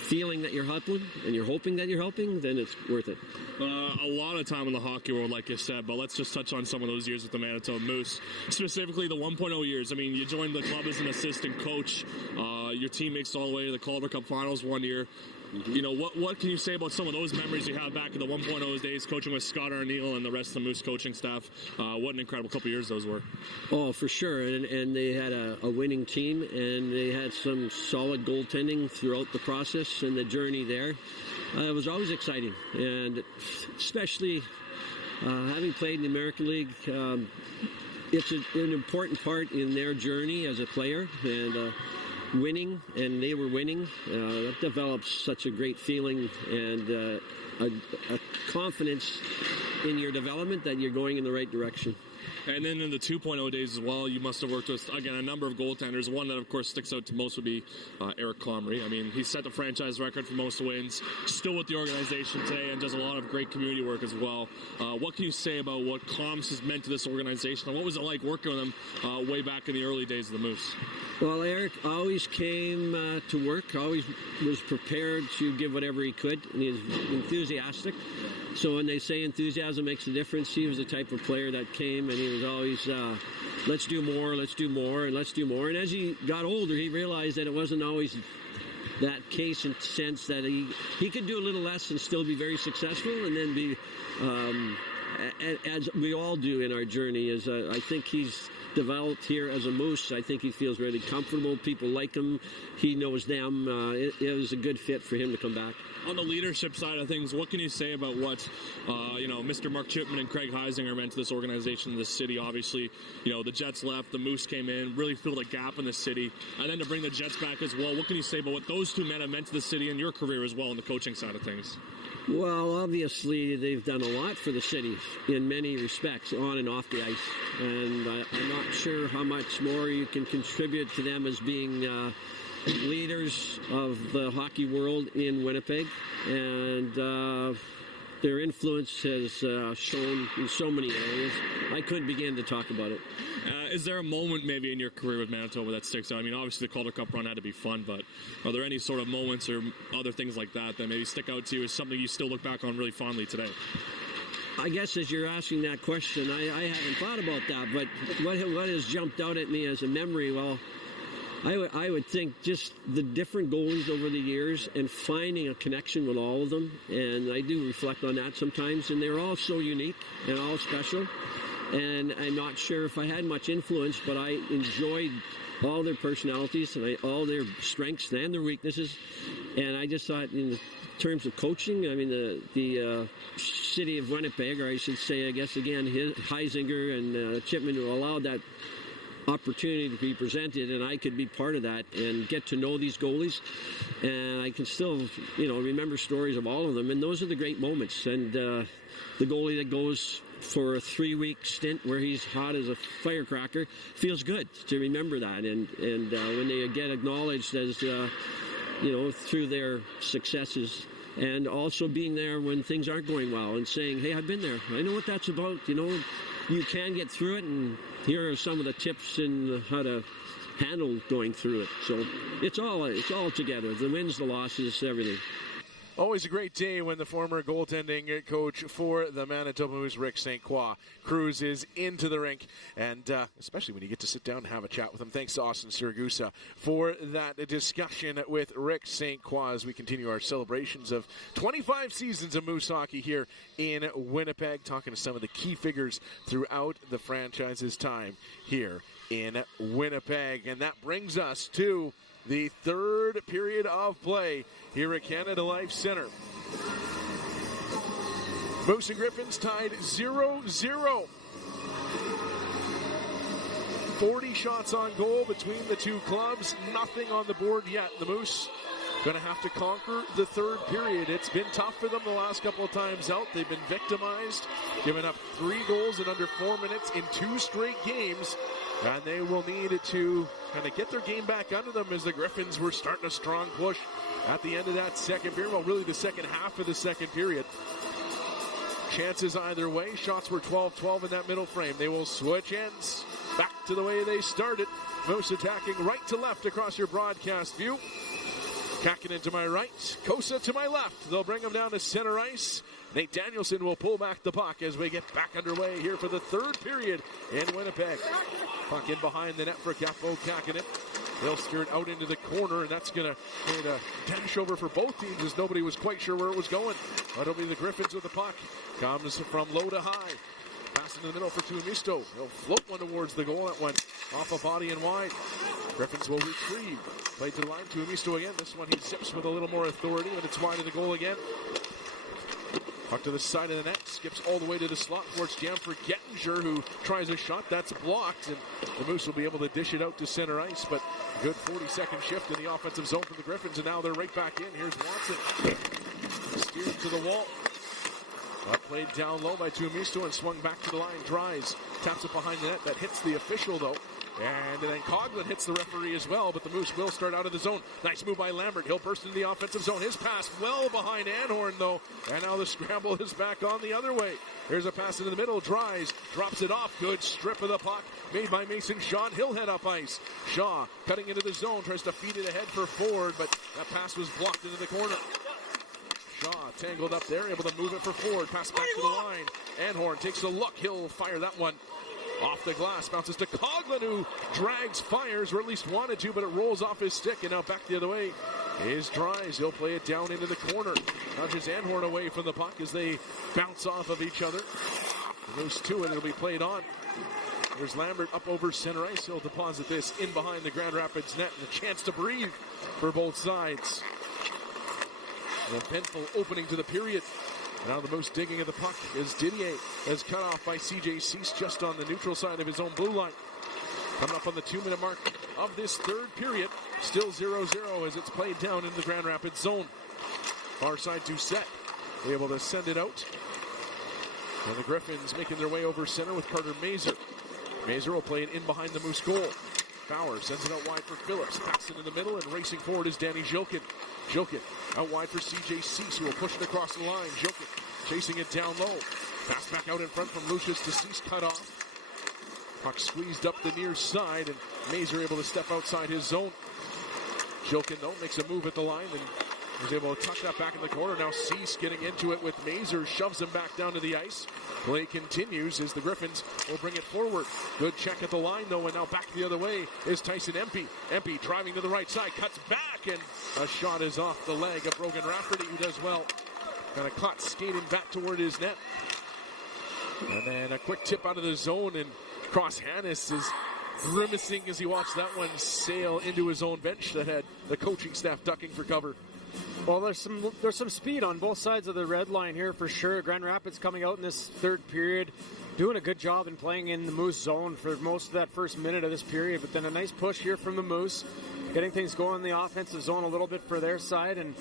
feeling that you're helping and you're hoping that you're helping, then it's worth it. A lot of time in the hockey world, like you said, but let's just touch on some of those years with the Manitoba Moose, specifically the 1.0 years. I mean, you joined the club as an assistant coach. Your team makes it all the way to the Calder Cup Finals one year. You know, what can you say about some of those memories you have back in the 1.0 days, coaching with Scott Arneal and the rest of the Moose coaching staff? What an incredible couple of years those were. Oh, for sure. And they had a winning team, and they had some solid goaltending throughout the process and the journey there. It was always exciting, and especially having played in the American League, it's an important part in their journey as a player, and winning, and they were winning. That develops such a great feeling and a confidence in your development that you're going in the right direction. And then in the 2.0 days as well, you must have worked with, again, a number of goaltenders. One that, of course, sticks out to most would be Eric Comrie. I mean, he set the franchise record for most wins, still with the organization today, and does a lot of great community work as well. What can you say about what Coms has meant to this organization, and what was it like working with him way back in the early days of the Moose? Well, Eric always came to work, always was prepared to give whatever he could, and he was enthusiastic. So when they say enthusiasm makes a difference, he was the type of player that came, and he was always, let's do more, let's do more, and let's do more. And as he got older, he realized that it wasn't always that case in the sense that he could do a little less and still be very successful, and then be, as we all do in our journey, is I think he's developed here as a Moose. I think he feels really comfortable. People like him. He knows them. It was a good fit for him to come back. On the leadership side of things, what can you say about what, Mr. Mark Chipman and Craig Heisinger meant to this organization, this city? Obviously, the Jets left, the Moose came in, really filled a gap in the city, and then to bring the Jets back as well. What can you say about what those two men have meant to the city and your career as well in the coaching side of things? Well, obviously, they've done a lot for the city in many respects, on and off the ice. And I'm not sure how much more you can contribute to them as being leaders of the hockey world in Winnipeg. And their influence has shown in so many areas. I couldn't begin to talk about it. Is there a moment maybe in your career with Manitoba that sticks out? I mean, obviously the Calder Cup run had to be fun, but are there any sort of moments or other things like that that maybe stick out to you as something you still look back on really fondly today? I guess as you're asking that question, I haven't thought about that, but what has jumped out at me as a memory, well, I would think just the different goalies over the years and finding a connection with all of them, and I do reflect on that sometimes, and they're all so unique and all special, and I'm not sure if I had much influence, but I enjoyed all their personalities and all their strengths and their weaknesses, and I just thought in terms of coaching, I mean, the city of Winnipeg, or I should say, I guess, again, Heisinger and Chipman, who allowed that opportunity to be presented, and I could be part of that and get to know these goalies, and I can still remember stories of all of them, and those are the great moments. And the goalie that goes for a 3-week stint where he's hot as a firecracker feels good to remember that, and when they get acknowledged as through their successes, and also being there when things aren't going well and saying, hey, I've been there, I know what that's about, you can get through it, and here are some of the tips in how to handle going through it. So it's all together. The wins, the losses, everything. Always a great day when the former goaltending coach for the Manitoba Moose, Rick St. Croix, cruises into the rink, and especially when you get to sit down and have a chat with him. Thanks to Austin Siragusa for that discussion with Rick St. Croix as we continue our celebrations of 25 seasons of Moose hockey here in Winnipeg, talking to some of the key figures throughout the franchise's time here in Winnipeg. And that brings us to the third period of play here at Canada Life Center. Moose and Griffins tied 0-0. 40 shots on goal between the two clubs. Nothing on the board yet. The Moose going to have to conquer the third period. It's been tough for them the last couple of times out. They've been victimized, giving up 3 goals in under 4 minutes in 2 straight games. And they will need to kind of get their game back under them as the Griffins were starting a strong push at the end of that second period. Well, really the second half of the second period. Chances either way. Shots were 12-12 in that middle frame. They will switch ends back to the way they started. Moose attacking right to left across your broadcast view. Kakinen to my right, Kosa to my left. They'll bring him down to center ice. Nate Danielson will pull back the puck as we get back underway here for the third period in Winnipeg. Puck in behind the net for Capo Kakinen. They'll steer it out into the corner, and that's going to create a dash over for both teams as nobody was quite sure where it was going. But it'll be the Griffins with the puck. Comes from low to high. Pass into the middle for Tuomisto. He'll float one towards the goal. That went off a body and wide. Griffins will retrieve. Played to the line. Tuomisto again. This one he zips with a little more authority, but it's wide of the goal again. Puck to the side of the net. Skips all the way to the slot towards Jam for Gettinger, who tries a shot. That's blocked, and the Moose will be able to dish it out to center ice. But good 40-second shift in the offensive zone for the Griffins, and now they're right back in. Here's Watson. Steered to the wall. Played down low by Tuomisto and swung back to the line. Dries. Taps it behind the net. That hits the official, though. And then Coughlin hits the referee as well, but the Moose will start out of the zone. Nice move by Lambert. He'll burst into the offensive zone. His pass well behind Anhorn, though. And now the scramble is back on the other way. Here's a pass into the middle. Dries drops it off. Good strip of the puck made by Mason Shaw. He'll head up ice. Shaw cutting into the zone. Tries to feed it ahead for Ford, but that pass was blocked into the corner. Shaw tangled up there, able to move it for Ford. Pass back to the line. Anhorn takes a look. He'll fire that one off the glass. Bounces to Coughlin, who drags, fires, or at least wanted to, but it rolls off his stick. And now back the other way is Dries. He'll play it down into the corner. Nudges Anhorn away from the puck as they bounce off of each other. Those two, and it'll be played on. There's Lambert up over center ice. He'll deposit this in behind the Grand Rapids net, and a chance to breathe for both sides. An eventful opening to the period. Now the Moose digging at the puck is Didier, as cut off by C.J. Cease just on the neutral side of his own blue line. Coming up on the 2-minute mark of this third period. Still 0-0 as it's played down in the Grand Rapids zone. Far side to set. Able to send it out. And the Griffins making their way over center with Carter Mazur. Mazur will play it in behind the Moose goal. Bauer sends it out wide for Phillips. Pass it in the middle, and racing forward is Danny Jilkin. Jilkin out wide for C.J. Cease, who will push it across the line. Jilkin chasing it down low. Pass back out in front from Lucius to Cease, cut off. Puck squeezed up the near side, and Mazur able to step outside his zone. Jilkin, though, makes a move at the line and was able to tuck that back in the corner. Now Cease getting into it with Mazur, shoves him back down to the ice. Play continues as the Griffins will bring it forward. Good check at the line, though, and now back the other way is Tyson Empey. Empey driving to the right side, cuts back, and a shot is off the leg of Brogan Rafferty, who does well. Kind of caught skating back toward his net. And then a quick tip out of the zone, and Cross Hannes is grimacing as he watched that one sail into his own bench that had the coaching staff ducking for cover. Well, there's some speed on both sides of the red line here for sure. Grand Rapids coming out in this third period, doing a good job in playing in the Moose zone for most of that first minute of this period. But then a nice push here from the Moose, getting things going in the offensive zone a little bit for their side. And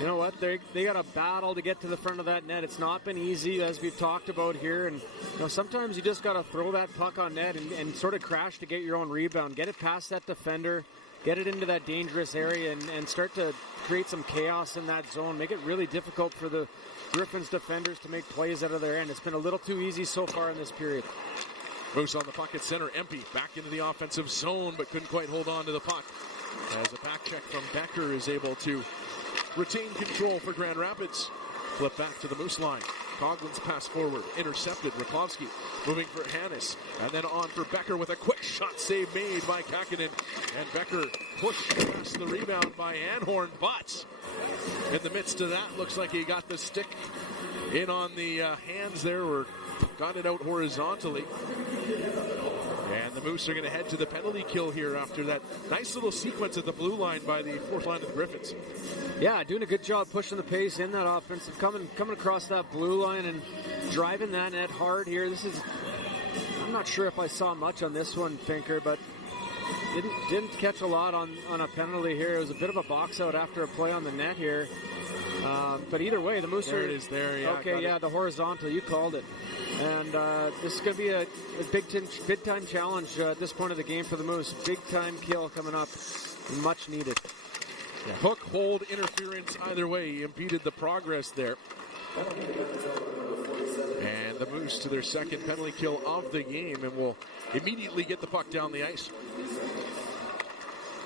you know what? They got a battle to get to the front of that net. It's not been easy, as we've talked about here. And you know, sometimes you just got to throw that puck on net and sort of crash to get your own rebound. Get it past that defender. Get it into that dangerous area and start to create some chaos in that zone. Make it really difficult for the Griffins defenders to make plays out of their end. It's been a little too easy so far in this period. Moose on the puck at center. Empey back into the offensive zone, but couldn't quite hold on to the puck. As a back check from Becker is able to retain control for Grand Rapids. Flip back to the Moose line. Coughlin's pass forward, intercepted. Rakowski moving for Hannes, and then on for Becker with a quick shot save made by Kakinen. And Becker pushed past the rebound by Anhorn, but in the midst of that, looks like he got the stick in on the hands there, or got it out horizontally. And the Moose are going to head to the penalty kill here after that nice little sequence at the blue line by the fourth line of the Griffins. Yeah, doing a good job pushing the pace in that offense, coming across that blue line and driving that net hard here. I'm not sure if I saw much on this one, Finker, but Didn't catch a lot on a penalty here. It was a bit of a box out after a play on the net here. But either way, the Moose There it is there. Yeah, okay, yeah, the horizontal. You called it. And this is going to be a big-time challenge at this point of the game for the Moose. Big-time kill coming up. Much needed. Yeah, hook, hold, interference, either way impeded the progress there. And the Moose to their second penalty kill of the game and will immediately get the puck down the ice.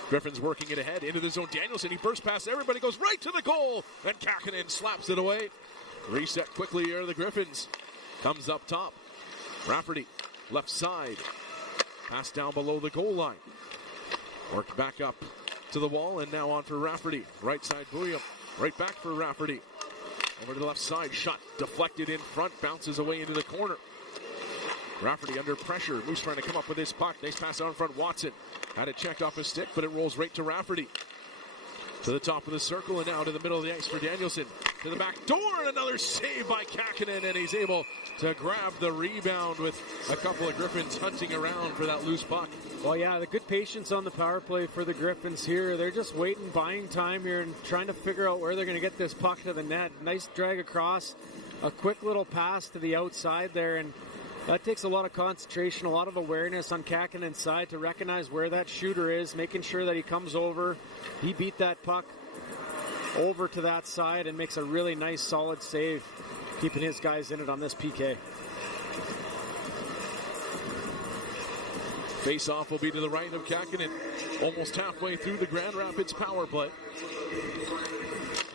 Griffins working it ahead into the zone. Danielson, he bursts past everybody, goes right to the goal, and Kakkonen slaps it away. Reset quickly here, the Griffins. Comes up top. Rafferty, left side. Pass down below the goal line. Worked back up to the wall, and now on for Rafferty. Right side, William. Right back for Rafferty. Over to the left side, shot deflected in front, bounces away into the corner. Rafferty under pressure. Moose trying to come up with his puck. Nice pass out in front. Watson had it checked off his stick, but it rolls right to Rafferty. To the top of the circle and now to the middle of the ice for Danielson. To the back door, and another save by Kakkonen, and he's able to grab the rebound with a couple of Griffins hunting around for that loose puck. Well, yeah, the good patience on the power play for the Griffins here. They're just waiting, buying time here and trying to figure out where they're going to get this puck to the net. Nice drag across, a quick little pass to the outside there, and that takes a lot of concentration, a lot of awareness on Kakkonen's side to recognize where that shooter is, making sure that he comes over. He beat that puck over to that side and makes a really nice, solid save, keeping his guys in it on this PK. Face-off will be to the right of Kakkonen, almost halfway through the Grand Rapids power play.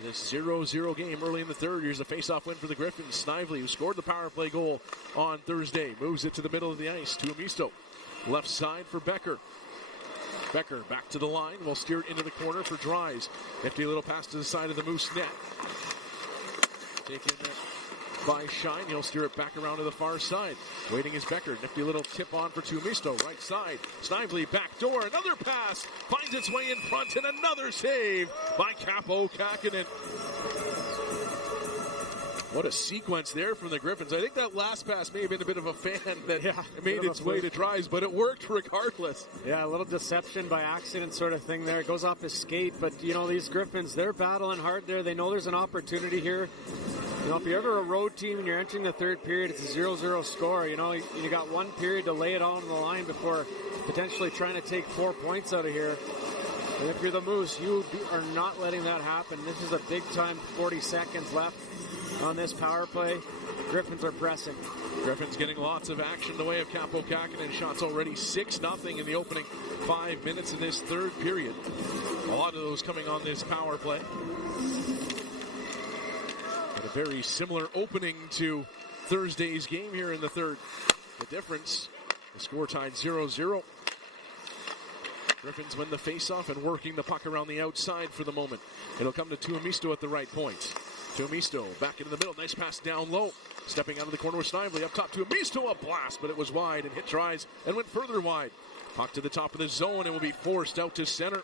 This 0-0 game early in the third. Here's a face-off win for the Griffins. Snively, who scored the power play goal on Thursday, moves it to the middle of the ice to Amisto. Left side for Becker. Becker back to the line. Will steer it into the corner for Dries. Nifty little pass to the side of the Moose net. Taken by Shine. He'll steer it back around to the far side. Waiting is Becker. Nifty little tip on for Tuomisto. Right side. Snively back door. Another pass. Finds its way in front and another save by Capo Kakkonen. What a sequence there from the Griffins. I think that last pass may have been a bit of a fan that made its way to Dries, but it worked regardless. Yeah, a little deception by accident sort of thing there. It goes off his skate, but, you know, these Griffins, they're battling hard there. They know there's an opportunity here. You know, if you're ever a road team and you're entering the third period, it's a 0-0 score. You know, you got one period to lay it all on the line before potentially trying to take 4 points out of here. And if you're the Moose, you are not letting that happen. This is a big-time 40 seconds left on this power play. Griffins are pressing. Griffins getting lots of action in the way of Capo Kakkonen. Shots already 6-0 in the opening 5 minutes in this third period. A lot of those coming on this power play. And a very similar opening to Thursday's game here in the third. The difference, the score tied 0-0. Griffins win the faceoff and working the puck around the outside for the moment. It'll come to Tuomisto at the right point. Tuomisto back into the middle. Nice pass down low. Stepping out of the corner with Snively. Up top, Tuomisto, a blast, but it was wide and hit Dries and went further wide. Puck to the top of the zone and will be forced out to center.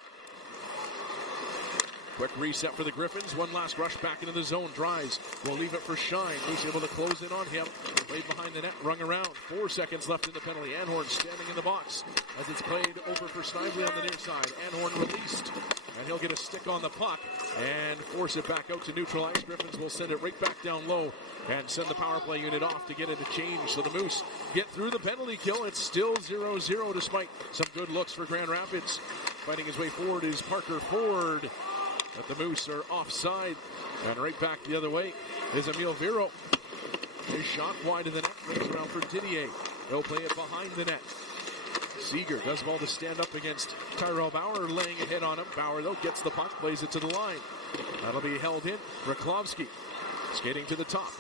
Quick reset for the Griffins. One last rush back into the zone. Dries will leave it for Shine. He's able to close in on him. Played behind the net, rung around. 4 seconds left in the penalty. Anhorn standing in the box as it's played over for Snively on the near side. Anhorn released, and he'll get a stick on the puck and force it back out to neutral ice. Griffins will send it right back down low and send the power play unit off to get it a change. So the Moose get through the penalty kill. It's still 0-0 despite some good looks for Grand Rapids. Fighting his way forward is Parker Ford. But the Moose are offside. And right back the other way is Emil Viro. His shot wide of the net. Brings around for Didier. They'll play it behind the net. Seeger does well to stand up against Tyrell Bauer, laying a hit on him. Bauer, though, gets the puck, plays it to the line. That'll be held in. Raklovsky skating to the top.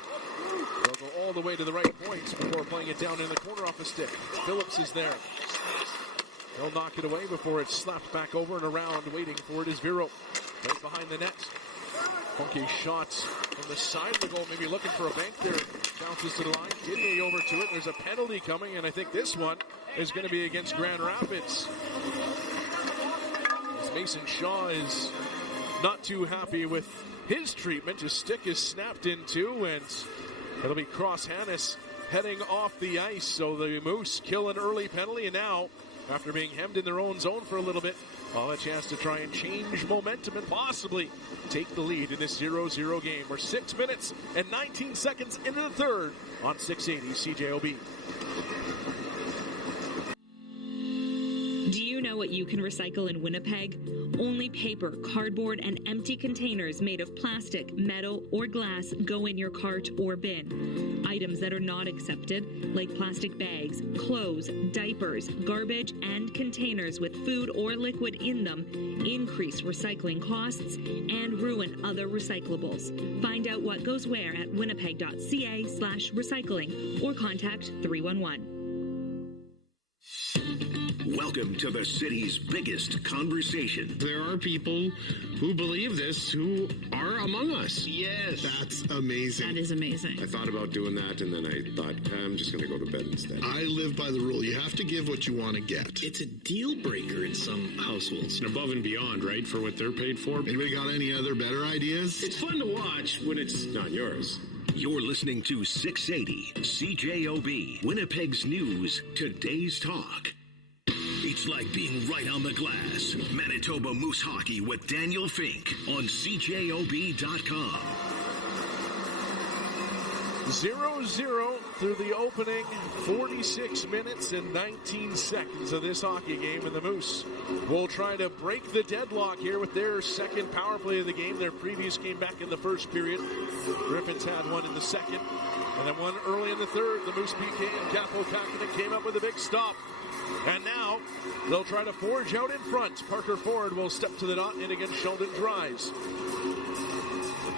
They'll go all the way to the right point before playing it down in the corner off a stick. Phillips is there. They'll knock it away before it's slapped back over and around. Waiting for it is Viro. Right behind the net. Funky shots from the side of the goal. Maybe looking for a bank there. Bounces to the line. Didier over to it. There's a penalty coming, and I think this one is going to be against Grand Rapids. As Mason Shaw is not too happy with his treatment. His stick is snapped in two, and it'll be Cross Hannes heading off the ice. So the Moose kill an early penalty, and now after being hemmed in their own zone for a little bit. Well, a chance to try and change momentum and possibly take the lead in this 0-0 game. We're 6 minutes and 19 seconds into the third on 680 CJOB. Do you know what you can recycle in Winnipeg? Only paper, cardboard, and empty containers made of plastic, metal, or glass go in your cart or bin. Items that are not accepted, like plastic bags, clothes, diapers, garbage, and containers with food or liquid in them, increase recycling costs and ruin other recyclables. Find out what goes where at winnipeg.ca/recycling or contact 311. Welcome to the city's biggest conversation. There are people who believe this who are among us. Yes. That's amazing. That is amazing. I thought about doing that, and then I thought, I'm just going to go to bed instead. I live by the rule. You have to give what you want to get. It's a deal breaker in some households. Above and beyond, right, for what they're paid for. Anybody got any other better ideas? It's fun to watch when it's not yours. You're listening to 680 CJOB, Winnipeg's News, Today's Talk. It's like being right on the glass. Manitoba Moose Hockey with Daniel Fink on CJOB.com. 0-0 through the opening 46 minutes and 19 seconds of this hockey game, and the Moose will try to break the deadlock here with their second power play of the game. Their previous game back in the first period. Griffins had one in the second, and then one early in the third. The Moose PK and Capo Kakinen came up with a big stop. And now they'll try to forge out in front. Parker Ford will step to the dot in against Sheldon Dries.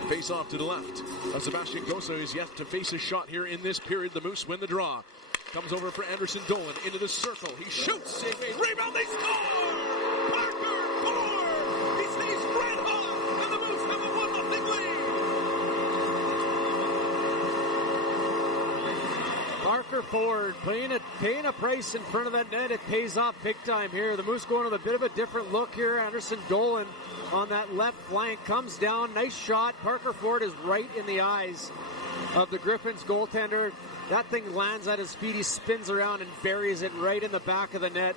Face off to the left. Sebastian Cosa is yet to face a shot here in this period. The Moose win the draw. Comes over for Anderson Dolan into the circle. He shoots. Save made. Rebound. They score! Parker Ford! He stays red hot. And the Moose have a 1-0 lead. Parker Ford paying a price in front of that net. It pays off big time here. The Moose going with a bit of a different look here. Anderson Dolan on that left flank comes down. Nice shot. Parker Ford is right in the eyes of the Griffins goaltender. That thing lands at his feet. He spins around and buries it right in the back of the net.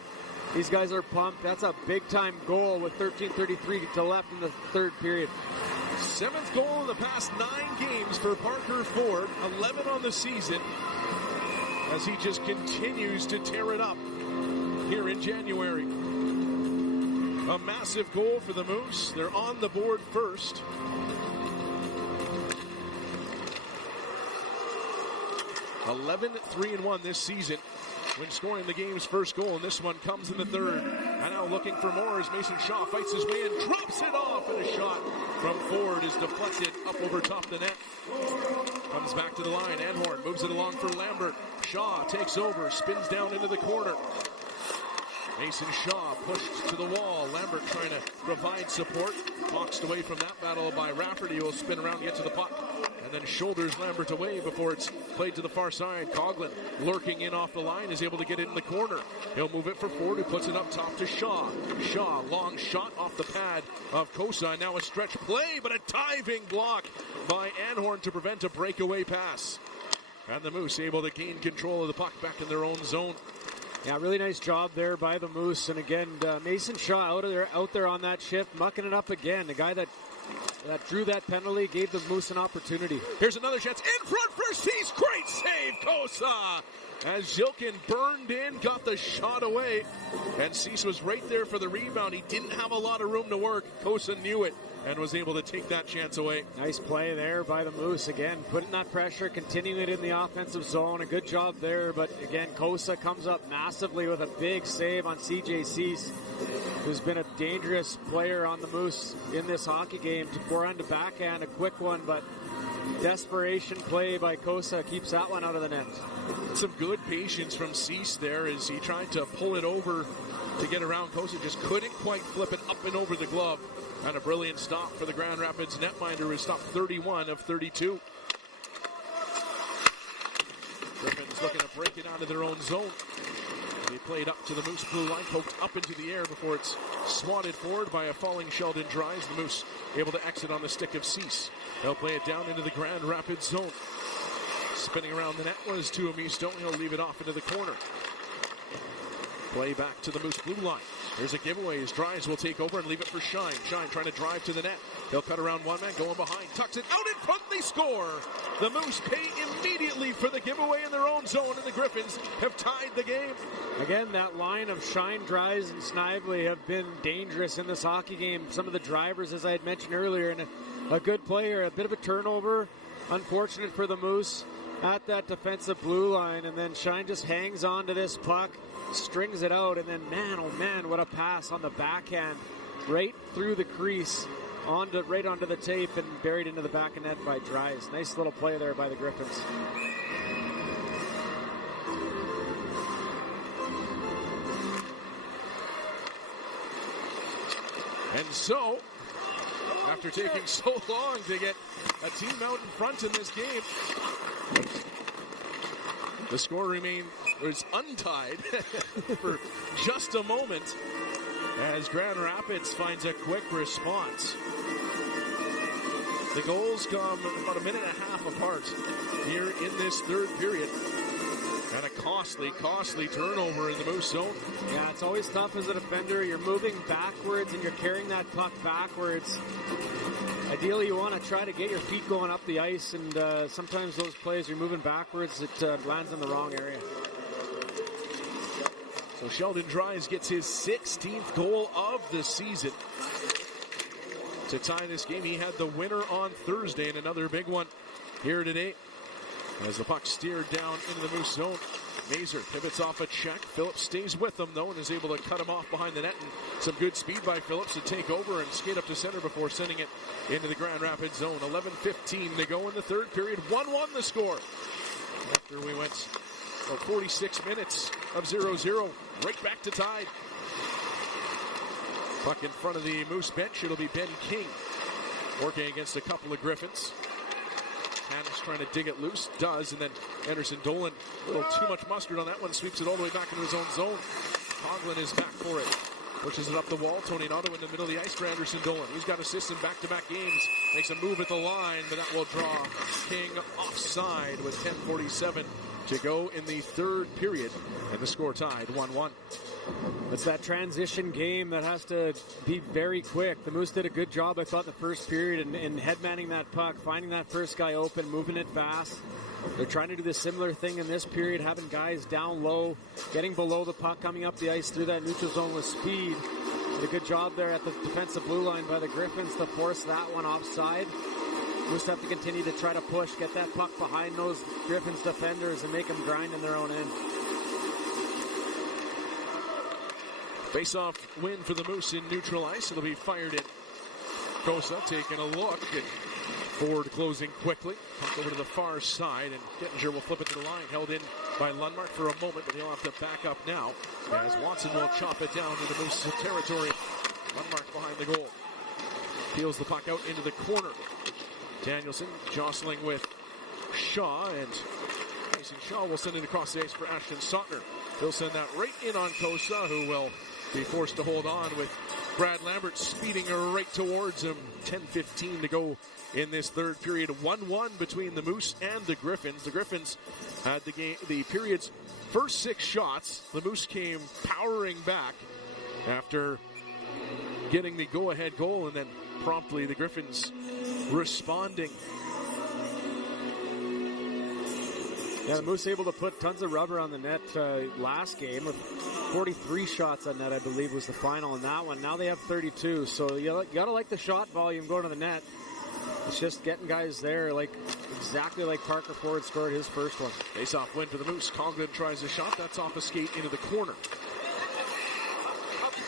These guys are pumped. That's a big time goal with 13:33 to left in the third period. 7th goal in the past 9 games for Parker Ford. 11 on the season, as he just continues to tear it up here in January. A massive goal for the Moose. They're on the board first. (11-3-1) this season when scoring the game's first goal, and this one comes in the third. And now looking for more as Mason Shaw fights his way in, drops it off, and a shot from Ford is deflected up over top the net. Comes back to the line. Anhorn moves it along for Lambert. Shaw takes over, spins down into the corner. Mason Shaw pushed to the wall. Lambert trying to provide support. Boxed away from that battle by Rafferty, who will spin around and get to the puck. And then shoulders Lambert away before it's played to the far side. Coughlin lurking in off the line is able to get it in the corner. He'll move it for Ford, who puts it up top to Shaw. Shaw, long shot off the pad of Cosa. Now a stretch play, but a diving block by Anhorn to prevent a breakaway pass. And the Moose able to gain control of the puck back in their own zone. Yeah, really nice job there by the Moose. And again, Mason Shaw out there on that shift, mucking it up again. The guy that drew that penalty gave the Moose an opportunity. Here's another chance in front for Cease. Great save, Cosa. As Zilkin burned in, got the shot away. And Cease was right there for the rebound. He didn't have a lot of room to work. Cosa knew it and was able to take that chance away. Nice play there by the Moose. Again, putting that pressure, continuing it in the offensive zone. A good job there. But again, Cosa comes up massively with a big save on CJ Cease, who's been a dangerous player on the Moose in this hockey game. To forehand to backhand, a quick one, but desperation play by Cosa keeps that one out of the net. Some good patience from Cease there as he tried to pull it over to get around Cosa. Just couldn't quite flip it up and over the glove. And a brilliant stop for the Grand Rapids netminder, who stopped 31 of 32. Griffins looking to break it onto their own zone. They played up to the Moose blue line, poked up into the air before it's swatted forward by a falling Sheldon Dries. The Moose able to exit on the stick of Cease. They'll play it down into the Grand Rapids zone. Spinning around the net was Tuomisto. He'll leave it off into the corner. Play back to the Moose blue line. There's a giveaway as Drives will take over and leave it for Shine. Shine trying to drive to the net. He'll cut around one man, going behind, tucks it out in front, they score. The Moose pay immediately for the giveaway in their own zone, and the Griffins have tied the game. Again, that line of Shine, Drives, and Snively have been dangerous in this hockey game. Some of the drivers, as I had mentioned earlier, and a good player, a bit of a turnover. Unfortunate for the Moose at that defensive blue line, and then Shine just hangs on to this puck, strings it out, and then man, oh man, what a pass on the backhand, right through the crease, right onto the tape and buried into the back of net by Drives. Nice little play there by the Griffins. And so, after taking so long to get a team out in front in this game, the score was untied for just a moment as Grand Rapids finds a quick response. The goals come about a minute and a half apart here in this third period. And a costly turnover in the Moose zone. Yeah, it's always tough as a defender. You're moving backwards and you're carrying that puck backwards. Ideally, you want to try to get your feet going up the ice, and sometimes those plays, you're moving backwards, it lands in the wrong area. So Sheldon Drives gets his 16th goal of the season to tie this game. He had the winner on Thursday and another big one here today. As the puck steered down into the Moose zone, Mazur pivots off a check. Phillips stays with him, though, and is able to cut him off behind the net. And some good speed by Phillips to take over and skate up to center before sending it into the Grand Rapids zone. 11:15 to go in the third period. 1-1 the score. After we went 46 minutes of 0-0, right back to tied. Puck in front of the Moose bench. It'll be Ben King working against a couple of Griffins. Hannes trying to dig it loose, does, and then Anderson Dolan, a little too much mustard on that one, sweeps it all the way back into his own zone. Coughlin is back for it, pushes it up the wall. Tony Otto in the middle of the ice for Anderson Dolan. He's got assists in back-to-back games, makes a move at the line, but that will draw King offside with 10:47 to go in the third period, and the score tied 1-1. It's that transition game that has to be very quick. The Moose did a good job, I thought, the first period in headmanning that puck, finding that first guy open, moving it fast. They're trying to do the similar thing in this period, having guys down low, getting below the puck, coming up the ice through that neutral zone with speed. Did a good job there at the defensive blue line by the Griffins to force that one offside. Moose have to continue to try to push, get that puck behind those Griffins defenders and make them grind in their own end. Face-off win for the Moose in neutral ice. It'll be fired in. Kosa taking a look at Ford closing quickly. Puck over to the far side, and Gettinger will flip it to the line. Held in by Lundmark for a moment, but he'll have to back up now as Watson will chop it down into Moose territory. Lundmark behind the goal. Peels the puck out into the corner. Danielson jostling with Shaw, and Mason Shaw will send it across the ice for Ashton Sautner. He'll send that right in on Kosa, who will be forced to hold on with Brad Lambert speeding right towards him. 10:15 to go in this third period. 1-1 between the Moose and the Griffins. The Griffins had the period's first 6 shots. The Moose came powering back after getting the go-ahead goal, and then promptly the Griffins responding. Yeah, the Moose able to put tons of rubber on the net last game with 43 shots on net, I believe, was the final in that one. Now they have 32, so you got to like the shot volume going to the net. It's just getting guys there, exactly like Parker Ford scored his first one. Face-off win for the Moose. Coughlin tries a shot. That's off a skate into the corner.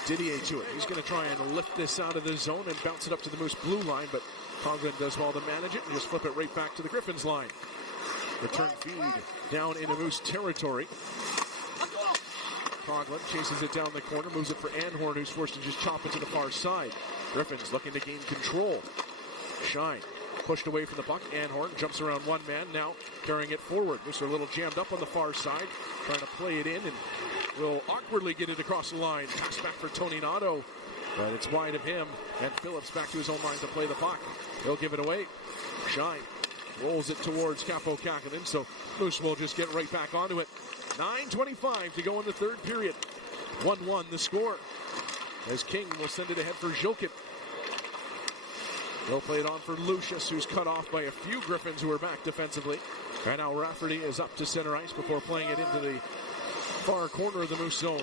Didier to it. He's going to try and lift this out of the zone and bounce it up to the Moose blue line, but Coughlin does well to manage it and just flip it right back to the Griffins line. Return feed down into Moose territory. Coughlin chases it down the corner, moves it for Anhorn, who's forced to just chop it to the far side. Griffins looking to gain control. Shine pushed away from the puck. Anhorn jumps around one man, now carrying it forward. Moose are a little jammed up on the far side, trying to play it in, and will awkwardly get it across the line. Pass back for Tony Nato, but it's wide of him, and Phillips back to his own line to play the puck. He'll give it away. Shine rolls it towards Capo Kakinen, so Moose will just get right back onto it. 9:25 to go in the third period. 1-1 the score. As King will send it ahead for Jokin. They'll play it on for Lucius, who's cut off by a few Griffins who are back defensively. And now Rafferty is up to center ice before playing it into the far corner of the Moose zone.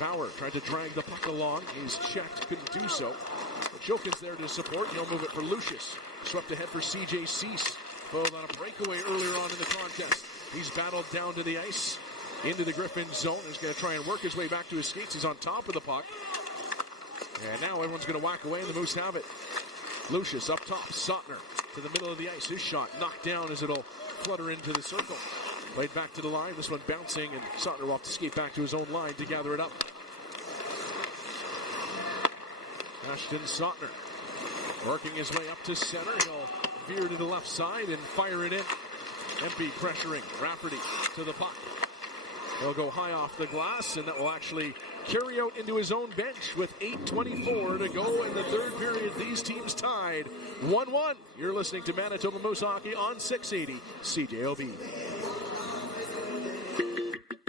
Bauer tried to drag the puck along. He's checked, couldn't do so. But Jokin's there to support. He'll move it for Lucius. Swept ahead for C.J. Cease. Fouled on a breakaway earlier on in the contest. He's battled down to the ice, into the Griffins zone. He's going to try and work his way back to his skates. He's on top of the puck. And now everyone's going to whack away, and the Moose have it. Lucius up top. Sautner to the middle of the ice. His shot knocked down as it'll flutter into the circle. Played back to the line. This one bouncing, and Sautner will have to skate back to his own line to gather it up. Ashton Sautner working his way up to center. He'll veer to the left side and fire it in. Empey pressuring Rafferty to the puck. He'll go high off the glass, and that will actually carry out into his own bench with 8:24 to go in the third period. These teams tied 1-1. You're listening to Manitoba Moose Hockey on 680 CJOB.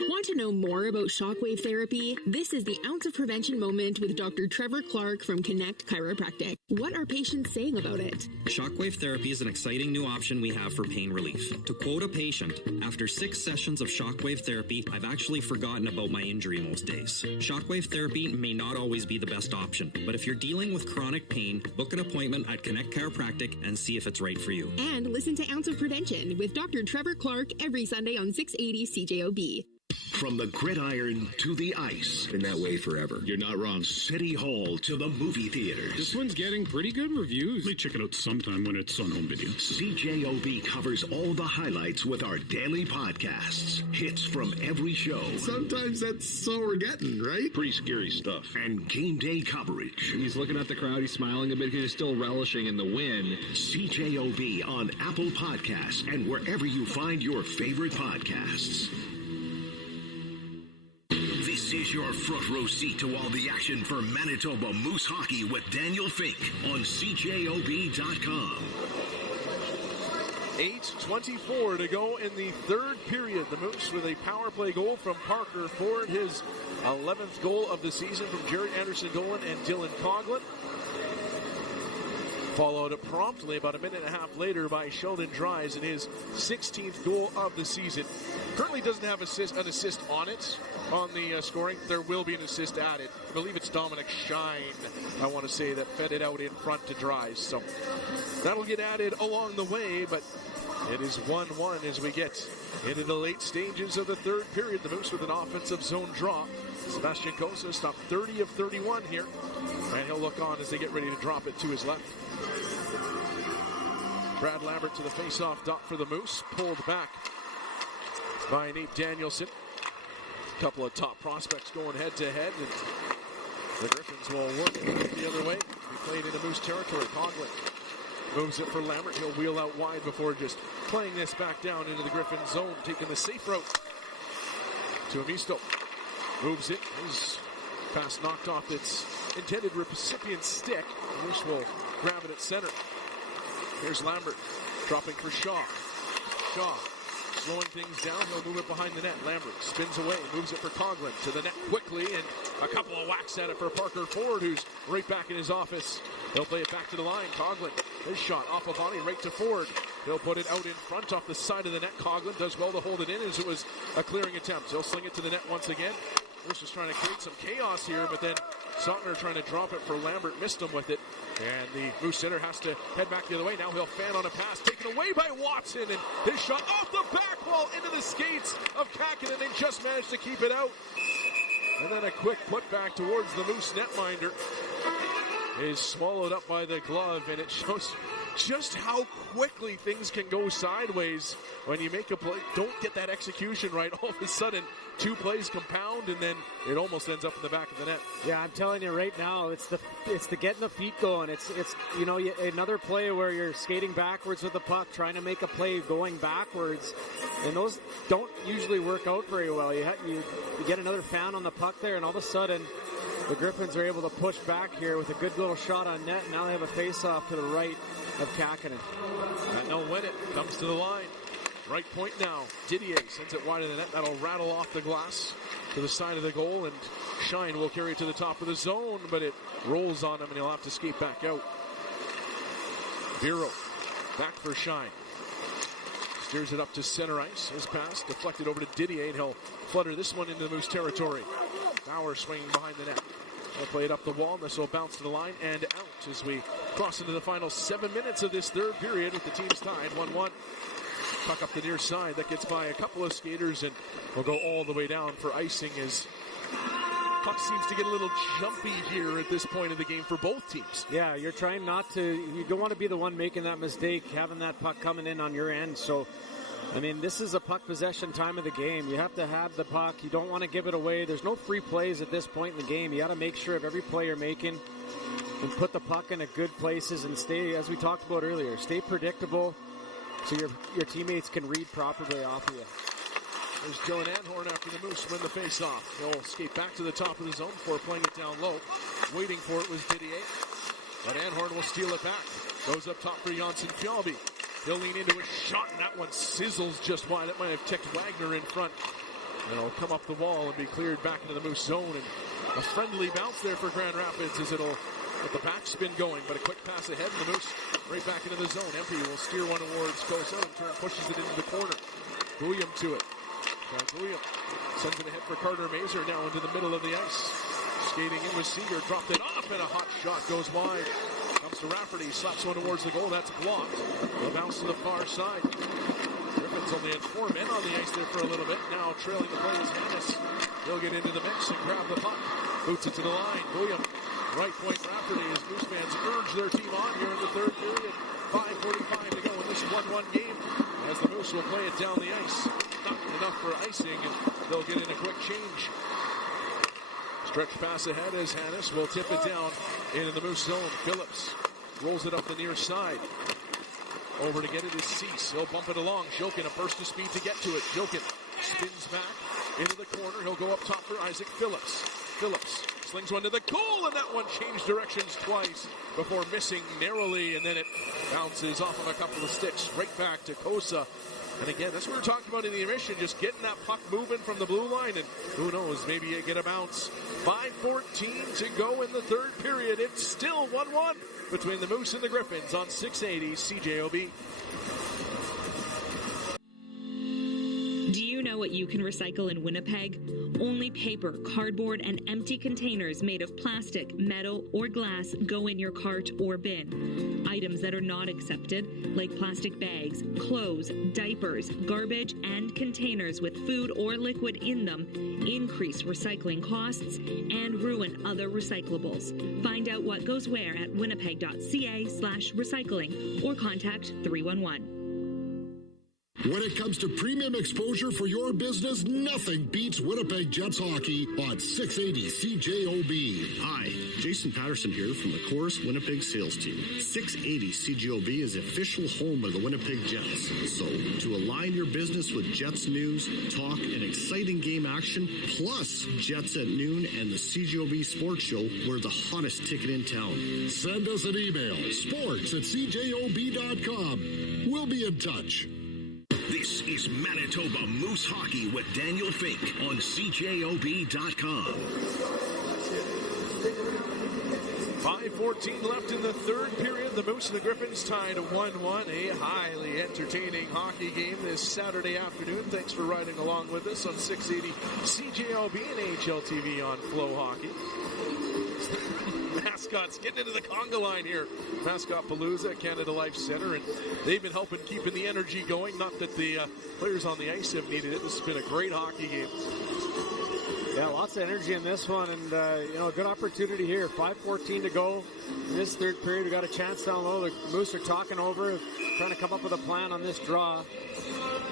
Want to know more about shockwave therapy? This is the Ounce of Prevention Moment with Dr. Trevor Clark from Connect Chiropractic. What are patients saying about it? Shockwave therapy is an exciting new option we have for pain relief. To quote a patient, after 6 sessions of shockwave therapy, I've actually forgotten about my injury most days. Shockwave therapy may not always be the best option, but if you're dealing with chronic pain, book an appointment at Connect Chiropractic and see if it's right for you. And listen to Ounce of Prevention with Dr. Trevor Clark every Sunday on 680 CJOB. From the gridiron to the ice. Been that way forever. You're not wrong. City Hall to the movie theaters. This one's getting pretty good reviews. Let me check it out sometime when it's on home video. CJOB covers all the highlights with our daily podcasts. Hits from every show. Sometimes that's all we're getting, right? Pretty scary stuff. And game day coverage. He's looking at the crowd. He's smiling a bit because he's still relishing in the win. CJOB on Apple Podcasts and wherever you find your favorite podcasts. This is your front row seat to all the action for Manitoba Moose Hockey with Daniel Fink on CJOB.com. 8:24 to go in the third period. The Moose with a power play goal from Parker Ford, his 11th goal of the season from Jared Anderson-Dolan and Dylan Coughlin. Followed promptly about a minute and a half later by Sheldon Dries in his 16th goal of the season. Currently doesn't have an assist on it, on the scoring. There will be an assist added. I believe it's Dominic Shine, I want to say, that fed it out in front to Dries. So that'll get added along the way, but it is 1-1 as we get into the late stages of the third period. The Moose with an offensive zone draw. Sebastian Cosa stopped 30 of 31 here, and he'll look on as they get ready to drop it to his left. Brad Lambert to the face-off dot for the Moose, pulled back by Nate Danielson. A couple of top prospects going head-to-head, and the Griffins will work it the other way. He played into Moose territory. Coughlin moves it for Lambert. He'll wheel out wide before just playing this back down into the Griffins zone, taking the safe route to Amisto. Moves it. His pass knocked off its intended recipient stick. Moose will grab it at center. Here's Lambert dropping for Shaw. Shaw slowing things down. He'll move it behind the net. Lambert spins away, moves it for Coughlin to the net quickly, and a couple of whacks at it for Parker Ford, who's right back in his office. He'll play it back to the line. Coughlin, his shot off a body right to Ford. He'll put it out in front off the side of the net. Coughlin does well to hold it in as it was a clearing attempt. He'll sling it to the net once again. Moose is trying to create some chaos here, but then Sautner trying to drop it for Lambert, missed him with it. And the Moose center has to head back the other way. Now he'll fan on a pass, taken away by Watson, and his shot off the back wall into the skates of Kakinen, and they just managed to keep it out. And then a quick putback towards the Moose netminder is swallowed up by the glove, and it shows just how quickly things can go sideways when you make a play. Don't get that execution right. All of a sudden, 2 plays compound, and then it almost ends up in the back of the net. Yeah, I'm telling you right now, it's the getting the feet going. It's you know, another play where you're skating backwards with the puck, trying to make a play going backwards, and those don't usually work out very well. You get another fan on the puck there, and all of a sudden, the Griffins are able to push back here with a good little shot on net. And now they have a face-off to the right of Kakinen. And they'll win it. Comes to the line. Right point now. Didier sends it wide of the net. That'll rattle off the glass to the side of the goal, and Shine will carry it to the top of the zone, but it rolls on him, and he'll have to skate back out. Vero back for Shine. Steers it up to center ice. His pass deflected over to Didier, and he'll flutter this one into the Moose territory. Bauer swinging behind the net. They'll play it up the wall, and this will bounce to the line and out as we cross into the final 7 minutes of this third period with the teams tied 1-1. Puck up the near side. That gets by a couple of skaters and will go all the way down for icing as puck seems to get a little jumpy here at this point of the game for both teams. Yeah, you're trying not to, you don't want to be the one making that mistake, having that puck coming in on your end. So, I mean, this is a puck possession time of the game. You have to have the puck. You don't want to give it away. There's no free plays at this point in the game. You got to make sure of every play you're making and put the puck in a good places and stay, as we talked about earlier, stay predictable so your teammates can read properly off of you. There's Dylan Anhorn after the Moose win the faceoff. He'll skate back to the top of the zone before playing it down low. Waiting for it was Didier. But Anhorn will steal it back. Goes up top for Janssen Fjallby. He'll lean into a shot, and that one sizzles just wide. That might have ticked Wagner in front. And it'll come up the wall and be cleared back into the Moose zone. And a friendly bounce there for Grand Rapids as it'll get the backspin going. But a quick pass ahead, and the Moose right back into the zone. Empty will steer one towards Kosa and turn pushes it into the corner. William to it. William sends it ahead for Carter Mazur now into the middle of the ice. Skating in with Seager, dropped it off, and a hot shot goes wide. Comes to Rafferty, slaps one towards the goal. That's blocked. A bounce to the far side. Griffins only had 4 men on the ice there for a little bit. Now trailing the play is Hannes. He'll get into the mix and grab the puck. Boots it to the line. William, right point Rafferty as Moose fans urge their team on here in the third period. 5:45 to go in this 1-1 game as the Moose will play it down the ice. Not enough for icing, and they'll get in a quick change. Stretch pass ahead as Hannes will tip it down into the Moose zone. Phillips rolls it up the near side. Over to get it is Cease. He'll bump it along. Jokin, a burst of speed to get to it. Jokin spins back into the corner. He'll go up top for Isaac Phillips. Phillips slings one to the goal, and that one changed directions twice before missing narrowly, and then it bounces off of a couple of sticks right back to Kosa. And again, that's what we were talking about in the intermission, just getting that puck moving from the blue line, and who knows, maybe you get a bounce. 5:14 to go in the third period. It's still 1-1 between the Moose and the Griffins on 680 CJOB. Do you know what you can recycle in Winnipeg? Only paper, cardboard, and empty containers made of plastic, metal, or glass go in your cart or bin. Items that are not accepted, like plastic bags, clothes, diapers, garbage, and containers with food or liquid in them, increase recycling costs and ruin other recyclables. Find out what goes where at winnipeg.ca/recycling or contact 311. When it comes to premium exposure for your business, nothing beats Winnipeg Jets hockey on 680 CJOB. Hi, Jason Patterson here from the Chorus Winnipeg sales team. 680 CJOB is the official home of the Winnipeg Jets. So, to align your business with Jets news, talk, and exciting game action, plus Jets at noon and the CJOB Sports Show, we're the hottest ticket in town. Send us an email, sports@cjob.com. We'll be in touch. This is Manitoba Moose Hockey with Daniel Fink on CJOB.com. 5:14 left in the third period. The Moose and the Griffins tied 1-1. A highly entertaining hockey game this Saturday afternoon. Thanks for riding along with us on 680 CJOB and AHL TV on FloHockey. Mascots getting into the conga line here. Mascot Palooza at Canada Life Center, and they've been helping keeping the energy going. Not that the players on the ice have needed it. This has been a great hockey game. Yeah, lots of energy in this one, and a good opportunity here. 5:14 to go in this third period. We got a chance down low. The Moose are talking over, trying to come up with a plan on this draw.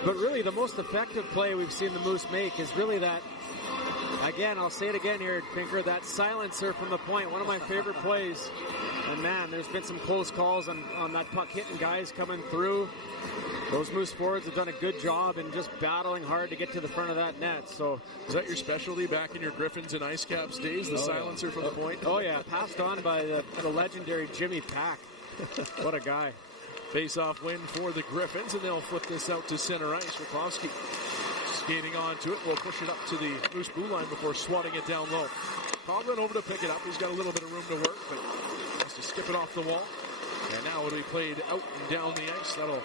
But really, the most effective play we've seen the Moose make is really that. Again, I'll say it again here, Pinker, that silencer from the point, one of my favorite plays. And man, there's been some close calls on that puck hitting guys coming through. Those Moose forwards have done a good job in just battling hard to get to the front of that net. So, is that your specialty back in your Griffins and Ice Caps days, the silencer from the point? Oh yeah, passed on by the legendary Jimmy Pack. What a guy. Face-off win for the Griffins, and they'll flip this out to center ice. Rakowski skating onto it. Will push it up to the Moose blue line before swatting it down low. Coughlin over to pick it up. He's got a little bit of room to work, but has to skip it off the wall. And now it'll be played out and down the ice. That'll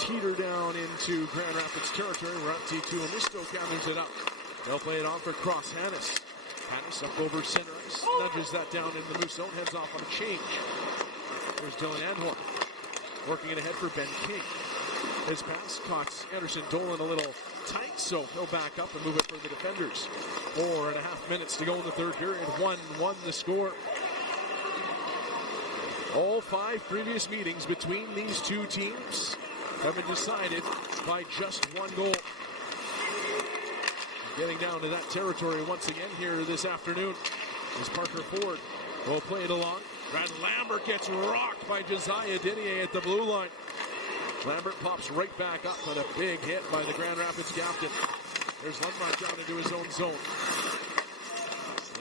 teeter down into Grand Rapids territory. Ranti Tuomisto gathers it up. They'll play it on for Croix. Hannes up over center ice. Nudges that down in the Moose zone. Heads off on a change. There's Dylan Anhorn. Working it ahead for Ben King. His pass caught Anderson Dolan a little tight, so he'll back up and move it for the defenders. 4.5 minutes to go in the third period. 1-1 the score. All 5 previous meetings between these two teams have been decided by just 1 goal. Getting down to that territory once again here this afternoon is Parker Ford. Will play it along. Brad Lambert gets rocked by Josiah Didier at the blue line. Lambert pops right back up on a big hit by the Grand Rapids captain. There's Lundmark down into his own zone.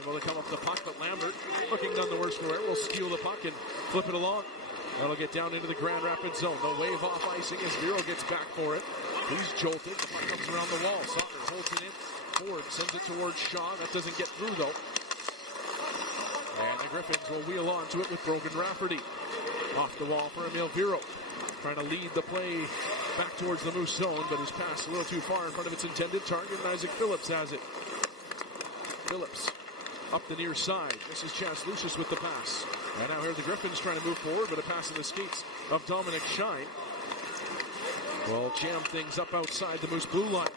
Able to come up the puck, but Lambert, looking none the worse for it, will steal the puck and flip it along. That'll get down into the Grand Rapids zone. The wave off icing as Vero gets back for it. He's jolted. The puck comes around the wall. Saunders holds it in. Ford sends it towards Shaw. That doesn't get through, though. And the Griffins will wheel on to it with Brogan Rafferty. Off the wall for Emil Vero. Trying to lead the play back towards the Moose zone, but his pass a little too far in front of its intended target, and Isaac Phillips has it. Phillips up the near side. This is Chance Lucius with the pass. And now here the Griffins trying to move forward, but a pass in the skates of Dominic Shine. Well, jam things up outside the Moose blue line.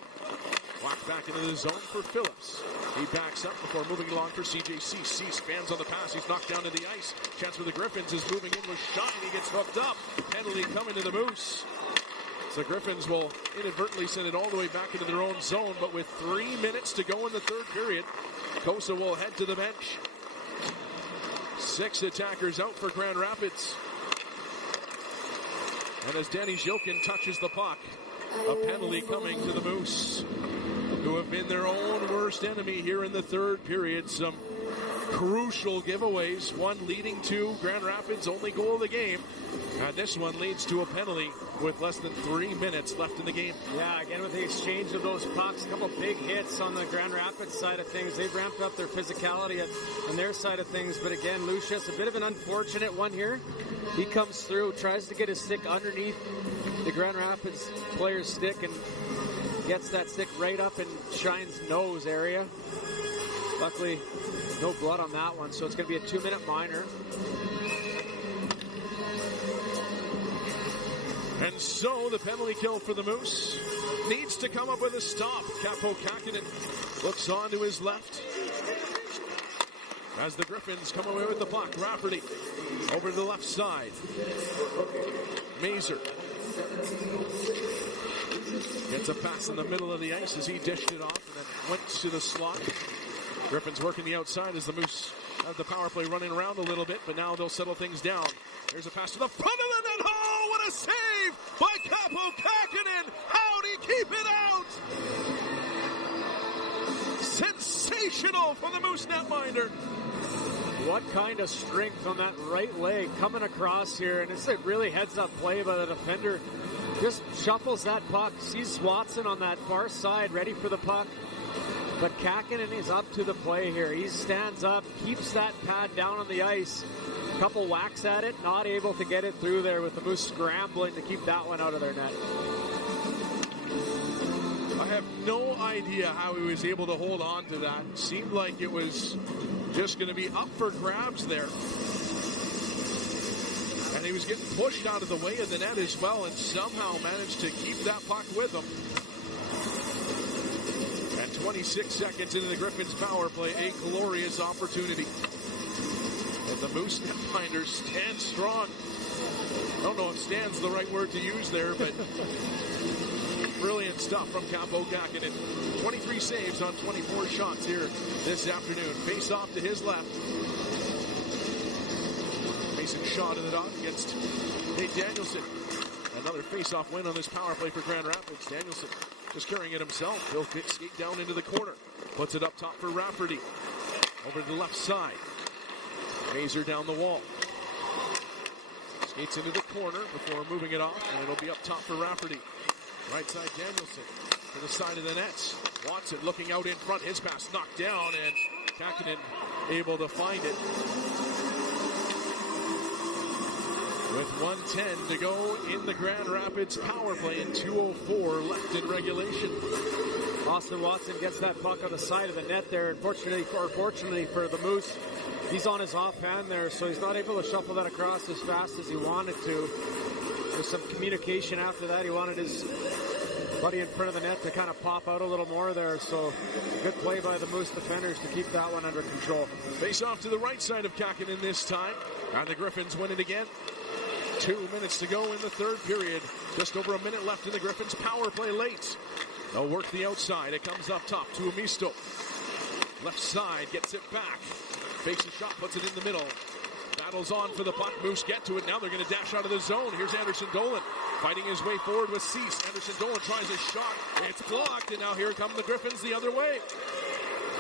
Walk back into the zone for Phillips. He backs up before moving along for CJ Cease. Cease fans on the pass. He's knocked down to the ice. Chance for the Griffins is moving in with Shine. He gets hooked up. Penalty coming to the Moose. So Griffins will inadvertently send it all the way back into their own zone, but with 3 minutes to go in the third period, Kosa will head to the bench. 6 attackers out for Grand Rapids. And as Danny Zhilkin touches the puck, a penalty coming to the Moose, who have been their own worst enemy here in the third period. Some crucial giveaways, one leading to Grand Rapids' only goal of the game. And this one leads to a penalty with less than 3 minutes left in the game. Yeah, again with the exchange of those pucks, a couple big hits on the Grand Rapids side of things. They've ramped up their physicality on their side of things. But again, Lucius, a bit of an unfortunate one here. He comes through, tries to get his stick underneath the Grand Rapids player's stick and gets that stick right up in Shine's nose area. Luckily, no blood on that one, so it's going to be a 2-minute minor. And so the penalty kill for the Moose needs to come up with a stop. Capo Kakinen looks on to his left as the Griffins come away with the puck. Rafferty over to the left side. Mazur gets a pass in the middle of the ice as he dished it off and then went to the slot. Griffins working the outside as the Moose have the power play running around a little bit, but now they'll settle things down. There's a pass to the front of the net. Oh, what a save by Capo Kakinen. How'd he keep it out? Sensational from the Moose netminder. What kind of strength on that right leg coming across here. And it's a really heads-up play by the defender. Just shuffles that puck. Sees Watson on that far side ready for the puck. But Kakinen is up to the play here. He stands up, keeps that pad down on the ice. Couple whacks at it, not able to get it through there with the Moose scrambling to keep that one out of their net. I have no idea how he was able to hold on to that. It seemed like it was just going to be up for grabs there. And he was getting pushed out of the way of the net as well and somehow managed to keep that puck with him. And 26 seconds into the Griffins power play, a glorious opportunity. And the Moose netminder stands strong. I don't know if stand's the right word to use there, but brilliant stuff from Capo Kakinen. 23 saves on 24 shots here this afternoon. Face off to his left. Mason Shaw to the dot against Nate Danielson. Another face-off win on this power play for Grand Rapids. Danielson just carrying it himself. He'll skate down into the corner. Puts it up top for Rafferty. Over to the left side. Mazur down the wall. Skates into the corner before moving it off, and it'll be up top for Rafferty. Right side, Danielson to the side of the nets. Watson looking out in front. His pass knocked down, and Kakinen able to find it. With 1:10 to go in the Grand Rapids power play and 2:04 left in regulation. Austin Watson gets that puck on the side of the net there. Unfortunately, or fortunately for the Moose, he's on his offhand there, so he's not able to shuffle that across as fast as he wanted to. There's some communication after that. He wanted his buddy in front of the net to kind of pop out a little more there, so good play by the Moose defenders to keep that one under control. Face off to the right side of Kakinen this time, and the Griffins win it again. 2 minutes to go in the third period. Just over a minute left in the Griffins power play late. They'll work the outside. It comes up top to Amisto. Left side, gets it back. Fakes a shot, puts it in the middle. Battles on for the puck. Moose get to it. Now they're going to dash out of the zone. Here's Anderson Dolan fighting his way forward with Cease. Anderson Dolan tries a shot. It's blocked, and now here come the Griffins the other way.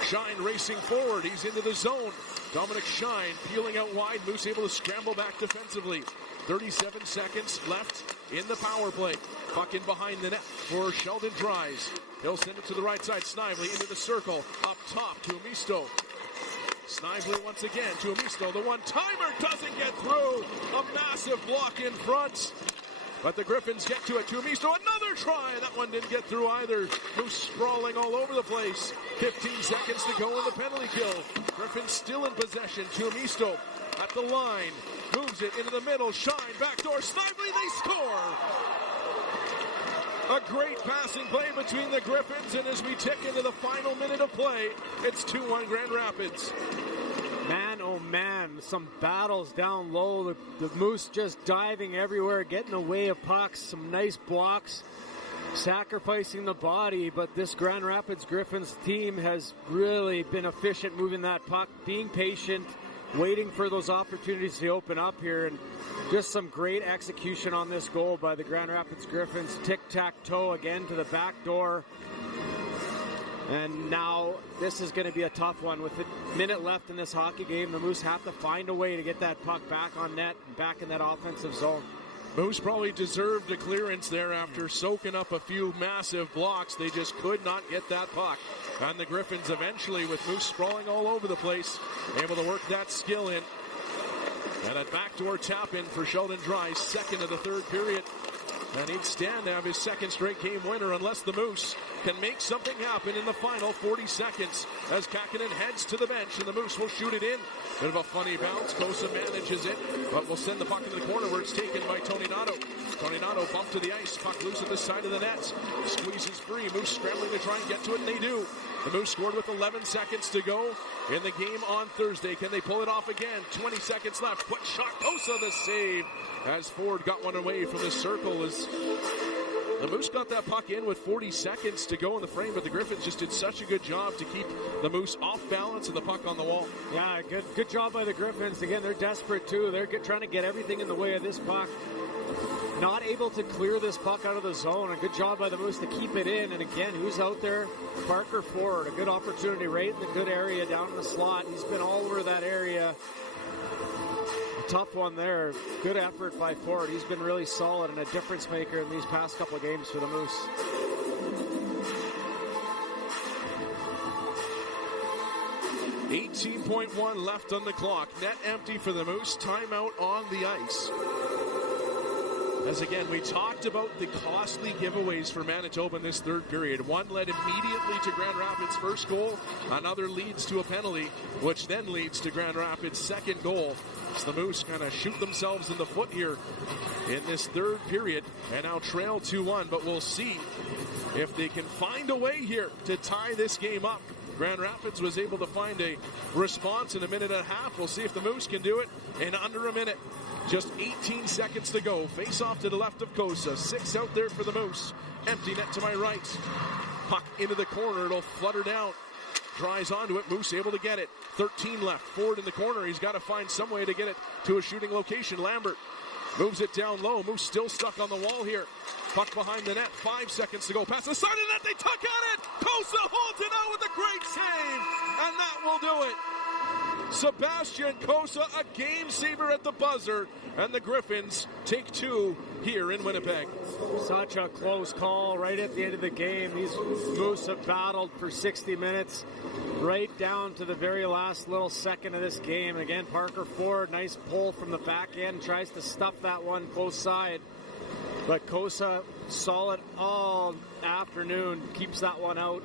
Shine racing forward. He's into the zone. Dominic Shine peeling out wide. Moose able to scramble back defensively. 37 seconds left in the power play. Puck in behind the net for Sheldon Dries. He'll send it to the right side. Snively into the circle. Up top to Amisto. Snively once again to Amisto. The one-timer doesn't get through. A massive block in front. But the Griffins get to it. To Amisto. Another try. That one didn't get through either. Moose sprawling all over the place. 15 seconds to go in the penalty kill. Griffins still in possession. To Amisto at the line. Moves it into the middle. Shine. Backdoor. Snively. They score. A great passing play between the Griffins, and as we tick into the final minute of play, it's 2-1 Grand Rapids. Man, oh man, some battles down low. The Moose just diving everywhere, getting away of pucks, some nice blocks, sacrificing the body, but this Grand Rapids Griffins team has really been efficient moving that puck, being patient, waiting for those opportunities to open up here, and just some great execution on this goal by the Grand Rapids Griffins. Tic-tac-toe again to the back door. And now this is going to be a tough one. With a minute left in this hockey game, the Moose have to find a way to get that puck back on net and back in that offensive zone. Moose probably deserved a clearance there after soaking up a few massive blocks. They just could not get that puck. And the Griffins eventually, with Moose sprawling all over the place, able to work that skill in. And a backdoor tap in for Sheldon Dries, second of the third period. And he'd stand to have his second straight game winner unless the Moose can make something happen in the final 40 seconds as Kakinen heads to the bench and the Moose will shoot it in. Bit of a funny bounce. Kosa manages it, but will send the puck into the corner where it's taken by Tony Nato. Tony Nato bumped to the ice. Puck loose at the side of the net. Squeezes free. Moose scrambling to try and get to it, and they do. The Moose scored with 11 seconds to go in the game on Thursday. Can they pull it off again? 20 seconds left. Quick shot. Kosa the save as Ford got one away from the circle as the Moose got that puck in with 40 seconds to go in the frame, but the Griffins just did such a good job to keep the Moose off balance and the puck on the wall. Yeah, good job by the Griffins. Again, they're desperate too. They're trying to get everything in the way of this puck. Not able to clear this puck out of the zone. A good job by the Moose to keep it in. And again, who's out there? Parker Ford. A good opportunity right in the good area down in the slot. He's been all over that area. Tough one there. Good effort by Ford. He's been really solid and a difference maker in these past couple of games for the Moose. .1 left on the clock. Net empty for the Moose. Timeout on the ice. As again, we talked about the costly giveaways for Manitoba in this third period. One led immediately to Grand Rapids' first goal. Another leads to a penalty, which then leads to Grand Rapids' second goal. So the Moose kind of shoot themselves in the foot here in this third period and now trail 2-1. But we'll see if they can find a way here to tie this game up. Grand Rapids was able to find a response in a minute and a half. We'll see if the Moose can do it in under a minute. Just 18 seconds to go. Face off to the left of Kosa. 6 out there for the Moose. Empty net to my right. Puck into the corner. It'll flutter down. Dries onto it. Moose able to get it. 13 left. Ford in the corner. He's got to find some way to get it to a shooting location. Lambert moves it down low. Moose still stuck on the wall here. Puck behind the net. 5 seconds to go. Past the side of the net. They tuck at it. Kosa holds it out with a great save. And that will do it. Sebastian Cossa, a game saver at the buzzer, and the Griffins take 2 here in Winnipeg. Such a close call right at the end of the game. These Moose have battled for 60 minutes, right down to the very last little second of this game. Again, Parker Ford, nice pull from the back end, tries to stuff that one close side. But Cossa, solid all afternoon, keeps that one out.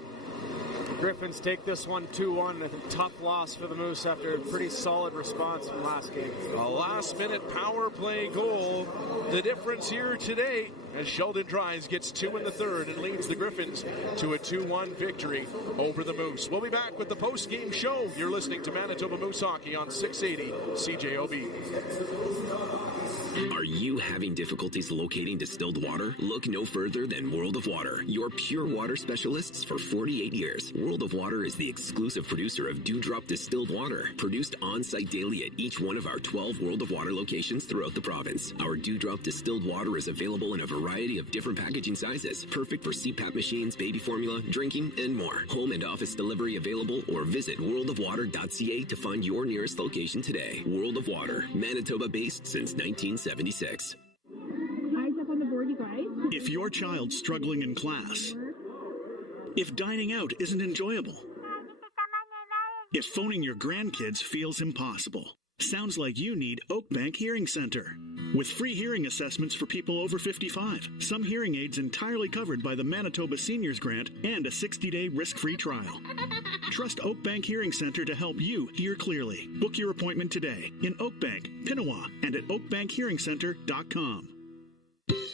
Griffins take this one 2-1. A tough loss for the Moose after a pretty solid response from last game. A last-minute power play goal. The difference here today as Sheldon Dries gets 2 in the third and leads the Griffins to a 2-1 victory over the Moose. We'll be back with the post-game show. You're listening to Manitoba Moose Hockey on 680 CJOB. Are you having difficulties locating distilled water? Look no further than World of Water, your pure water specialists for 48 years. World of Water is the exclusive producer of Dewdrop distilled water, produced on-site daily at each one of our 12 World of Water locations throughout the province. Our Dewdrop distilled water is available in a variety of different packaging sizes, perfect for CPAP machines, baby formula, drinking, and more. Home and office delivery available, or visit worldofwater.ca to find your nearest location today. World of Water, Manitoba-based since 1976. Eyes up on the board, you guys. If your child's struggling in class, if dining out isn't enjoyable, if phoning your grandkids feels impossible, sounds like you need Oakbank Hearing Center. With free hearing assessments for people over 55, some hearing aids entirely covered by the Manitoba Seniors Grant, and a 60-day risk-free trial. Trust Oakbank Hearing Center to help you hear clearly. Book your appointment today in Oakbank, Pinawa, and at oakbankhearingcenter.com.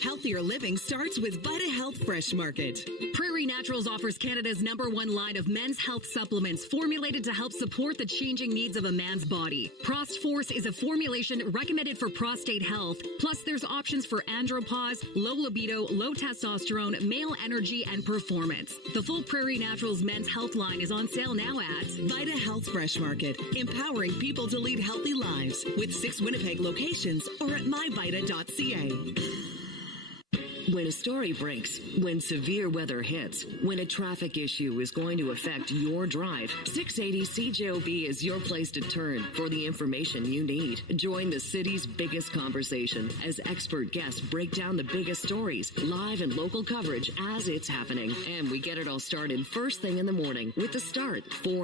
Healthier living starts with Vita Health Fresh Market. Prairie Naturals offers Canada's #1 line of men's health supplements formulated to help support the changing needs of a man's body. Prost Force is a formulation recommended for prostate health. Plus, there's options for andropause, low libido, low testosterone, male energy, and performance. The full Prairie Naturals men's health line is on sale now at Vita Health Fresh Market, empowering people to lead healthy lives with 6 Winnipeg locations or at myvita.ca. When a story breaks, when severe weather hits, when a traffic issue is going to affect your drive, 680 CJOB is your place to turn for the information you need. Join the city's biggest conversation as expert guests break down the biggest stories, live and local coverage as it's happening. And we get it all started first thing in the morning with The Start, 4 hours.